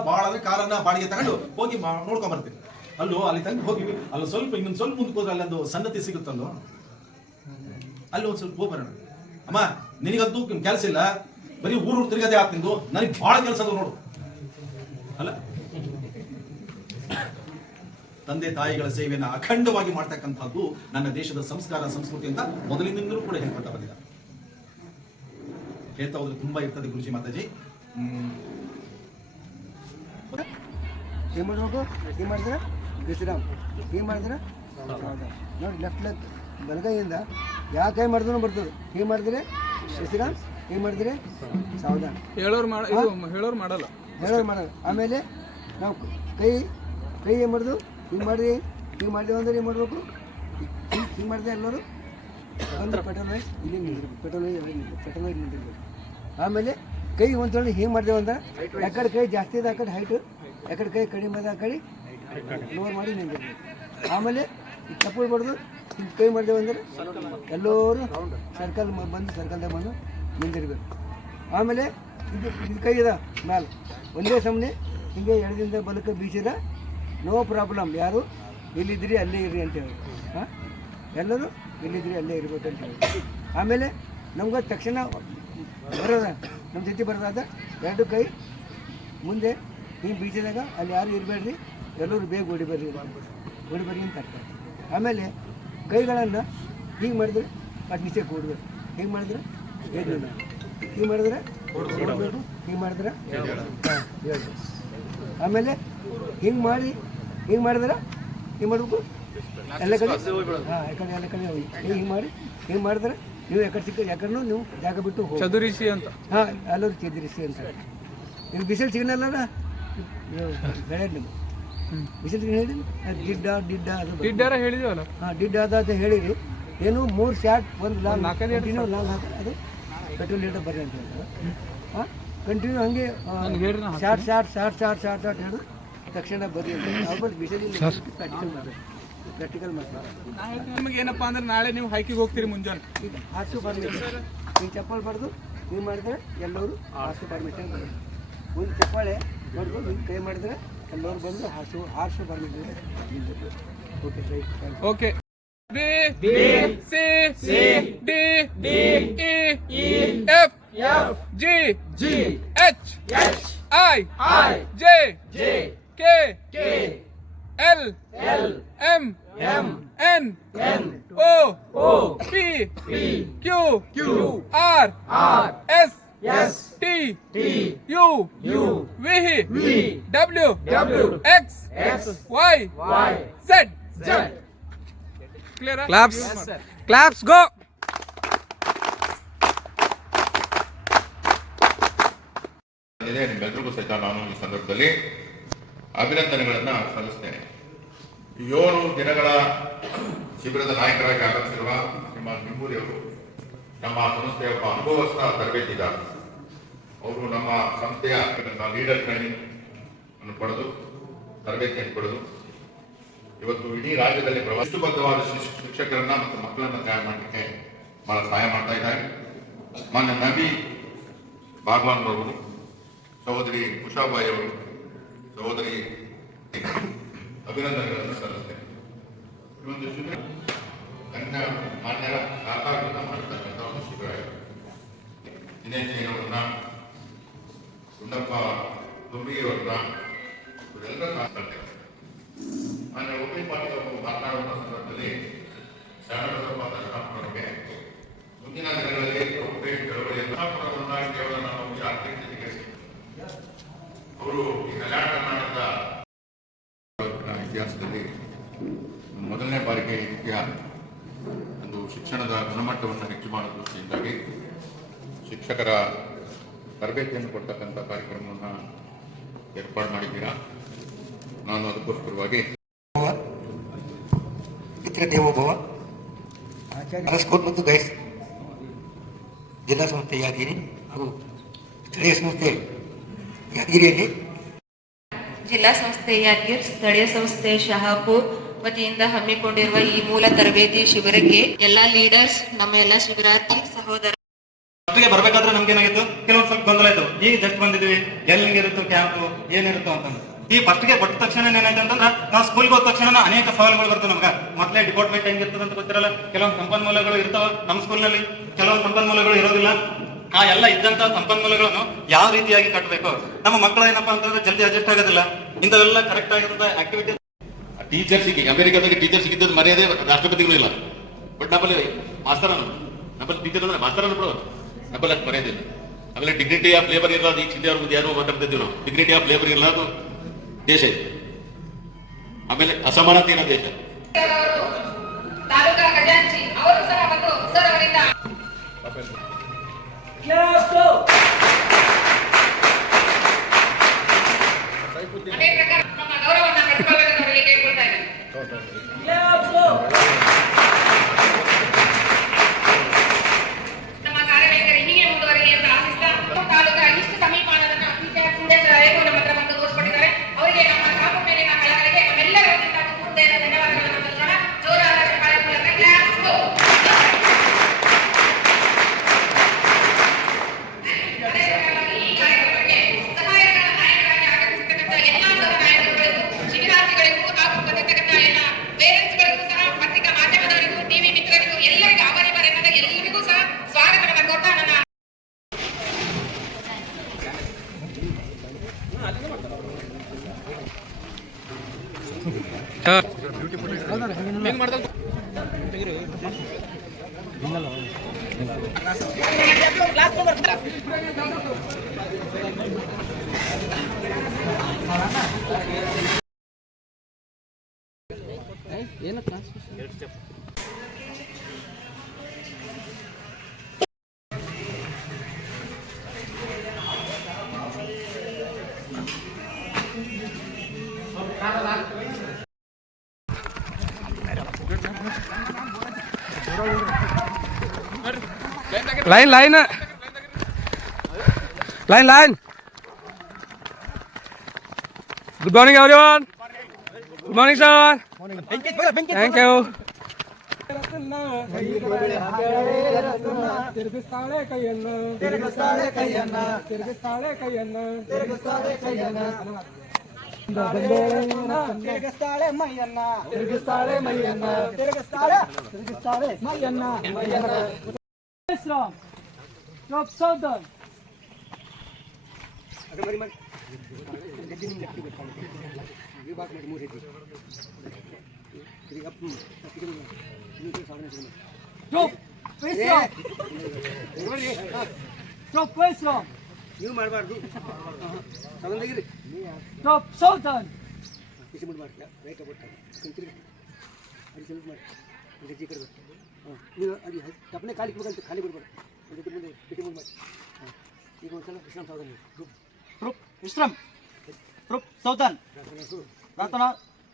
ಬಾಡಿಗೆ ತಗೊಂಡು ಹೋಗಿ ನೋಡ್ಕೊಂಡ್ ಬರ್ತೀವಿ. ಅಲ್ಲೋ ಅಲ್ಲಿ ತಂದು ಹೋಗಿವಿ, ಅಲ್ಲಿ ಸ್ವಲ್ಪ ಇನ್ನೊಂದು ಸ್ವಲ್ಪ ಮುಂದಕ್ಕೆ ಹೋದ್ರೆ ಅಲ್ಲೊಂದು ಸನ್ನತಿ ಸಿಗುತ್ತಲ್ಲೋ, ಅಲ್ಲಿ ಒಂದ್ ಸ್ವಲ್ಪ ಹೋಗಿ ಬರೋಣ. ಅಮ್ಮ ನಿನಗಂತೂ ಕೆಲಸ ಇಲ್ಲ, ಬರೀ ಊರು ತಿರುಗದೆ ಆಗ್ತಿದ್ದು, ನನಗೆ ಬಹಳ ಕೆಲಸ ಅದು ನೋಡು ಅಲ್ಲ. ತಂದೆ ತಾಯಿಗಳ ಸೇವೆಯನ್ನು ಅಖಂಡವಾಗಿ ಮಾಡ್ತಕ್ಕಂಥದ್ದು ನನ್ನ ದೇಶದ ಸಂಸ್ಕಾರ ಸಂಸ್ಕೃತಿ ಅಂತ ಮೊದಲಿನಿಂದಲೂ ಕೂಡ ಹೇಳ್ಕೊಳ್ತಾ ಬಂದಿದ್ದಾರೆ. ಹೇಳ್ತಾ ಹೋದ್ರೆ ತುಂಬಾ ಇರ್ತದೆ ಗುರುಜಿ ಮಾತಾಜಿ. ಏನ್ ಮಾಡ್ಬೇಕು? ಏನ್ ಮಾಡಿದ್ರೆ ಶ್ರೀರಾಮ್, ಏನ್ ಮಾಡಿದ್ರೆ ನೋಡಿ ಲೆಫ್ಟ್ ಲೆಗ್ ಬಲಗೈಯಿಂದ ಯಾವ ಕೈ ಮಾಡಿದ್ರು ಬರ್ತದೆ. ಏನ್ ಮಾಡಿದ್ರೆ ಶ್ರೀರಾಮ್, ಏನ್ ಮಾಡಿದ್ರೆ ಸಾವಧಾನ. ಹೇಳೋರು ಮಾಡಲ್ಲ. ಆಮೇಲೆ ನಾವು ಕೈ ಏನ್ ಮಾಡುದು, ಹಿಂಗೆ ಮಾಡಿದ್ವಿ ಅಂದ್ರೆ ಏನು ಮಾಡಬೇಕು? ಹಿಂಗೆ ಮಾಡಿದೆ ಎಲ್ಲರೂ ಅಂದ್ರೆ ಪೆಟ್ರೋಲ್ ಇಲ್ಲಿ ನಿಂತಿರ್ಬೇಕು, ಪೆಟ್ರೋಲ್ ಇಲ್ಲಿ ನಿಂತಿರ್ಬೇಕು. ಆಮೇಲೆ ಕೈ ಒಂದ್ಸಲ ಹಿಂಗೆ ಮಾಡಿದೆವು ಅಂದ್ರೆ ಯಾಕಡೆ ಕೈ ಜಾಸ್ತಿ ಇದೆ ಆ ಕಡೆ ಹೈಟು, ಯಾಕಡೆ ಕೈ ಕಡಿಮೆ ಇದೆ ಆ ಕಡೆ ಲೋವರ್ ಮಾಡಿ ನಿಂತಿರ್ಬೇಕು. ಆಮೇಲೆ ಈ ಚಪ್ಪಲ್ ಬಡ್ದು ಹಿಂಗೆ ಕೈ ಮಾಡಿದೆವು ಅಂದ್ರೆ ಎಲ್ಲರೂ ಸರ್ಕಲ್ದಾಗ ಬಂದು ನಿಂತಿರ್ಬೇಕು. ಆಮೇಲೆ ಇದು ಕೈ ಇದೆ ಮ್ಯಾಲೆ ಒಂದೇ ಸಮನೆ ಹಿಂಗೆ ಎಡದಿಂದ ಬಲಕ್ಕೆ ಬೀಸಿದ ನೋ ಪ್ರಾಬ್ಲಮ್. ಯಾರು ಎಲ್ಲಿದ್ರಿ ಅಲ್ಲೇ ಇರ್ರಿ ಅಂತ ಹೇಳಿ. ಹಾಂ, ಎಲ್ಲರೂ ಎಲ್ಲಿದ್ರಿ ಅಲ್ಲೇ ಇರ್ಬೇಕು ಅಂತ ಹೇಳಿ. ಆಮೇಲೆ ನಮ್ಗೆ ತಕ್ಷಣ ಬರೋದ ನಮ್ಮ ಜೊತೆ ಬರೋದಾದ ಎರಡು ಕೈ ಮುಂದೆ ಹಿಂಗೆ ಬೀಸಿದಾಗ ಅಲ್ಲಿ ಯಾರು ಇರಬೇಡ್ರಿ, ಎಲ್ಲರೂ ಬೇಗ ಓಡಿಬರ್ರಿ ಅಂತ ಅರ್ಥ. ಆಮೇಲೆ ಕೈಗಳನ್ನು ಹೀಗೆ ಮಾಡಿದ್ರೆ ಅದು ನಿಚೆಗೆ ಓಡಬೇಕು, ಹೀಗೆ ಮಾಡಿದ್ರೆ ಏನಿಲ್ಲ, ಹೀಗೆ ಮಾಡಿದ್ರೆ ಓಡಬೇಕು, ಹೀಗೆ ಮಾಡಿದ್ರೆ ಹೇಳ್ಬೇಕು. ಆಮೇಲೆ ಹಿಂಗೆ ಮಾಡಿದ್ರೆ ಏನು ಮಾಡಬೇಕು? ಎಲ್ಲ ಕಡೆ ಹಾಂ, ಎಲ್ಲ ಕಡೆ ಹೋಗಿ ಹಿಂಗೆ ಮಾಡಿದ್ರೆ ನೀವು ಯಾಕಡೆ ಯಾಕಡೆ ನೀವು ಜಾಗ ಬಿಟ್ಟು ಹೋಗಿ ಚದುರಿಸಿ ಅಂತ. ಹಾಂ, ಎಲ್ಲರೂ ಚದುರಿಸಿ ಅಂತ. ಈಗ ಬಿಸಿಲು ಸಿಗ್ನಲ್ಲ ಬೆಳೆ ನೀವು ಬಿಸಿಲು ಹೇಳಿ ಡಿಡ್ಡ ಅದು ಹೇಳಿದೀವಲ್ಲ. ಹಾಂ, ಡಿಡ್ಡ ಅಂತ ಹೇಳಿರಿ. ಏನು 3 ಶಾರ್ಟ್ ಒಂದು ಲಾಂಗ್ ಕಂಟಿನ್ಯೂ ಲಾಂಗ್ ಹಾಕಿ ಅದು ಪೆಟ್ರೋಲ್ ಲೀಟರ್ ಬರ್ರಿ ಅಂತ ಹೇಳ್ತಾರೆ. ಹಾಂ, ಕಂಟಿನ್ಯೂ ಹಂಗೆ ಶಾರ್ಟ್ ಹೇಳಿ ತಕ್ಷಣ ಬರ್ರಿ ಅಂತ. ಅವ್ರು ಬಿಸಿಲಿಲ್ಲ ಪ್ರಾಕ್ಟಿಕಲ್ ಮಾಡ್ತಾರೆ. ನಿಮಗೆ ಏನಪ್ಪ ಅಂದ್ರೆ ನಾಳೆ ನೀವು ಹೈಕಿಗೆ ಹೋಗ್ತೀರಿ ಮುಂಜಾನೆ, ಈಗ ಹಾಸು ಪರ್ಮಿಷನ್ ಹಿಂಗೆ ಚಪ್ಪಲ್ ಬಡ್ದು ನೀವು ಮಾಡಿದ್ರೆ ಎಲ್ಲರೂ ಹಾಸು ಪರ್ಮಿಷನ್ ಬರೋದು. ಒಂದು ಚಪ್ಪಾಳೆ ಬಡ್ದು ಹಿಂಗೆ ಕೈ ಮಾಡಿದ್ರೆ ಎಲ್ಲರೂ ಬಂದು ಹಾಸು permission. Okay, right, okay. B C D E F G H I J K L M N O P Q R S T U V W X Y Z. Clear? Claps go. ನಿಮ್ಮೆಲ್ಲರಿಗೂ ಸಹಿತ ನಾನು ಈ ಸಂದರ್ಭದಲ್ಲಿ ಅಭಿನಂದನೆಗಳನ್ನ ಸಲ್ಲಿಸ್ತೇನೆ. 7 ದಿನಗಳ ಶಿಬಿರದ ನಾಯಕರಾಗಿ ಆಗಮಿಸಿರುವ ಶ್ರೀಮಾನ್ ನಿಮ್ಮೂರಿಯವರು ನಮ್ಮ ಸಂಸ್ಥೆಯ ಒಬ್ಬ ಅನುಭವಸ್ಥ ತರಬೇತಿದಾರ. ಅವರು ನಮ್ಮ ಸಂಸ್ಥೆಯ ಲೀಡರ್ ಟ್ರೈನಿಂಗ್ ಅನ್ನು ಪಡೆದು ತರಬೇತಿಯನ್ನು ಪಡೆದು ಇವತ್ತು ಇಡೀ ರಾಜ್ಯದಲ್ಲಿ ಪ್ರವಸ್ತುಬದ್ಧವಾದ ಶಿಕ್ಷಕರನ್ನ ಮತ್ತು ಮಕ್ಕಳನ್ನ ತಯಾರು ಮಾಡಲಿಕ್ಕೆ ಬಹಳ ಸಹಾಯ ಮಾಡ್ತಾ ಇದ್ದಾರೆ. ಮಾನ್ಯ ನಬಿ ಭಾಗವಾನ್ ಅವರು, ಸಹೋದರಿ ಉಷಾಬಾಯಿ ಅವರು, ಸಹೋದರಿ ಅಭಿನಂದನೆಗಳನ್ನು ಸಲ್ಲಿಸ್ತೇನೆ. ಇವೊಂದು ಶಿಬಿರ ಗಣ್ಯ ಮಾನ್ಯರ ಸಹಕಾರದಿಂದ ಮಾಡತಕ್ಕಂಥ ಒಂದು ಶಿಬಿರ ಇದೆ. ದಿನೇಶ್ ಅವರನ್ನ, ಗುಂಡಪ್ಪ ದುಂಬಿಯವರನ್ನ ಇವರೆಲ್ಲ ಸಹಕರಿಸ್ತಾರೆ. ಮಾನ್ಯ ಉಪೇಂದ್ರ ಪಾಟೀಲ್ ಅವರು ಮಾತನಾಡುವ ಸಂದರ್ಭದಲ್ಲಿ ಶಾರದಪ್ಪ ದರ್ಶನಾಪುರರಿಗೆ ಮುಂದಿನ ದಿನಗಳಲ್ಲಿ ಚಳವಳಿಯನ್ನು ಕೇವಲ ನಾವು ಆರ್ಥಿಕ ಜೊತೆಗೆ ಅವರು ಈ ಕಲ್ಯಾಣ ಕರ್ನಾಟಕದ ಇತಿಹಾಸದಲ್ಲಿ ಮೊದಲನೇ ಬಾರಿಗೆ ಈ ರೀತಿಯ ಒಂದು ಶಿಕ್ಷಣದ ಗುಣಮಟ್ಟವನ್ನು ಹೆಚ್ಚು ಮಾಡುವ ದೃಷ್ಟಿಯಿಂದಾಗಿ ಶಿಕ್ಷಕರ ತರಬೇತಿಯನ್ನು ಕೊಡ್ತಕ್ಕಂಥ ಕಾರ್ಯಕ್ರಮವನ್ನು ಏರ್ಪಾಡು ಮಾಡಿದ್ದೀರಾ. ನಾನು ಅದಕ್ಕೋಸ್ಕರವಾಗಿ ಪಿತೃ ದೇವೋಭವ ಸ್ಕೂಲ್ ಮತ್ತು ಗೈಸ್ ಜಿಲ್ಲಾ ಸಂಸ್ಥೆ ಯಾದಗಿರಿ ಹಾಗೂ ಸ್ಥಳೀಯ ಸಂಸ್ಥೆ ಯಾದಗಿರಿಯಲ್ಲಿ ಜಿಲ್ಲಾ ಸಂಸ್ಥೆ ಯಾದಗಿರಿ ಸ್ಥಳೀಯ ಸಂಸ್ಥೆ ಶಹಾಪುರ್ ವತಿಯಿಂದ ಹಮ್ಮಿಕೊಂಡಿರುವ ಈ ಮೂಲ ತರಬೇತಿ ಶಿಬಿರಕ್ಕೆ ಎಲ್ಲಾ ಲೀಡರ್ಸ್, ನಮ್ಮ ಎಲ್ಲಾ ಶಿಬಿರಾರ್ಥಿ ಸಹೋದರ ಬರ್ಬೇಕಾದ್ರೆ ನಮ್ಗೆ ಏನಾಗಿತ್ತು, ಕೆಲವೊಂದು ಸ್ವಲ್ಪ ಗೊಂದಲ ಇತ್ತು. ಈಗ ಜಸ್ಟ್ ಬಂದಿದ್ವಿ, ಎಲ್ಲಿಗಿರುತ್ತೋ ಕ್ಯಾಂಪು, ಏನಿರುತ್ತೋ ಅಂತಂದ್ರೆ ಈ ಫಸ್ಟ್ಗೆ ಕೊಟ್ಟ ತಕ್ಷಣ ಏನಾಯ್ತು ಅಂತಂದ್ರೆ ನಾವು ಸ್ಕೂಲ್ಗೆ ಹೋದ ತಕ್ಷಣ ಅನೇಕ ಸವಾಲುಗಳು ಬರ್ತವೆ ನಮ್ಗೆ. ಮೊದಲೇ ಡಿಪಾರ್ಟ್ಮೆಂಟ್ ಹೆಂಗಿರ್ತದೆ ಅಂತ ಗೊತ್ತಿರಲ್ಲ, ಕೆಲವೊಂದು ಸಂಪನ್ಮೂಲಗಳು ಇರ್ತಾವ ನಮ್ಮ ಸ್ಕೂಲ್ನಲ್ಲಿ, ಕೆಲವೊಂದು ಸಂಪನ್ಮೂಲಗಳು ಇರೋದಿಲ್ಲ. ಆ ಎಲ್ಲ ಇದ್ದಂತ ಸಂಪನ್ಮೂಲಗಳನ್ನು ಯಾವ ರೀತಿಯಾಗಿ ಕಟ್ಟಬೇಕು, ನಮ್ಮ ಮಕ್ಕಳು ಏನಪ್ಪಾ ಅಂತಂದ್ರೆ ಜಲ್ದಿ ಅಡ್ಜಸ್ಟ್ ಆಗೋದಿಲ್ಲ. ಇಂಥವೆಲ್ಲ ಕರೆಕ್ಟ್ ಆಗಿರೋದ ಆಕ್ಟಿವಿಟಿ. ಟೀಚರ್ಸಿಗೆ ಅಮೆರಿಕದಲ್ಲಿ ಟೀಚರ್ ಸಿಗಿದ್ದದ್ದು ಮರ್ಯಾದೆ ರಾಷ್ಟ್ರಪತಿಗಳು ಇಲ್ಲ. ಬಟ್ ನಮ್ಮಲ್ಲಿ ಮಾಸ್ತರ್ ನಮ್ಮಲ್ಲಿ ಟೀಚರ್ ಅಂದ್ರೆ ಮಾಸ್ತರ್ ಬಿಡು, ನಮ್ಮಲ್ಲಿ ಅಷ್ಟು ಮರ್ಯಾದೆ ಇಲ್ಲ. ಆಮೇಲೆ ಡಿಗ್ನಿಟಿ ಆಫ್ ಲೇಬರ್ ಇರಲಾರ್ದು ಈಗ ಚಿಂತೆ ಅವ್ರಿಗೆ ಯಾರು ಮಾತಾಡ್ತಿದ್ದೀವಿ ನಾವು. ಡಿಗ್ನಿಟಿ ಆಫ್ ಲೇಬರ್ ಇರಲಾರ್ದು ದೇಶ ಇದೆ. ಆಮೇಲೆ ಅಸಮಾನತೆ ಇರೋ ದೇಶ. ತಾಲೂಕಾ ಖಜಾಂಚಿ ಅವರು ಸಹ ಬಂದು ಸರ್ ಅವರಿಂದ ಅದೇ ಪ್ರಕಾರ ನಮ್ಮ ಗೌರವವನ್ನು ನಡೆಸಿಕೊಳ್ಳಬೇಕೆಂದು ಅವರಿಗೆ ಕೇಳ್ಕೊಳ್ತಾ ಇದ್ದೇನೆ. ನಮ್ಮ ಕಾರ್ಯವೈಖರಿ ಹೀಗೆ ಮುಂದುವರಿಲಿ ಅಂತ ಆಶಿಸ್ತಾ ತಾಲೂಕಾ ಇಷ್ಟು ಸಮೀಪ ಅನ್ನೋದನ್ನ ನಮ್ಮ ಹತ್ರ ಬಂದು ತೋರಿಸ್ಕೊಟ್ಟಿದ್ದಾರೆ. ಅವರಿಗೆ ನಮ್ಮ ಕಾಪು ಮೇಲಿನ ಕಳಕಳಿಗೆ ನಮ್ಮೆಲ್ಲರ ವತಿಯಿಂದ ಹೃದಯದ ಧನ್ಯವಾದಗಳನ್ನು ಸಲ್ಲಿಸೋಣ. ಜೋರಾದ ಚಪ್ಪಾಳೆ ಮೂಲಕ ಕ್ಲಾಪ್ಸ್ ಗೋ. ಈ ಕಾರ್ಯಕ್ರಮಕ್ಕೆ ಸಹಾಯಕ ನಾಯಕರಾಗಿ ಆಗಮಿಸಿರ್ತಕ್ಕಂಥ ಎಲ್ಲಾ ನಾಯಕರುಗಳಿಗೂ, ಶಿಬಿರಾರ್ಥಿಗಳಿಗೂ ಹಾಗೂ ಬಂದಿರ್ತಕ್ಕಂಥ ಎಲ್ಲ ಪೇರೆಂಟ್ಸ್ಗಳಿಗೂ ಸಹ, ಪತ್ರಿಕಾ ಮಾಧ್ಯಮದವರಿಗೂ, ಟಿವಿ ಮಿತ್ರರಿಗೂ ಎಲ್ಲರಿಗೂ ಆಭಾರಿಮರೆನ್ನದ ಎಲ್ಲರಿಗೂ ಸಹ ಸ್ವಾಗತವನ್ನು ಕೊಡ್ತಾ ನನ್ನ line line line line. Good morning everyone. Good morning sir. Thank you. ತಿರುಗಿಸ್ತಾಳೆ ಕೈಯನ್ನು, ತಿರುಗಿಸ್ತಾಳೆ ಕೈಯನ್ನು, ತಿರುಗಿಸ್ತಾಳೆ ಕೈಯನ್ನು, ತಿರುಗಿಸ್ತಾಳೆ ಕೈಯನ್ನು, ತಿರುಗಿಸ್ತಾಳೆ ಮೈಯನ್ನ, ತಿರುಗಿಸ್ತಾಳೆ ಮೈಯನ್ನ, ತಿರುಗಿಸ್ತಾಳೆ ತಿರುಗಿಸ್ತಾಳೆ ಮೈಯನ್ನ ಮೈಯನ್ನ. Savdhaan. Stop. Face off. Stop. Face off. ನೀವು ಮಾಡಬಾರ್ದು. ತಗೊಂಡೋಗಿರಿ. ಸ್ಟಾಪ್ ಸೌತಾನ್. ಕಿಸಿ ಮುಡ್ಬಾರ್ದು. ರೈಟ್ ಬರ್ತಾರೆ. ಕಂತಿರಿ. ಅದು ಸೆಲೆಕ್ಟ್ ಮಾಡಿ. ಗಜ್ಜಿ ಕಡೆ ಬರ್ತಾರೆ. ನೀವು ಅದು ತಪ್ಪನೆ ಖಾಲಿ ಬಿಡ್ಬೇಕಂತ ಖಾಲಿ ಬಿಡ್ಬಾರ್ದು. ಒಂದು ಮುಂದೆ ಬಿಟ್ಟು ಮುಂದೆ ಮಾಡಿ. ಈಗ ಒಂದ್ಸಲ ವಿಶ್ರಾಮ ತಗೊಂಡು ಟ್ರೂಪ್ ವಿಶ್ರಾಮ್. ಟ್ರೂಪ್ ಸೌತಾನ್. ಪ್ರಾರ್ಥನಾ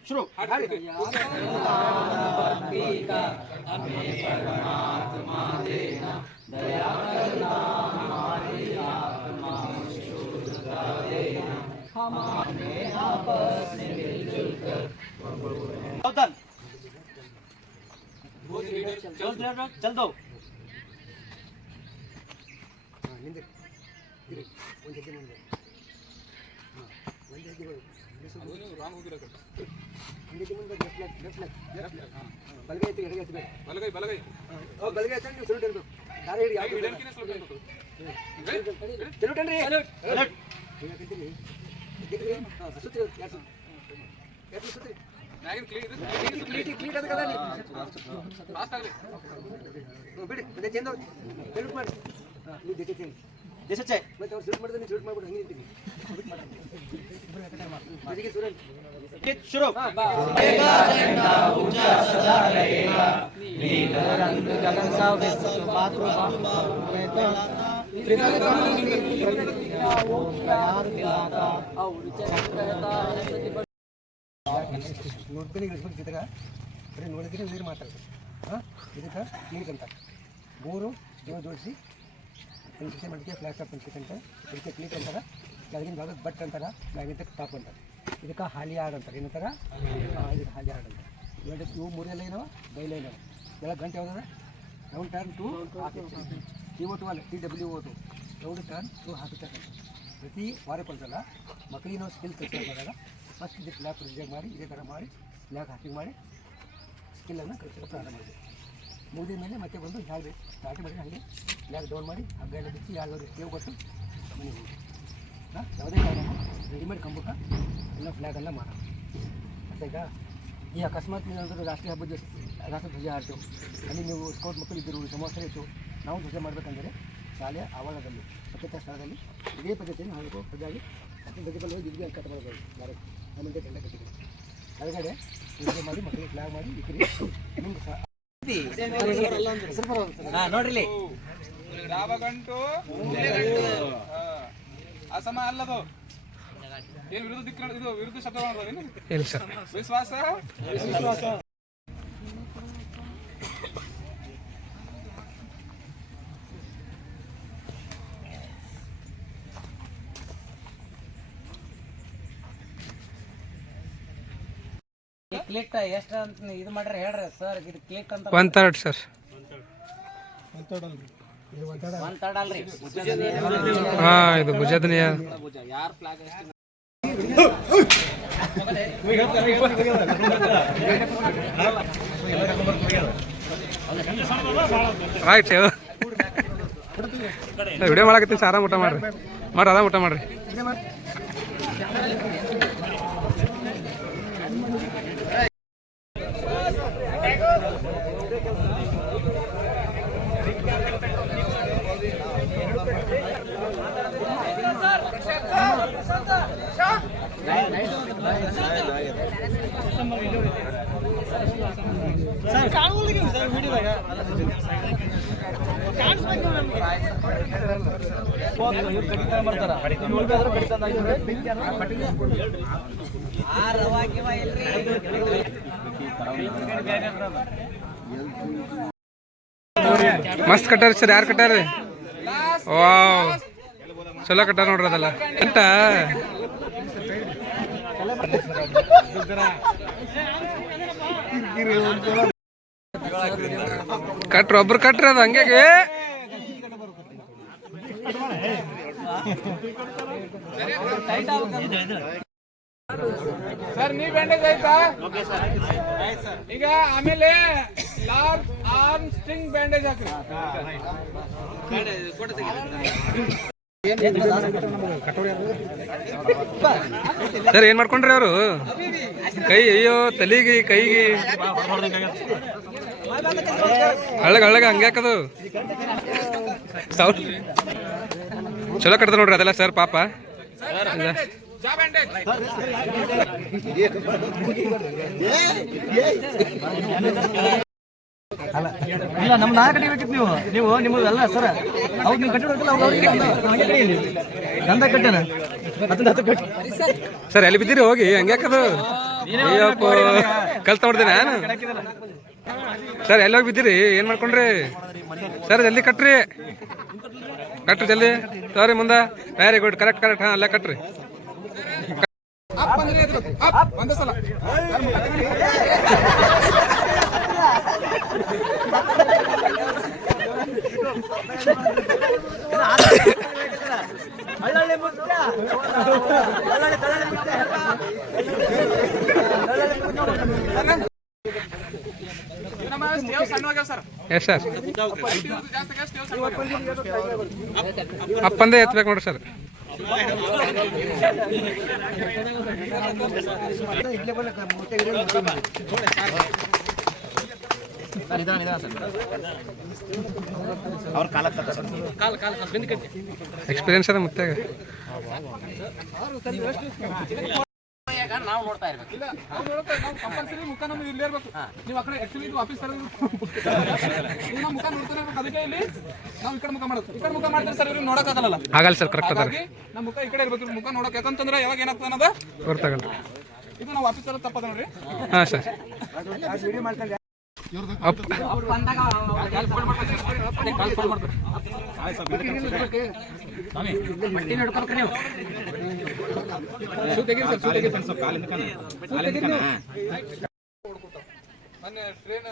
ಶುರು. सौतन चल दो. ಬಲಗೈ ಬಲಗೈ ಬಲಗೈ ನೀವು ಸಲ್ಯೂಟ್ ಇರಬೇಕು. ಯಾರು ಹೇಳಿ ಯಾವ ಸಲ್ಯೂಟ್ ಅನ್ರಿ. ಬಿಡಿ ಚೇಂಜ್ ಸಲ್ಯೂಟ್ ಮಾಡಿ. ನೀವು ದೇಶಚ್ಚೆ ಮತ್ತೆ ಅವ್ರು ಸಲ್ಯೂಟ್ ಮಾಡಿದ್ರೆ ನೀವು ಸಲ್ಯೂಟ್ ಮಾಡ್ಬಿಟ್ಟು ಹಂಗೆ ನಿಂತೀನಿ. शुरू. ನೋಡ್ತೀನಿ ಗಿಡದಾಗ ಬರೀ ನೋಡಿದ್ರೆ ನೀರು ಮಾತಾಡ್ತಾರೆ. ಹಾಂ ಇದಕ್ಕೆ ನೀರು ಅಂತ 3 ನೀವು ಜೋಡಿಸಿ ಪಂಚತೆ ಮಡಿಕೆ ಫ್ಲಾಶ್ ಆಫ್ ಪಂಚತೆ ಅಂತ ಇದಕ್ಕೆ ಕ್ಲೀಟ್ ಅಂತಾರೆ. ಕೆಳಗಿನ ಭಾಗಕ್ಕೆ ಬಟ್ ಅಂತಾರೆ, ಮ್ಯಾಗಿನ ಟಾಪ್ ಅಂತಾರೆ. ಇದಕ್ಕೆ ಹಾಲಿ ಆಡ್ ಅಂತಾರೆ. ಏನಂತಾರೆ? ಇದಕ್ಕೆ ಹಾಲಿ ಆಡ್ ಅಂತಾರೆ. ಇವು 3 ಎಲ್ಲ ಏನವ ಬೈಲೆ ಏನವ. ಕೆಳಗೆ ಗಂಟೆ ಯಾವ್ದಾರ ರೌಂಡ್ ಟರ್ನ್ ಟು TO2 ಅಲ್ಲ TWO2 round turn to half second. ಪ್ರತಿ ವಾರ ಕೊಡ್ತಲ್ಲ ಮಕ್ಕಳಿಗೆ ನಾವು ಸ್ಕಿಲ್ ಕಲಿಸಿ ಮಾಡಿದಾಗ ಫಸ್ಟ್ ಇದು ಫ್ಲ್ಯಾಗ್ ರಿಜೆಕ್ಟ್ ಮಾಡಿ ಇದೇ ಥರ ಮಾಡಿ ಫ್ಲ್ಯಾಗ್ ಹಾಕಿಂಗ್ ಮಾಡಿ ಸ್ಕಿಲ್ಲನ್ನು ಕಲಿಸೋಕೆ ಪ್ರಾರಂಭ ಮಾಡಿದೆ. ಮುಗಿದ ಮೇಲೆ ಮತ್ತೆ ಬಂದು ಹೇಗೆ ಸ್ಟಾರ್ಟ್ ಮಾಡಿ ಹಾಗೆ ಫ್ಲ್ಯಾಗ್ ಡೌನ್ ಮಾಡಿ ಹಗ್ಗ ಎಲ್ಲ ಬಿಚ್ಚಿ ಯಾವ್ದಾದ್ರು ಸೇವ್ ಕೊಟ್ಟು ಮನೆಗೆ ಹೋಗಿ ಯಾವುದೇ ಕಾರಣ ರೆಡಿಮೇಡ್ ಕಂಬಕ್ಕೆ ಎಲ್ಲ ಫ್ಲ್ಯಾಗೆಲ್ಲ ಮಾಡೋಣ. ಆಯ್ತಾ? ಈ ಅಕಸ್ಮಾತ್ ನೀವೇನಾದರೂ ರಾಷ್ಟ್ರೀಯ ಹಬ್ಬದ ರಾಷ್ಟ್ರಧ್ವಜ ಆಡ್ತು, ಅಲ್ಲಿ ನೀವು ಸ್ಕೌಟ್ ಮಕ್ಕಳು ಇದ್ದರು, ಸಮವಸ್ತ್ರ ಇತ್ತು, ನಾವು ಧ್ವಜ ಮಾಡಬೇಕಂದ್ರೆ ಶಾಲೆಯ ಆವರಣದಲ್ಲಿ ಸ್ವಚ್ಛತಾ ಸ್ಥಳದಲ್ಲಿ ಇದೇ ಪದ್ಧತಿಯನ್ನು ನಾವು ಸರಿಯಾಗಿ ಧ್ವಜಬಲ್ ಹೋಗಿ ಇಲ್ಲಿ ಕಟ್ ಮಾಡಬಹುದು. ಡೈರೆಕ್ಟ್ ನಮ್ಮಂತೆ ದಂಡ ಕಟ್ಟಿದ್ದೀವಿ. ಕೆಳಗಡೆ ಪೂಜೆ ಮಾಡಿ ಮಕ್ಕಳಿಗೆ ಫ್ಲ್ಯಾಗ್ ಮಾಡಿ ಇಕ್ಕಿರಿ. ನಿಮ್ಗೆ ನೋಡ್ರಿ ಯಾವ ಗಂಟು ಅಸಮ ಅಲ್ಲದು. ಏನು ವಿರುದ್ಧ ದಿಕ್ಕ ಇದು ವಿರುದ್ಧ ಶಬ್ದ ಮಾಡೋದೇನು? ವಿಶ್ವಾಸ ವಿಶ್ವಾಸ. ಕ್ಲಿಕ್ ಎಷ್ಟು ಅಂತ ಇದು ಮಾಡ್ರಿ ಹೇಳ್ರಿ ಸರ್. ಇದು ಕ್ಲಿಕ್ ಅಂತ 1/3 ಸರ್. 1/3 ಅಲ್ರಿ. ಹಾಂ ಇದು ಭುಜದನೆಯ ಯಾರು ಫ್ಲಾಗ್ ಎಷ್ಟು ರೈಟ್ ವಿಡಿಯೋ ಮಾಡಕತ್ತೀನಿ ಸರ್. ಆರಾಮ್ ಊಟ ಮಾಡ್ರಿ ಆರಾಮ್ ಊಟ ಮಾಡ್ರಿ. ಮಸ್ತ್ ಕಟ್ಟಾರ ಸರ್. ಯಾರು ಕಟ್ಟಾರ? ವಾವ್ ಚಲೋ ಕಟ್ಟಾರ ನೋಡ್ರಿ. ಅದೆಲ್ಲ ಕಟ್ಟ ಕಟ್ರಿ ಒಬ್ರು ಕಟ್ರಿ. ಅದು ಹಂಗೆ ಸರ್ ನೀ ಬ್ಯಾಂಡೇಜ್ ಆಯ್ತಾ? ಈಗ ಆಮೇಲೆ ಲಾರ್ಜ್ ಆರ್ಮ್ ಸ್ಟ್ರಿಂಗ್ ಬ್ಯಾಂಡೇಜ್ ಹಾಕ್ರಿ. ಸರ್ ಏನ್ ಮಾಡ್ಕೊಂಡ್ರಿ ಅವರು? ಕೈ ಅಯ್ಯೋ ತಲೆಗೆ ಕೈಗೆ ಹಳ್ಳಗ ಹಂಗ್ಯಾಕದು ಸೌಂಡ್ ಚಲೋ ಕಟ್ತಾರೆ ನೋಡ್ರಿ ಅದೆಲ್ಲ ಸರ್ ಪಾಪ. ಇಲ್ಲ ನಮ್ಮ ನಾಲ್ಕು ಕಟ್ಟಿಬೇಕಿತ್ತು ನೀವು ನಿಮ್ಮದಲ್ಲ ಸರ್. ಅವ್ರು ನೀವು ಕಟ್ಟಿಡೋದಿಲ್ಲ, ಗಂಧ ಕಟ್ಟಣ ಸರ್ ಎಲ್ಲಿ ಬಿದ್ದೀರಿ ಹೋಗಿ ಹಂಗ್ಯಾಕದು ಅಯ್ಯಪ್ಪ ಕಲ್ತ ನೋಡ್ದೆ ನಾನು. ಸರ್ ಎಲ್ಲಿ ಹೋಗಿ ಬಿದ್ದೀರಿ, ಏನು ಮಾಡ್ಕೊಂಡ್ರಿ ಸರ್? ಜಲ್ದಿ ಕಟ್ರಿ ಜಲ್ದಿ ಸರಿ ಮುಂದೆ. ವೆರಿ ಗುಡ್, ಕರೆಕ್ಟ್ ಹಾಂ ಅಲ್ಲೇ ಕಟ್ರಿ. ಒಂದೇ ಸಲ ಎಸ್ ಸರ್ ಅಪ್ಪಂದೇ ಎತ್ಬೇಕು ನೋಡ್ರಿ ಸರ್. ಎಕ್ಸ್ಪೀರಿಯನ್ಸ್ ಅದ ಮುತ್ತಾಗ. ನಾವು ನೋಡ್ತಾ ಇರ್ಬೇಕು. ಮುಖ ನಮ್ದು ಇಲ್ಲೇ ಇರ್ಬೇಕು. ನೀವು ಆ ಕಡೆ ಆಕ್ಚುಲಿ ಇದು ಆಫೀಸ್ ನಿಮ್ಮ ಮುಖ ನೋಡ್ತಾನೆ ಇರ್ಬೇಕು. ಅದಕ್ಕೆ ಇಲ್ಲಿ ನಾವು ಈ ಕಡೆ ಮುಖ ಮಾಡೋದು. ಈ ಕಡೆ ಮುಖ ಮಾಡಿದ್ರೆ ಸರ್ ಇವ್ರಿಗೆ ನೋಡಕ್ಕಾಗಲ್ಲ. ಆಗಲ್ಲ ಸರ್, ಕರೆಕ್ಟ್ ಅದ. ನಮ್ಮ ಮುಖ ಈ ಕಡೆ ಇರ್ಬೇಕು, ಮುಖ ನೋಡಕ್. ಯಾಕಂತಂದ್ರೆ ಯಾವಾಗ ಏನಾಗ್ತದೆ ಅನ್ನೋದು ಗೊತ್ತಾಗಲ್ಲ. ಇದು ನಾವು ಆಫೀಸ್ ತಪ್ಪದ ನೋಡ್ರಿ. ಹಾಂ ಸರ್. ಮೊನ್ನೆ ಟ್ರೈನ್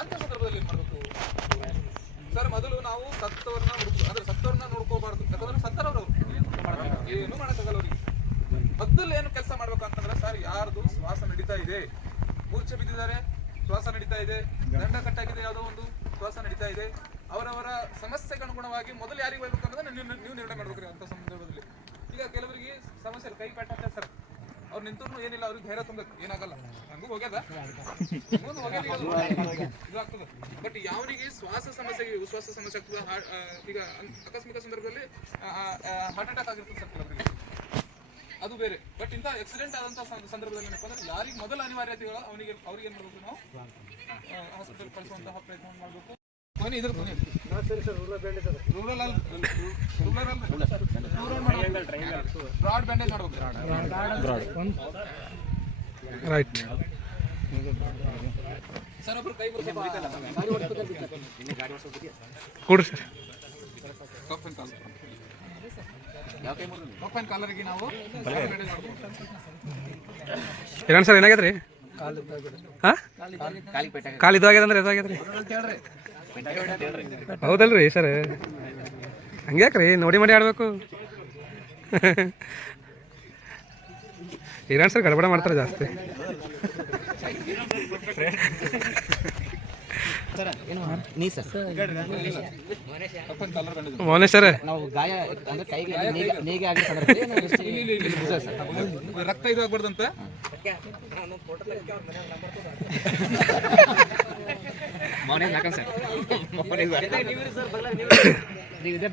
ಅಂತ ಸಂದರ್ಭದಲ್ಲಿ ಏನ್ ಮಾಡ್ಬೇಕು ಸರ್? ಮೊದಲು ನಾವು ಸತ್ತವ್ರನ್ನ ನೋಡ್ಕೋಬಾರ್ದು. ಯಾಕಂದ್ರೆ ಸತ್ತರವ್ರು ಏನು ಮಾಡಕ್ಕಾಗಲ್ಲ ಅವ್ರಿಗೆ. ಮೊದಲು ಏನು ಕೆಲಸ ಮಾಡ್ಬೇಕು ಅಂತಂದ್ರೆ ಸರ್, ಯಾರ್ದು ಶ್ವಾಸ ನಡೀತಾ ಇದೆ, ಮೂರ್ಛೆ ಬಿದ್ದಿದ್ದಾರೆ, ಶ್ವಾಸ ನಡೀತಾ ಇದೆ, ದಂಡ ಕಟ್ಟಾಗಿದೆ, ಯಾವುದೋ ಒಂದು ಶ್ವಾಸ ನಡೀತಾ ಇದೆ, ಅವರವರ ಸಮಸ್ಯೆಗೆ ಅನುಗುಣವಾಗಿ ಮೊದಲು ಯಾರಿಗೆ ಹೋಗ್ಬೇಕು ಅನ್ನೋದನ್ನ ನೀವು ನಿರ್ಣಯ ಮಾಡ್ಬೇಕ್ರಿ ಅಂತ ಸಂದರ್ಭದಲ್ಲಿ. ಈಗ ಕೆಲವರಿಗೆ ಸಮಸ್ಯೆ ಕೈ ಪೆಟ್ಟ ಸರ್, ಅವ್ರು ನಿಂತೂ ಏನಿಲ್ಲ, ಅವ್ರಿಗೆ ಧೈರ್ಯ ತುಂಬಬೇಕು, ಏನಾಗಲ್ಲ. ನಂಗೂ ಹೋಗ್ಯದ ಇದಾಗ್ತದೆ. ಬಟ್ ಯಾವನಿಗೆ ಶ್ವಾಸ ಸಮಸ್ಯೆಗೆ ಉಶ್ವಾಸ ಸಮಸ್ಯೆ ಆಗ್ತದೆ, ಈಗ ಆಕಸ್ಮಿಕ ಸಂದರ್ಭದಲ್ಲಿ ಹಾರ್ಟ್ ಅಟ್ಯಾಕ್ ಆಗಿರ್ತದೆ ಸರ್ ಕೆಲವರಿಗೆ, ಅದು ಬೇರೆ. ಬಟ್ ಇಂಥ ಆಕ್ಸಿಡೆಂಟ್ ಆದಂಥ ಸಂದರ್ಭದಲ್ಲಿ ಏನಪ್ಪ ಅಂದ್ರೆ ಯಾರಿಗೆ ಮೊದಲ ಅನಿವಾರ್ಯತೆಗಳು ಅವ್ರಿಗೆ ಏನ್ ಮಾಡ್ಬೇಕು, ನಾವು ಹಾಸ್ಪಿಟಲ್ ಕಳಿಸುವಂತಹ ಪ್ರಯತ್ನ ಮಾಡಬೇಕು. ಬ್ರಾಡ್ ಬ್ಯಾಂಡೇಜ್ ಮಾಡಬೇಕು. ರೈಟ್ ಸರ್, ಒಬ್ರು ಕೈ ಕೊಡ್ರಿ ಸರ್. ಕಪ್ ಅಂಡ್ ಕಾಲರ್ಗೆ ನಾವು ಇರೋಣ ಸರ್. ಏನಾಗ್ಯದ್ರಿ? ಹಾಂ ಕಾಲು ಇದು ಆಗ್ಯದ ಅಂದ್ರೆ ಎದಾಗ್ಯದ್ರಿ? ಹೌದಲ್ರಿ ಸರ್? ಹಂಗ್ಯಾಕ್ರಿ ನೋಡಿ ಮಾಡಿ ಆಡ್ಬೇಕು. ಇರೋಣ ಸರ್, ಗಡಬಡ ಮಾಡ್ತಾರೆ ಜಾಸ್ತಿ. ಮೋನೆ ಸರ್, ನಾವು ಗಾಯ ಅಂದ್ರೆ ಕೈಗೆ ನೇಗೆ ಆಗಿ ರಕ್ತ ಇದು ಆಗ್ಬಾರ್ದಂತ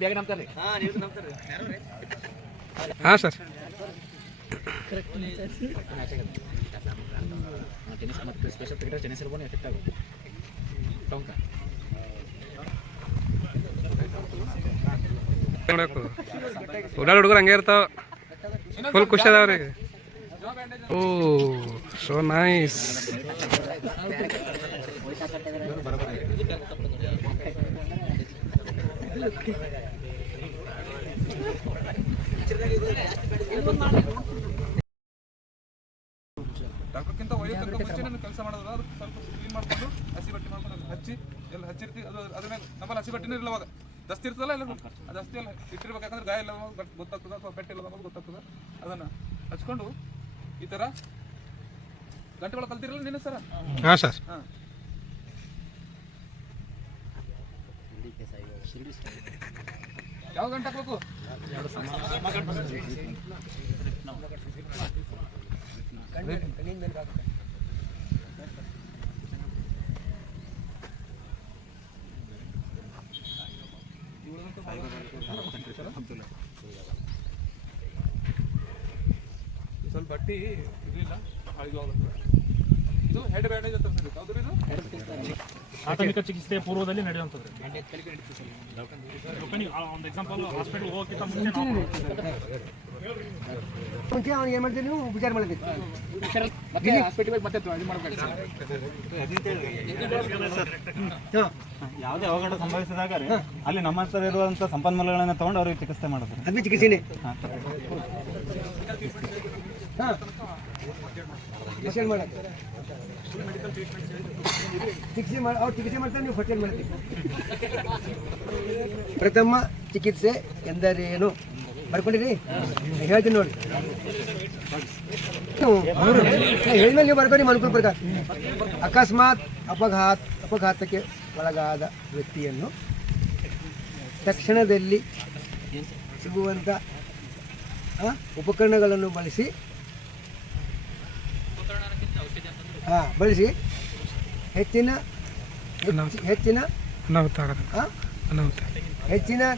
ಬೇಗ ನಂಬ್ತಾರೆ. ಹಾಂ ಸರ್. ಟೆನಿಸ್ ಮತ್ತು ಸ್ಪೆಷಲ್ ಕ್ರಿಕೆಟರ್ ಟೆನಿಸ್ ಇರ್ಬೋದು ಎಫೆಕ್ಟ್ ಆಗುತ್ತೆ. ನೋಡಬೇಕು ಓಡಾಡ ಹುಡುಗರು ಹಂಗೆ ಇರ್ತಾವ, ಫುಲ್ ಖುಷಿ ಅದಾವ್ರಿ. ಓ ಸೋ ನೈಸ್. ಡಾಕ್ಟರ್ಗಿಂತ ಒಯ್ಯೋಕ್ಕಿಂತ ಮುಂಚೆ ನಾನು ಕೆಲಸ ಮಾಡೋದು, ಅದಕ್ಕೆ ಸ್ವಲ್ಪ ಕ್ಲೀನ್ ಮಾಡ್ಕೊಂಡು ಹಸಿ ಬಟ್ಟೆ ಮಾಡ್ಕೊಂಡು ಹಚ್ಚಿ ಎಲ್ಲ ಹಚ್ಚಿರ್ತೀವಿ. ಅದು ಅದ್ರ ಮೇಲೆ ನಮ್ಮಲ್ಲಿ ಹಸಿ ಬಟ್ಟೆನೇ ಇರಲ್ಲ, ಅವಾಗ ದಸ್ತಿ ಇರ್ತದಲ್ಲ ಎಲ್ಲ, ಆ ದಸ್ತಿ ಎಲ್ಲ ಇಟ್ಟಿರ್ಬೇಕು. ಯಾಕಂದ್ರೆ ಗಾಯ ಎಲ್ಲ ಗೊತ್ತಾಗ್ತದೆ ಅಥವಾ ಬೆಟ್ಟ ಎಲ್ಲ ಗೊತ್ತಾಗ್ತದೆ. ಅದನ್ನು ಹಚ್ಕೊಂಡು ಈ ಥರ ಗಂಟೆಗಳು ಕಲ್ತಿರಲ್ಲ ನೀನು ಸರ್? ಹಾಂ ಸರ್. ಹಾಂ, ಯಾವ ಗಂಟೆ ಹಾಕ್ಬೇಕು? ಇದ್ರಲ್ಲಿ ಬಟ್ಟಿ ಇದಿಲ್ಲ, ಇದು ಹೋಗುತ್ತೆ. ಇದು ಹೆಡ್ ಬ್ಯಾಂಡೇಜ್ ಅಂತ ಬರ್ತದೆ. ಯಾವ್ದು ಇದು? ಪ್ರಾಥಮಿಕ ಚಿಕಿತ್ಸೆ ಪೂರ್ವದಲ್ಲಿ ನಡೆಯುವಂಥದ್ದು. ಒಂದು ಎಕ್ಸಾಂಪಲ್, ಹಾಸ್ಪಿಟಲ್ ಹೋಗೋಕ್ಕಿಂತ ಮುಂಚೆ ಅವ್ನಿಗೆ ಏನು ಮಾಡ್ತೀವಿ, ನೀವು ಉಪಚಾರ ಮಾಡ್ತೀವಿ ಮತ್ತೆ ಹಾಸ್ಪಿಟಲ್ ಮತ್ತೆ ಇದು ಮಾಡ್ಬೇಕು. ಯಾವುದೇ ಅವಘಡ ಸಂಭವಿಸಿದಾಗ ಅಲ್ಲಿ ನಮ್ಮ ಹತ್ರ ಇರುವಂಥ ಸಂಪನ್ಮೂಲಗಳನ್ನು ತಗೊಂಡು ಅವ್ರಿಗೆ ಚಿಕಿತ್ಸೆ ಮಾಡೋದು. ಅದು ಚಿಕಿತ್ಸೆನೇ. ಹಾಂ ಫಸ್ಟ್ ಮಾಡೋದು, ಚಿಕಿತ್ಸೆ ಮಾಡಿ ಅವ್ರು ಚಿಕಿತ್ಸೆ ಮಾಡ್ತಾರೆ, ನೀವು ಫಸ್ಟ್ ಮಾಡ್ತೀವಿ. ಪ್ರಥಮ ಚಿಕಿತ್ಸೆ ಎಂದರೇನು ಬರ್ಕೊಂಡಿರಿ, ಹೇಳ್ತೀನಿ ನೋಡಿ. ಹೇಳಿದ್ಮೇಲೆ ನೀವು ಬರ್ಕೊಂಡು ನಿಮ್ಮ ಅನುಕೂಲ ಪ್ರಕಾರ. ಅಕಸ್ಮಾತ್ ಅಪಘಾತಕ್ಕೆ ಒಳಗಾದ ವ್ಯಕ್ತಿಯನ್ನು ತಕ್ಷಣದಲ್ಲಿ ಸಿಗುವಂಥ ಉಪಕರಣಗಳನ್ನು ಬಳಸಿ ಹೆಚ್ಚಿನ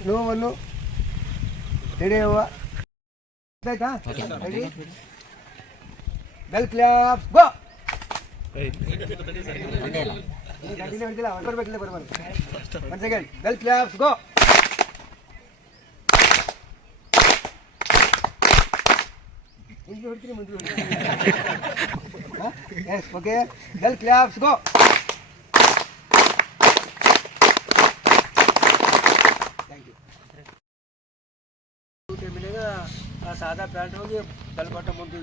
ನೋವನ್ನು ತಡೆಯುವ. ಆಯ್ತಾ? ಬೆಲ್ ಕ್ಲಾಪ್ ಗೋ. ಬರ್ಬೇಕಿಲ್ಲ ಬರ್ಬಾರ್ದು. ಒನ್ ಸೆಕೆಂಡ್, ಬೆಲ್ ಕ್ಲಾಪ್ಸ್ ಗೋ. ಮುಂದೆ ಹೊಡ್ತೀನಿ, ಮುಂದೆ ಹೊಡ್ತೀನಿ. ಎಸ್, ಓಕೆ, ಬೆಲ್ ಕ್ಲಾಪ್ಸ್ ಗೋ. ಸಾದಾ ಪ್ಯಾಂಟ್ ಹೋಗಿ ಬೆಲ್ ಬಟ್ಟ ಬಂದು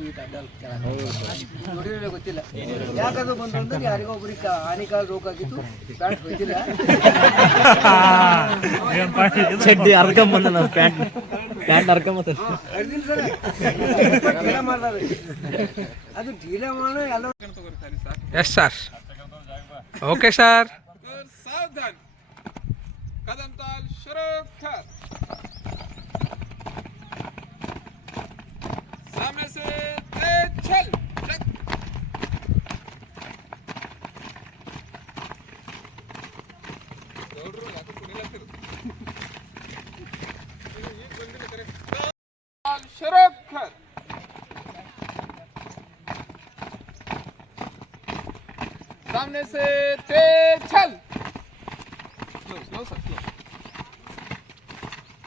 ನೋಡಿದ್ರೆ ಗೊತ್ತಿಲ್ಲ ಯಾಕಾದ್ರೂ ಬಂದು ಅಂದ್ರೆ ಯಾರಿಗೊಬ್ಬರಿಗೆ ಹಾನಿಕಾಲ ರೋಗ ಆಗಿತ್ತು, ಪ್ಯಾಂಟ್ ಗೊತ್ತಿಲ್ಲ. ಚಡ್ಡಿ ಅರ್ಕೊಂಬಂದ ನಾವು ಪ್ಯಾಂಟ್ ಅರ್ಕೊಂಬತ್ತ ಅದು ಢೀಲ ಮಾಡೋ ಎಲ್ಲ. Yes sir, okay sir. सावधान, कदम ताल शुरू कर. सामने से तेज चल. शुरू कर. सामने से तेज चल. Slow sir, slow.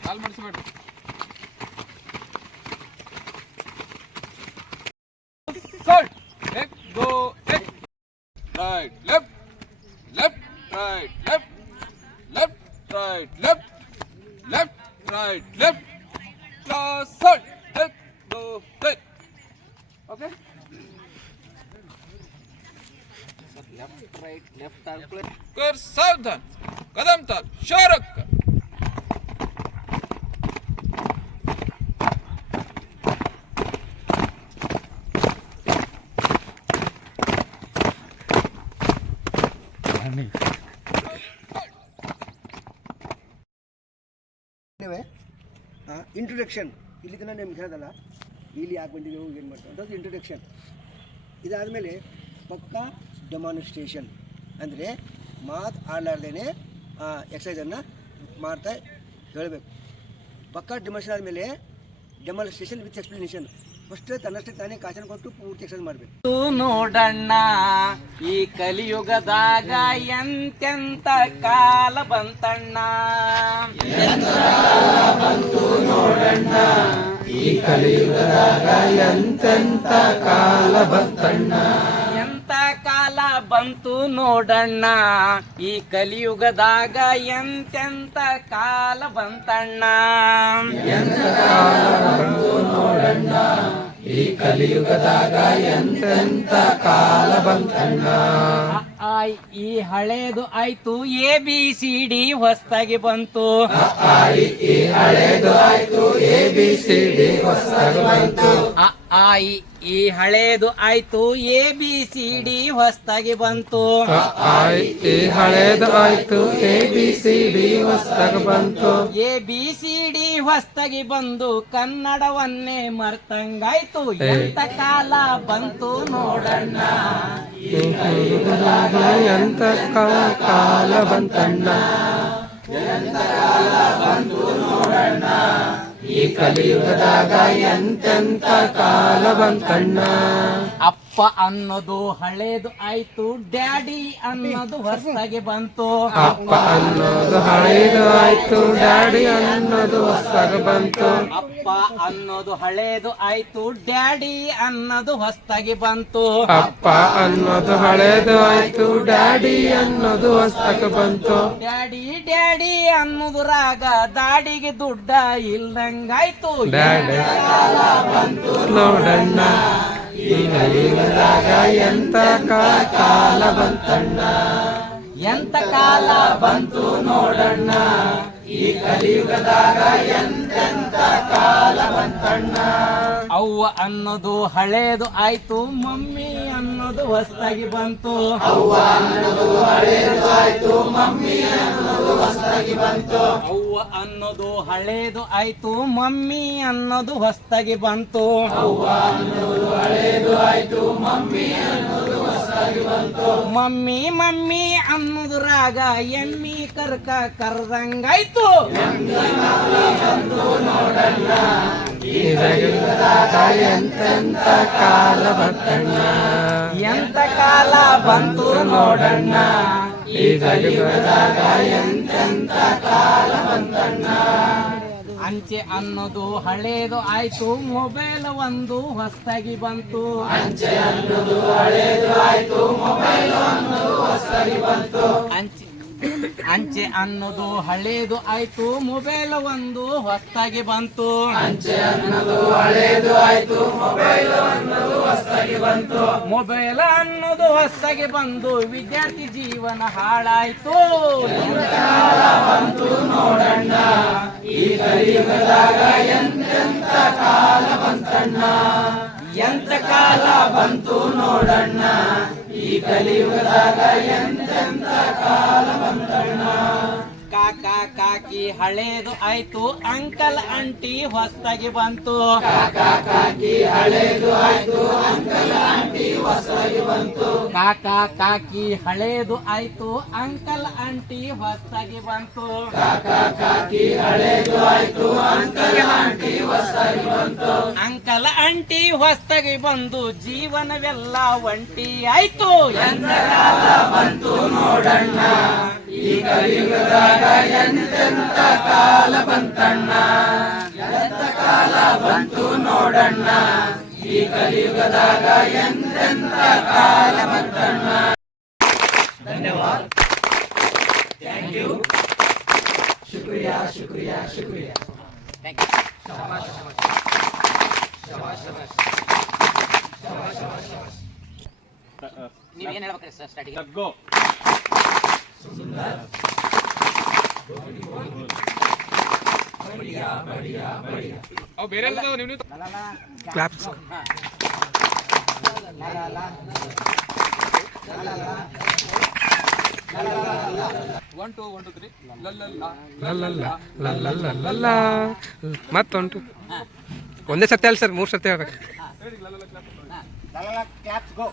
काल मಡಿಸಬೇಡಿ. Start. 1 2 1. Right, left, left, right, left, left, right, left, left, right, left. Class start. 1 2 3. Okay. कर सावधान, कदम ताल शारक कर. ಇಂಟ್ರೊಡಕ್ಷನ್ ಇಲ್ಲಿ ತನಕ ನಿಮ್ಗೆ ಹೇಳೋದಲ್ಲ, ಇಲ್ಲಿ ಯಾಕೆ ಬಂದಿದ್ದೆವು, ಏನು ಮಾಡ್ತೀವಿ ಅಂತ ಇಂಟ್ರೊಡಕ್ಷನ್. ಇದಾದಮೇಲೆ ಪಕ್ಕಾ ಡೆಮಾನ್ಸ್ಟ್ರೇಷನ್, ಅಂದರೆ ಮಾತು ಆಡಲಾರ್ದೇ ಎಕ್ಸಸೈಸನ್ನು ಮಾಡ್ತಾ ಹೇಳಬೇಕು. ಪಕ್ಕಾ ಡೆಮಾನ್ಸ್ಟ್ರೇಷನ್ ಆದಮೇಲೆ ಡೆಮಾನ್ಸ್ಟ್ರೇಷನ್ ವಿತ್ ಎಕ್ಸ್ಪ್ಲನೇಷನ್. ಫಸ್ಟ್ ತನ್ನಷ್ಟೇ ತಾನೇ ಕಾಶನ್ ಕೊಟ್ಟು ಪೂರ್ತಿ ಎಕ್ಸಸೈಸ್ ಮಾಡಬೇಕು. ನೋಡಣ್ಣ, ಈ ಕಲಿಯುಗದಾಗ ಎಂತೆಂತ ಕಾಲ ಬಂತಣ್ಣ. ನೋಡಣ್ಣ, ಈ ಕಲಿಯುಗದಾಗ ಎಂತೆಂತ ಕಾಲ ಬಂತಣ್ಣ. ಎಂತ ಕಾಲ ಬಂತು ನೋಡಣ್ಣ, ಈ ಕಲಿಯುಗದಾಗ ಎಂತೆಂತ ಕಾಲ ಬಂತಣ್ಣ. ಎಂತ ಕಾಲ ಬಂತು ನೋಡಣ್ಣ, ಈ ಕಲಿಯುಗದಾಗ ಎಂತೆಂತ ಕಾಲ ಬಂತಣ್ಣ. ಈ ಹಳೇದು ಆಯ್ತು, ABCD ಹೊಸ್ತಾಗಿ ಬಂತು. ಈ ಹಳೇದು ಆಯ್ತು, ABCD ಹೊಸ್ತಾಗಿ ಬಂತು. ಈ ಹಳೇದು ಆಯ್ತು, ABCD ಹೊಸ್ತಾಗಿ ಬಂತು. ಈ ಹಳೇದು ಆಯ್ತು, ABCD ಹೊಸ್ತಾಗಿ ಬಂತು. ABCD ಹೊಸ್ತಾಗಿ ಬಂದು ಕನ್ನಡವನ್ನೇ ಮರ್ತಂಗಾಯ್ತು. ಎಂತ ಕಾಲ ಬಂತು ನೋಡಣ್ಣ, ಎಂತ ಕಾಲ ಬಂತಣ್ಣ. ಎಂತ ಕಾಲ ಬಂತು ನೋಡಣ್ಣ, ಈ ಈ ಕಲಿಯುಗದಾಗ ಎಂತೆಂತ ಕಾಲ ಬಂತಣ್ಣ. ಅಪ್ಪ ಅನ್ನೋದು ಹಳೇದು ಆಯ್ತು, ಡ್ಯಾಡಿ ಅನ್ನೋದು ಹೊಸದಾಗಿ ಬಂತು. ಅಪ್ಪ ಅನ್ನೋದು ಹಳೇದು ಆಯ್ತು, ಡ್ಯಾಡಿ ಅನ್ನೋದು ಹೊಸದಾಗಿ ಬಂತು. ಅಪ್ಪ ಅನ್ನೋದು ಹಳೇದು ಆಯ್ತು, ಡ್ಯಾಡಿ ಅನ್ನೋದು ಹೊಸದಾಗಿ ಬಂತು. ಅಪ್ಪ ಅನ್ನೋದು ಹಳೇದು ಆಯ್ತು, ಡ್ಯಾಡಿ ಅನ್ನೋದು ಹೊಸದಾಗಿ ಬಂತು. ಡ್ಯಾಡಿ ಡ್ಯಾಡಿ ಅನ್ನೋದು ರಾಗ, ದಾಡಿಗೆ ದುಡ್ಡ ಇಲ್ದಂಗಾಯ್ತು. ಡ್ಯಾಡಿ ಬಂತು ನೋಡಣ್ಣ, ಈ ಕಲಿಯುಗದಾಗ ಎಂತ ಕಾಲ ಬಂತಣ್ಣ. ಎಂತ ಕಾಲ ಬಂತು ನೋಡಣ್ಣ, ಈ ಕಲಿಯುಗದಾಗ ಎಂತೆಂತ ಕಾಲ ಬಂತಣ್ಣ. ಅವ್ವ ಅನ್ನೋದು ಹಳೇದು ಆಯ್ತು, ಮಮ್ಮಿ ಅನ್ನೋದು ಹೊಸದಾಗಿ ಬಂತು. ಅವ್ವ ಅನ್ನೋದು ಹಳೇದು ಆಯ್ತು, ಮಮ್ಮಿ ಅನ್ನೋದು ಹೊಸದಾಗಿ ಬಂತು. ಅವ್ವ ಅನ್ನೋದು ಹಳೇದು ಆಯ್ತು, ಮಮ್ಮಿ ಅನ್ನೋದು ಹೊಸದಾಗಿ ಬಂತು. ಅವ್ವ ಅನ್ನೋದು ಹಳೇದು ಆಯ್ತು, ಮಮ್ಮಿ ಅನ್ನೋದು ಹೊಸದಾಗಿ ಬಂತು. ಮಮ್ಮಿ ಮಮ್ಮಿ ಅನ್ನೋದು ರಾಗ, ಎಮ್ಮಿ ಕರ್ಕ ಕರ್ದಂಗಾಯ್ತು. ನೋಡಣ್ಣ, ಈ ಕಲಿಯುಗದಾಗ ಎಂತೆಂತ ಕಾಲ ಬಂತಣ್ಣ. ಎಂತ ಕಾಲ ಬಂತು ನೋಡಣ್ಣ, ಈ ಕಲಿಯುಗದಾಗ ಎಂತೆಂತ ಕಾಲ ಬಂತಣ್ಣ. ಅಂಚೆ ಅನ್ನೋದು ಹಳೇದು ಆಯ್ತು, ಮೊಬೈಲ್ ಒಂದು ಹೊಸದಾಗಿ ಬಂತು. ಅಂಚೆ ಅನ್ನೋದು ಹಳೇದು ಆಯ್ತು, ಮೊಬೈಲ್ ಅನ್ನೋದು ಹೊಸದಾಗಿ ಬಂತು. ಅಂಚೆ ಅನ್ನೋದು ಹಳೇದು ಆಯ್ತು, ಮೊಬೈಲ್ ಒಂದು ಹೊಸದಾಗಿ ಬಂತು. ಅಂಚೆ ಅನ್ನೋದು ಹಳೇದು ಆಯ್ತು, ಮೊಬೈಲ್ ಅನ್ನೋದು ಹೊಸದಾಗಿ ಬಂತು. ಮೊಬೈಲ್ ಅನ್ನೋದು ಹೊಸದಾಗಿ ಬಂದು ವಿದ್ಯಾರ್ಥಿ ಜೀವನ ಹಾಳಾಯ್ತು. ಕಾಲ ಬಂತು ನೋಡಣ್ಣ, ಈ ಕಲಿಯುಗದಾಗ ಎಂತೆಂತ ಕಾಲ ಬಂತಣ್ಣ. ಎಂತ ಕಾಲ ಬಂತು ನೋಡಣ್ಣ, ಈ ಕಲಿಯುಗದಾಗ ಎಂತೆಂತ ಕಾಲ ಬಂತಣ್ಣ. ಕಾಕ ಕಾಕಿ ಹಳೇದು ಆಯ್ತು, ಅಂಕಲ್ ಆಂಟಿ ಹೊಸದಾಗಿ ಬಂತು. ಕಾಕ ಕಾಕಿ ಹಳೇದು ಆಯ್ತು, ಅಂಕಲ್ ಆಂಟಿ ಹೊಸದಾಗಿ ಬಂತು. ಕಾಕ ಕಾಕಿ ಹಳೇದು ಆಯ್ತು, ಅಂಕಲ್ ಆಂಟಿ ಹೊಸದಾಗಿ ಬಂತು. ಕಾಕ ಕಾಕಿ ಹಳೇದು ಆಯ್ತು, ಅಂಕಲ್ ಆಂಟಿ ಹೊಸದಾಗಿ ಬಂತು. ಅಂಕಲ್ ಆಂಟಿ ಹೊಸದಾಗಿ ಬಂದು ಜೀವನವೆಲ್ಲ ಒಂಟಿ ಆಯ್ತು. ಎಂತ ಕಾಲ ಬಂತು ನೋಡಣ್ಣ, ಈ ಕಲಿಯುಗದಾಗ ಎಂತೆಂತ ಕಾಲ ಬಂತಣ್ಣ. ಎಂತ ಕಾಲ ಬಂತು ನೋಡಣ್ಣ, ಈ ಕಲಿಯುಗದಾಗ ಎಂತೆಂತ ಕಾಲ ಬಂತಣ್ಣ. ಧನ್ಯವಾದ. Thank you. ಶುಕ್ರಿಯಾ ಶುಕ್ರಿಯಾ ಶುಕ್ರಿಯಾ. ನೀವೇನ್ ಹೇಳ್ಬೇಕ್ರಿ ಸರ್ ಸ್ಟಾರ್ಟಿಂಗ್? ತಗ್ಗೋ. ಅವು ಬೇರೆ ಎಲ್ಲ ನೀವು ಕ್ಲಾಪ್ಸ್. 1 2 1 2 3 ಲಲ್ಲ ಮತ್ತೊಂಟು ಒಂದೇ ಸತ್ಯ ಅಲ್ಲ ಸರ್, 3 ಸತ್ಯ ಹೇಳ್ಬೇಕು. Claps go.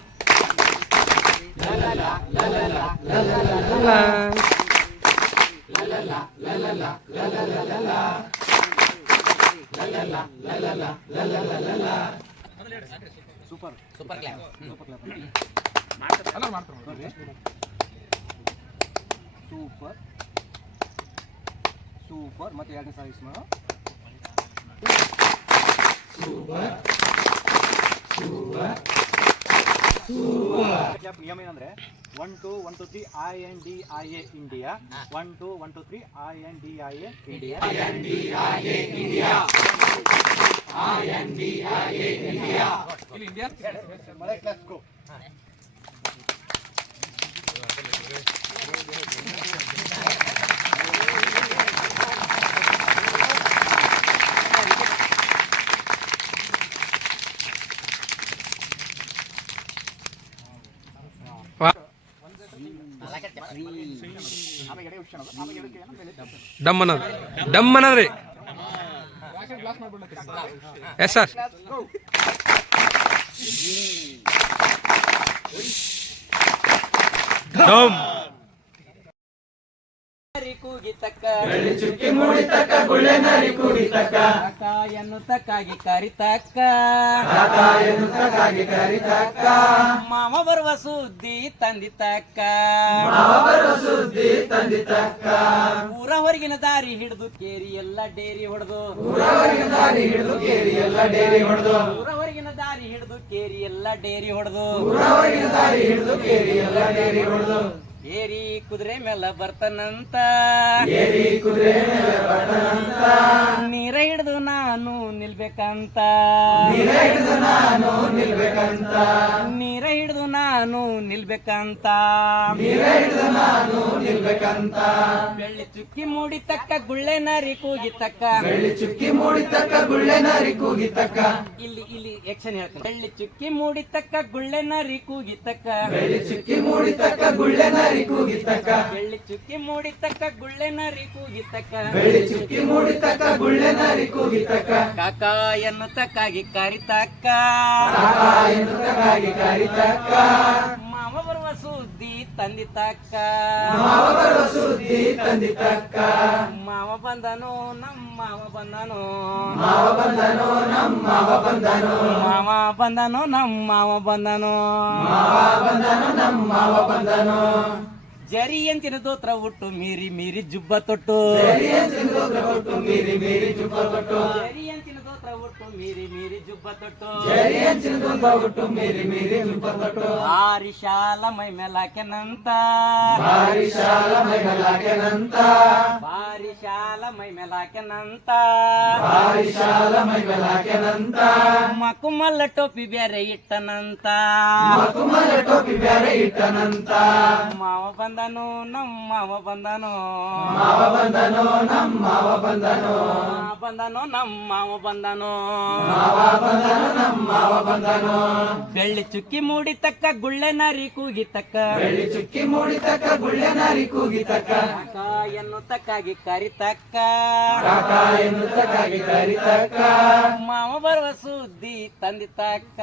Super super clap. ಎಲ್ಲ ಮಾಡ್ತಾರೆ. Super super. ಮತ್ತೆ ಎರಡನೇ ಸಾರಿ ಯೂಸ್ ಮಾಡೋ. ನಿಯಮ ಏನಂದ್ರೆ 1 2 1 2 3 INDIA ಇಂಡಿಯಾ. 1 2 1 2 3 INDIA India. ಇಲ್ಲಿ ಇಂಡಿಯಾ ಮಳೆ ಕ್ಲಾಸ್ ಗೋ. ಡಮ್ಮನದ್ರಿ. Yes sir. ಡಮ್. ನರಿ ಕೂಗಿತಕ್ಕ ಬೆಳ್ಳಿ ಚುಕ್ಕಿ ಮೂಡಿತಕ್ಕ ಗುಳ್ಳೆ ನರಿ ಕೂಗಿತಕ್ಕ ಕಾಕ ಎನ್ನುತ್ತಕ್ಕಾಗಿ ಕರಿತಕ್ಕ ಕಾಕ ಎನ್ನುತ್ತಕ್ಕಾಗಿ ಕರಿತಕ್ಕ ಮಾವ ಬರುವ ಸುದ್ದಿ ತಂದಿತಕ್ಕ ಮಾವ ಬರುವ ಸುದ್ದಿ ತಂದಿತಕ್ಕ ಊರ ಹೊರಗಿನ ದಾರಿ ಹಿಡಿದು ಕೇರಿ ಎಲ್ಲ ಡೇರಿ ಹೊಡೆದು ಊರ ಹೊರಗಿನ ದಾರಿ ಹಿಡಿದು ಕೇರಿ ಎಲ್ಲ ಡೇರಿ ಹೊಡೆದು ಊರ ಹೊರಗಿನ ದಾರಿ ಹಿಡಿದು ಕೇರಿ ಎಲ್ಲ ಡೇರಿ ಹೊಡೆದು ಊರ ಹೊರಗಿನ ದಾರಿ ಹಿಡಿದು ಕೇರಿ ಎಲ್ಲ ಡೇರಿ ಹೊಡೆದು ಏರಿ ಕುದುರೆ ಮೇಲೆ ಬರ್ತಾನಂತ ಏರಿ ಕುದುರೆ ಮೇಲೆ ಬರ್ತಾನಂತ ನೀರ ಹಿಡಿದು ನಾನು ನಿಲ್ಬೇಕಂತ ನೀರ ಹಿಡಿದು ನಾನು ನಿಲ್ಬೇಕಂತ ನೀರ ಹಿಡಿದು ನಾನು ನಿಲ್ಬೇಕಂತ ನೀರ ಹಿಡಿದು ನಾನು ನಿಲ್ಬೇಕಂತ ಬೆಳ್ಳಿ ಚುಕ್ಕಿ ಮೂಡಿತಕ್ಕ ಗುಳ್ಳೆ ನರಿ ಕೂಗಿತಕ್ಕ ಬೆಳ್ಳಿ ಚುಕ್ಕಿ ಮೂಡಿತಕ್ಕ ಗುಳ್ಳೆ ನರಿ ಕೂಗಿತಕ್ಕ ಇಲ್ಲಿ ಆಕ್ಷನ್ ಹೇಳ್ತೀನಿ ಬೆಳ್ಳಿ ಚುಕ್ಕಿ ಮೂಡಿತಕ್ಕ ಗುಳ್ಳೆ ನರಿ ಕೂಗಿತಕ್ಕ ಬೆಳ್ಳಿ ಚುಕ್ಕಿ ಮೂಡಿತಕ್ಕ ಗುಳ್ಳೆ ನರಿ ಕೂಗಿತಕ್ಕ ಬೆಳ್ಳಿ ಚುಕ್ಕಿ ಮೂಡಿತಕ್ಕ ಗುಳ್ಳೆ ನರಿ ಕೂಗಿತಕ್ಕ ಬೆಳ್ಳಿ ಚುಕ್ಕಿ ಮೂಡಿತಕ್ಕ ಗುಳ್ಳೆ ನರಿ ಕೂಗಿತಕ್ಕ ಕಾಕ ಎನ್ನುತ್ತಕ್ಕಾಗಿ ಕರಿತಕ್ಕ ಕಾಕ ಎನ್ನುತ್ತಕ್ಕಾಗಿ ಕರಿತಕ್ಕ ಮಾವ ಬರುವ ಸುದ್ದಿ ತಂದಿತಕ್ಕ ಮಾವ ಬರುವ ಸುದ್ದಿ ತಂದಿತಕ್ಕ ಮಾವ ಬಂದನು ನಮ್ಮ ಮಾವ ಬಂದನು ಮಾವ ಬಂದನು ನಮ್ಮ ಮಾವ ಬಂದನು ಮಾವ ಬಂದನು ನಮ್ಮ ಮಾವ ಬಂದನು ಮಾವ ಬಂದನು ನಮ್ಮ ಮಾವ ಬಂದನು ಜರಿ ಅಂತಿನ ದೋತ್ರ ಉಟ್ಟು ಮೀರಿ ಮೀರಿ ಜುಬ್ಬ ತೊಟ್ಟು ಸರಿ ಅಂಚಿನ ದೋತ್ರ ಕೊಟ್ಟು ಮೀರಿ ಮೀರಿ ಜುಬ್ಬ ಕೊಟ್ಟು ಜರಿ ಅಂತಿನ ದೋತ್ರ ಉಟ್ಟು ಮೀರಿ ಮೀರಿ ಜುಬ್ಬ ತೊಟ್ಟು ಸರಿ ಅಂಚಿನ ದೋತ್ರ ಕೊಟ್ಟು ಮೀರಿ ಮೀರಿ ಜುಬ್ಬ ಕೊಟ್ಟು ಭಾರಿ ಶಾಲ ಮೈ ಮೇಲಾಕೆನಂತ ಭಾರಿ ಶಾಲ ಮೈಗಲಾಕೆನಂತ ಭಾರಿ ಶಾಲ ಮೈ ಮೇಲಾಕೆನಂತ ಭಾರಿ ಶಾಲ ಮೈಗಲಾಕೆನಂತ ಮಕುಮಲ್ಲ ಟೋಪಿ ಬೇರೆ ಇಟ್ಟನಂತ ಮಕುಮಲ ಟೋಪಿ ಬ್ಯಾರೆ ಇಟ್ಟನಂತ ಮಾವ ಬಂದನು ನಮ್ಮ ಮಾವ ಬಂದನು ಮಾವ ಬಂದನು ನಮ್ಮ ಮಾವ ಬಂದನು ಬಂದನು ನಮ್ಮ ಮಾವ ಬಂದನು ಮಾವ ಬಂದನು ನಮ್ಮ ಮಾವ ಬಂದನು ಬೆಳ್ಳಿ ಚುಕ್ಕಿ ಮೂಡಿತಕ್ಕ ಗುಳ್ಳೆ ನರಿ ಕೂಗಿತಕ್ಕ ಬೆಳ್ಳಿ ಚುಕ್ಕಿ ಮೂಡಿತಕ್ಕ ಗುಳ್ಳೆ ನರಿ ಕೂಗಿತಕ್ಕ ಕಾಕ ಎನ್ನುತ್ತಕ್ಕಾಗಿ ಕರಿತಕ್ಕ ಕಾಕ ಎನ್ನುತ್ತಕ್ಕಾಗಿ ಕರಿತಕ್ಕ ಮಾವ ಬರುವ ಸುದ್ದಿ ತಂದಿತಕ್ಕ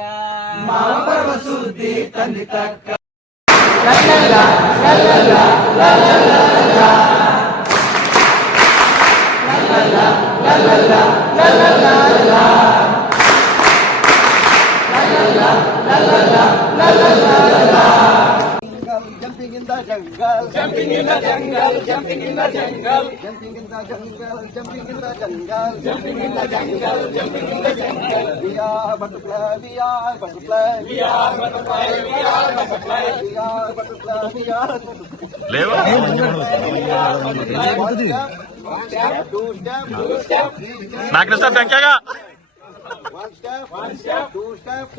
ಮಾವ ಬರುವ ಸುದ್ದಿ ತಂದಿತಕ್ಕ Jumping in the jungle, jumping in the jungle, jumping in the jungle, jumping in the jungle, jumping in the jungle, jumping in the jungle, jumping in the jungle. We are butterfly, we are butterfly, we are butterfly, we are butterfly, we are butterfly, we are butterfly. One step, two step, three step. One step, two step,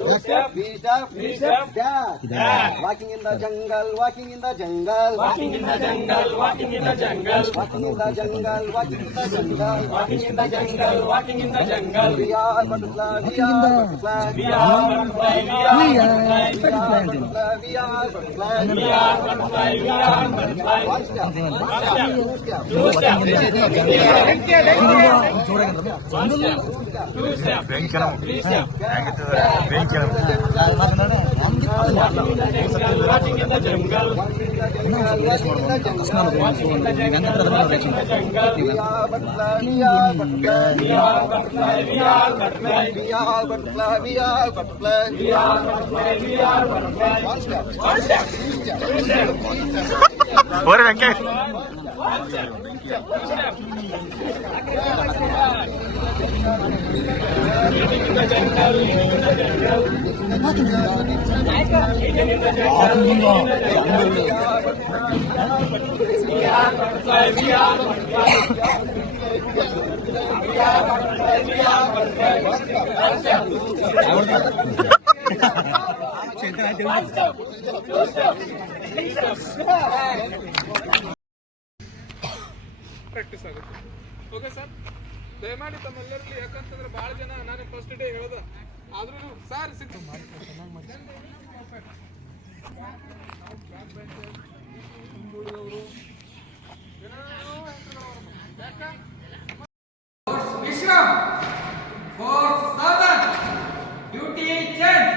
three step, dash. Walking in the jungle, walking in the jungle, walking in the jungle, walking in the jungle, walking in the jungle, walking in the jungle, walking in the jungle, walking in the jungle. We are butterfly, we are butterfly, we are butterfly, we are butterfly, we are butterfly, we are butterfly, we are butterfly. One step, two step, two step. Practice ಆಗುತ್ತೆ. ಓಕೆ ಸರ್, ದಯಮಾಡಿ ತಮ್ಮೆಲ್ಲರಲ್ಲಿ, ಯಾಕಂತಂದ್ರೆ ಬಹಳ ಜನ ನಾನು ಫಸ್ಟ್ ಡೇ ಹೇಳ್ದ ಆದ್ರೂ ಸರ್ ವಿಶ್ರಾಮ್ ಫೋರ್ಸ್ ಸಾಧನ್ ಡ್ಯೂಟಿ ಚೇಂಜ್.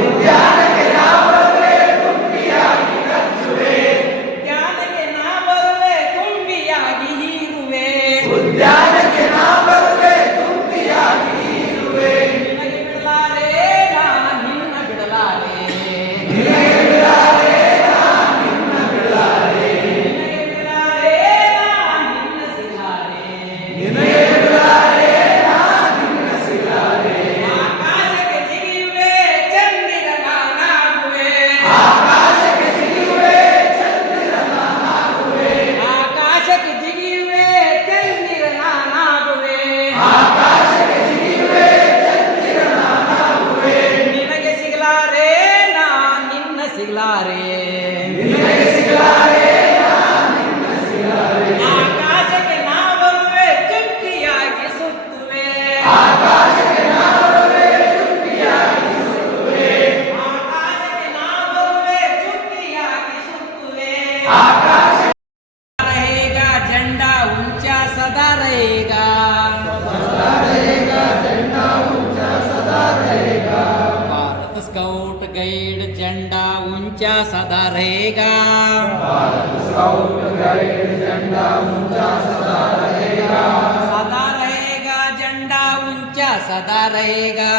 ಉದ್ಯಾನಕ್ಕೆ ನಾ ಬರುವೆ ತುಂಬಿಯಾಗಿ ಕಚ್ಚುವೆ ಉದ್ಯಾನಕ್ಕೆ ನಾ ಬರುವೆ ತುಂಬಿಯಾಗಿ ಹೀರುವೆ ನಿನಗೆ ಬಿಡಲಾರೆ ನಾ ನಿನ್ನ ಬಿಡಲಾರೆ ನಿನಗೆ ಬಿಡಲಾರೆ ನಾ ನಿನ್ನ ಸಿಗಲಾರೆ ಆಕಾಶಕ್ಕೆ ಜಿಗಿಯುವೆ ಚಂದಿರ ನಾನಾಗುವೆ ಆಕಾಶಕ್ಕೆ ಜಿಗಿಯುವೆ ಚಂದಿರ ನಾನಾಗುವೆ ನಿನಗೆ ಸಿಗಲಾರೆ ನಾ ನಿನ್ನ ಸಿಗಲಾರೆ ಆಕಾಶಕ್ಕೆ ನಾ ಬರುವೆ ಚುಕ್ಕಿಯಾಗಿ ಸುತ್ತುವೆ ಆಕಾಶಕ್ಕೆ ನಾ ಬರುವೆ ಚುಕ್ಕಿಯಾಗಿ ಸುತ್ತುವೆ रहेगा झंडा ऊंचा सदा रहेगा भारत स्काउट गाइड झंडा ऊंचा सदा रहेगा सदा रहेगा झंडा ऊंचा सदा रहेगा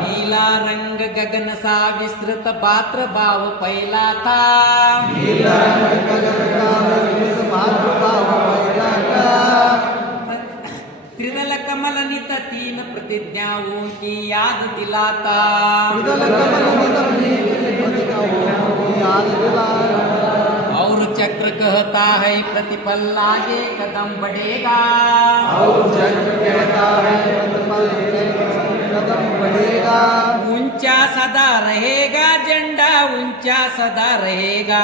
नीला रंग गगन सा विस्तृत पात्र भाव फैलाता त्रिदल कमल नित तीन प्रतिज्ञाओं की याद दिलाता और चक्र कहता है प्रतिपल आगे कदम बढ़ेगा ऊंचा सदा रहेगा झंडा ऊंचा सदा रहेगा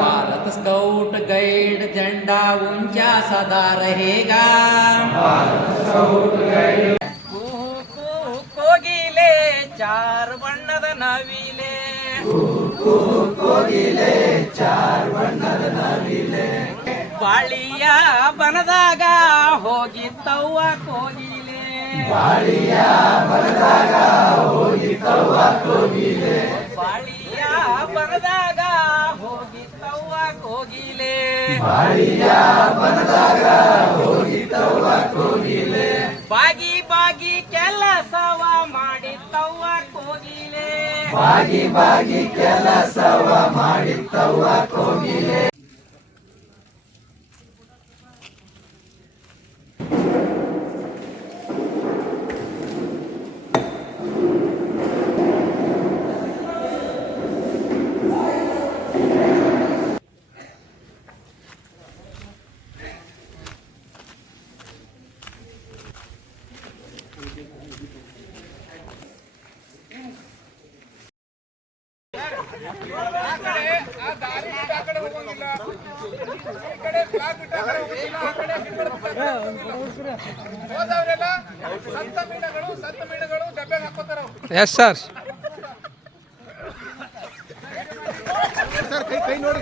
भारत स्काउट गाइड झंडा ऊंचा सदा रहेगा ಕೋಗಿಲೆ ಚಾರ್ ಬಣ್ಣದ ನವಿಲೆ ಬಾಳಿಯ ಬನದಾಗ ಹೋಗಿತ್ತವ್ವ ಕೋಗಿಲೆ ಬಾಳಿಯ ಬನದಾಗ ಹೋಗಿತ್ತವ್ವ ಕೋಗಿಲೆ ಬಾಗಿ ಬಾಗಿ ಕೆಲಸವ ಮಾಡಿತ್ತವ್ವ ಕೋಗಿಲೆ ಎಸ್ ಸರ್ ಕೈ ನೋಡಿ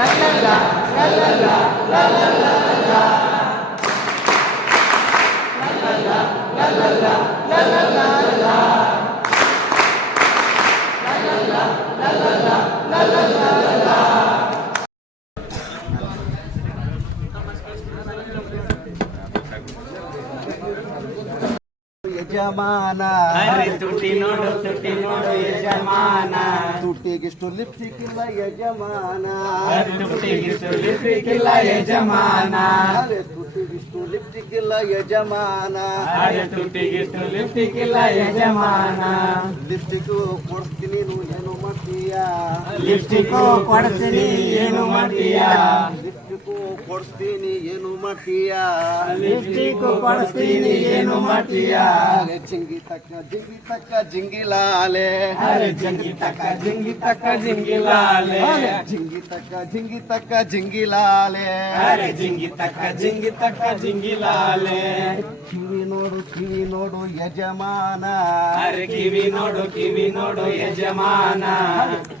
la la la la la la la la la ಯಜಮಾನ ತುಟಿ ನೋಡು ಯಜಮಾನ ತುಟಿಗಿಷ್ಟು ಲಿಪ್ಸ್ಟಿಕ್ ಇಲ್ಲ ಯಜಮಾನ ತುಟಿಗಿಷ್ಟು ಲಿಪ್ಸ್ಟಿಕ್ ಇಲ್ಲ ಯಜಮಾನ ತುಟಿಗಿಷ್ಟು ಲಿಪ್ಸ್ಟಿಕ್ ಇಲ್ಲ ಯಜಮಾನ ತುಟಿಗಿಷ್ಟು ಲಿಪ್ಸ್ಟಿಕ್ ಇಲ್ಲ ಯಜಮಾನ ಲಿಪ್ಸ್ಟಿಕ್ ಕೊಡ್ತೀನಿ ಏನು ಮಾಡ್ತೀಯಾ ಲಿಪ್ಸ್ಟಿಕ್ ಕೊಡ್ತೀನಿ ಏನು ಮಾಡ್ತೀಯಾ ಲಿಪ್ಸ್ಟಿಕ್ ಕೊಡ್ತೀನಿ ಏನು ಮಾಡ್ತೀಯಾ ಲಿಪ್ಸ್ಟಿಕ್ ಕೊಡ್ತೀನಿ ಏನು ಮಾಡ್ತೀಯಾ ಜಿಂಗಿ ತಕ್ಕ ಜಿಂಗಿಲಾಲೆ ಜಿಂಗಿ ತಕ್ಕ ಜಿಂಗಿಲಾಲೆ ಜಿಂಗಿ ತಕ್ಕ ಜಿಂಗಿಲಾಲೆ ಜಿಂಗಿ ತಕ್ಕ ಜಿಂಗಿಲಾಲೆ ಕಿವಿ ನೋಡು ಯಜಮಾನ ಕಿವಿ ನೋಡು ಯಜಮಾನ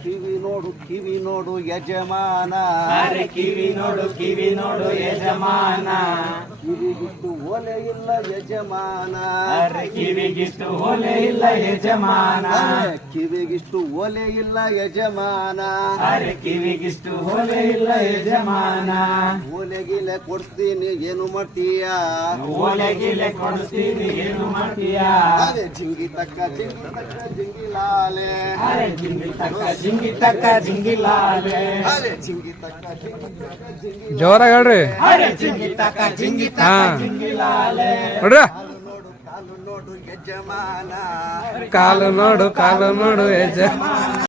ಕಿವಿ ನೋಡು ಯಜಮಾನ ಕಿವಿ ನೋಡು ಯಜಮಾನ ಕಿವಿಗಿಷ್ಟು ಓಲೆ ಇಲ್ಲ ಯಜಮಾನ ಕಿವಿಗಿಷ್ಟು ಓಲೆ ಇಲ್ಲ ಯಜಮಾನ ಕಿವಿಗಿಷ್ಟು ಓಲೆ ಇಲ್ಲ ಯಜಮಾನ ಕಿವಿಗಿಷ್ಟು ಓಲೆ ಇಲ್ಲ ಯಜಮಾನ ಓಲೆಗಿಲೆ ಕೊಡ್ತೀನಿ ಏನು ಮಾಡ್ತೀಯಾ ಓಲೆಗಿಲೆ ಕೊಡ್ತೀನಿ ಏನು ಮಾಡ್ತೀಯಾ ಜಿಂಗಿ ತಕ್ಕ ಜಿಂಗಿಲಾಲೆ ಜಿಂಗಿ ತಕ್ಕ ಜಿಂಗಿಲಾಲೆ ಜಿಂಗಿ ತಕ್ಕ ಜಿಂಗಿ ಜೋರಾಗಿ ಹೇಳ್ರಿ. ಜಿಂಗಿ ತಕ್ಕ ಜಿಂಗಿಲಾಲೆ ನೋಡ್ರ ಕಾಲು ನೋಡು ಯಜಮಾನ ಕಾಲು ನೋಡು ಯಜಮಾನ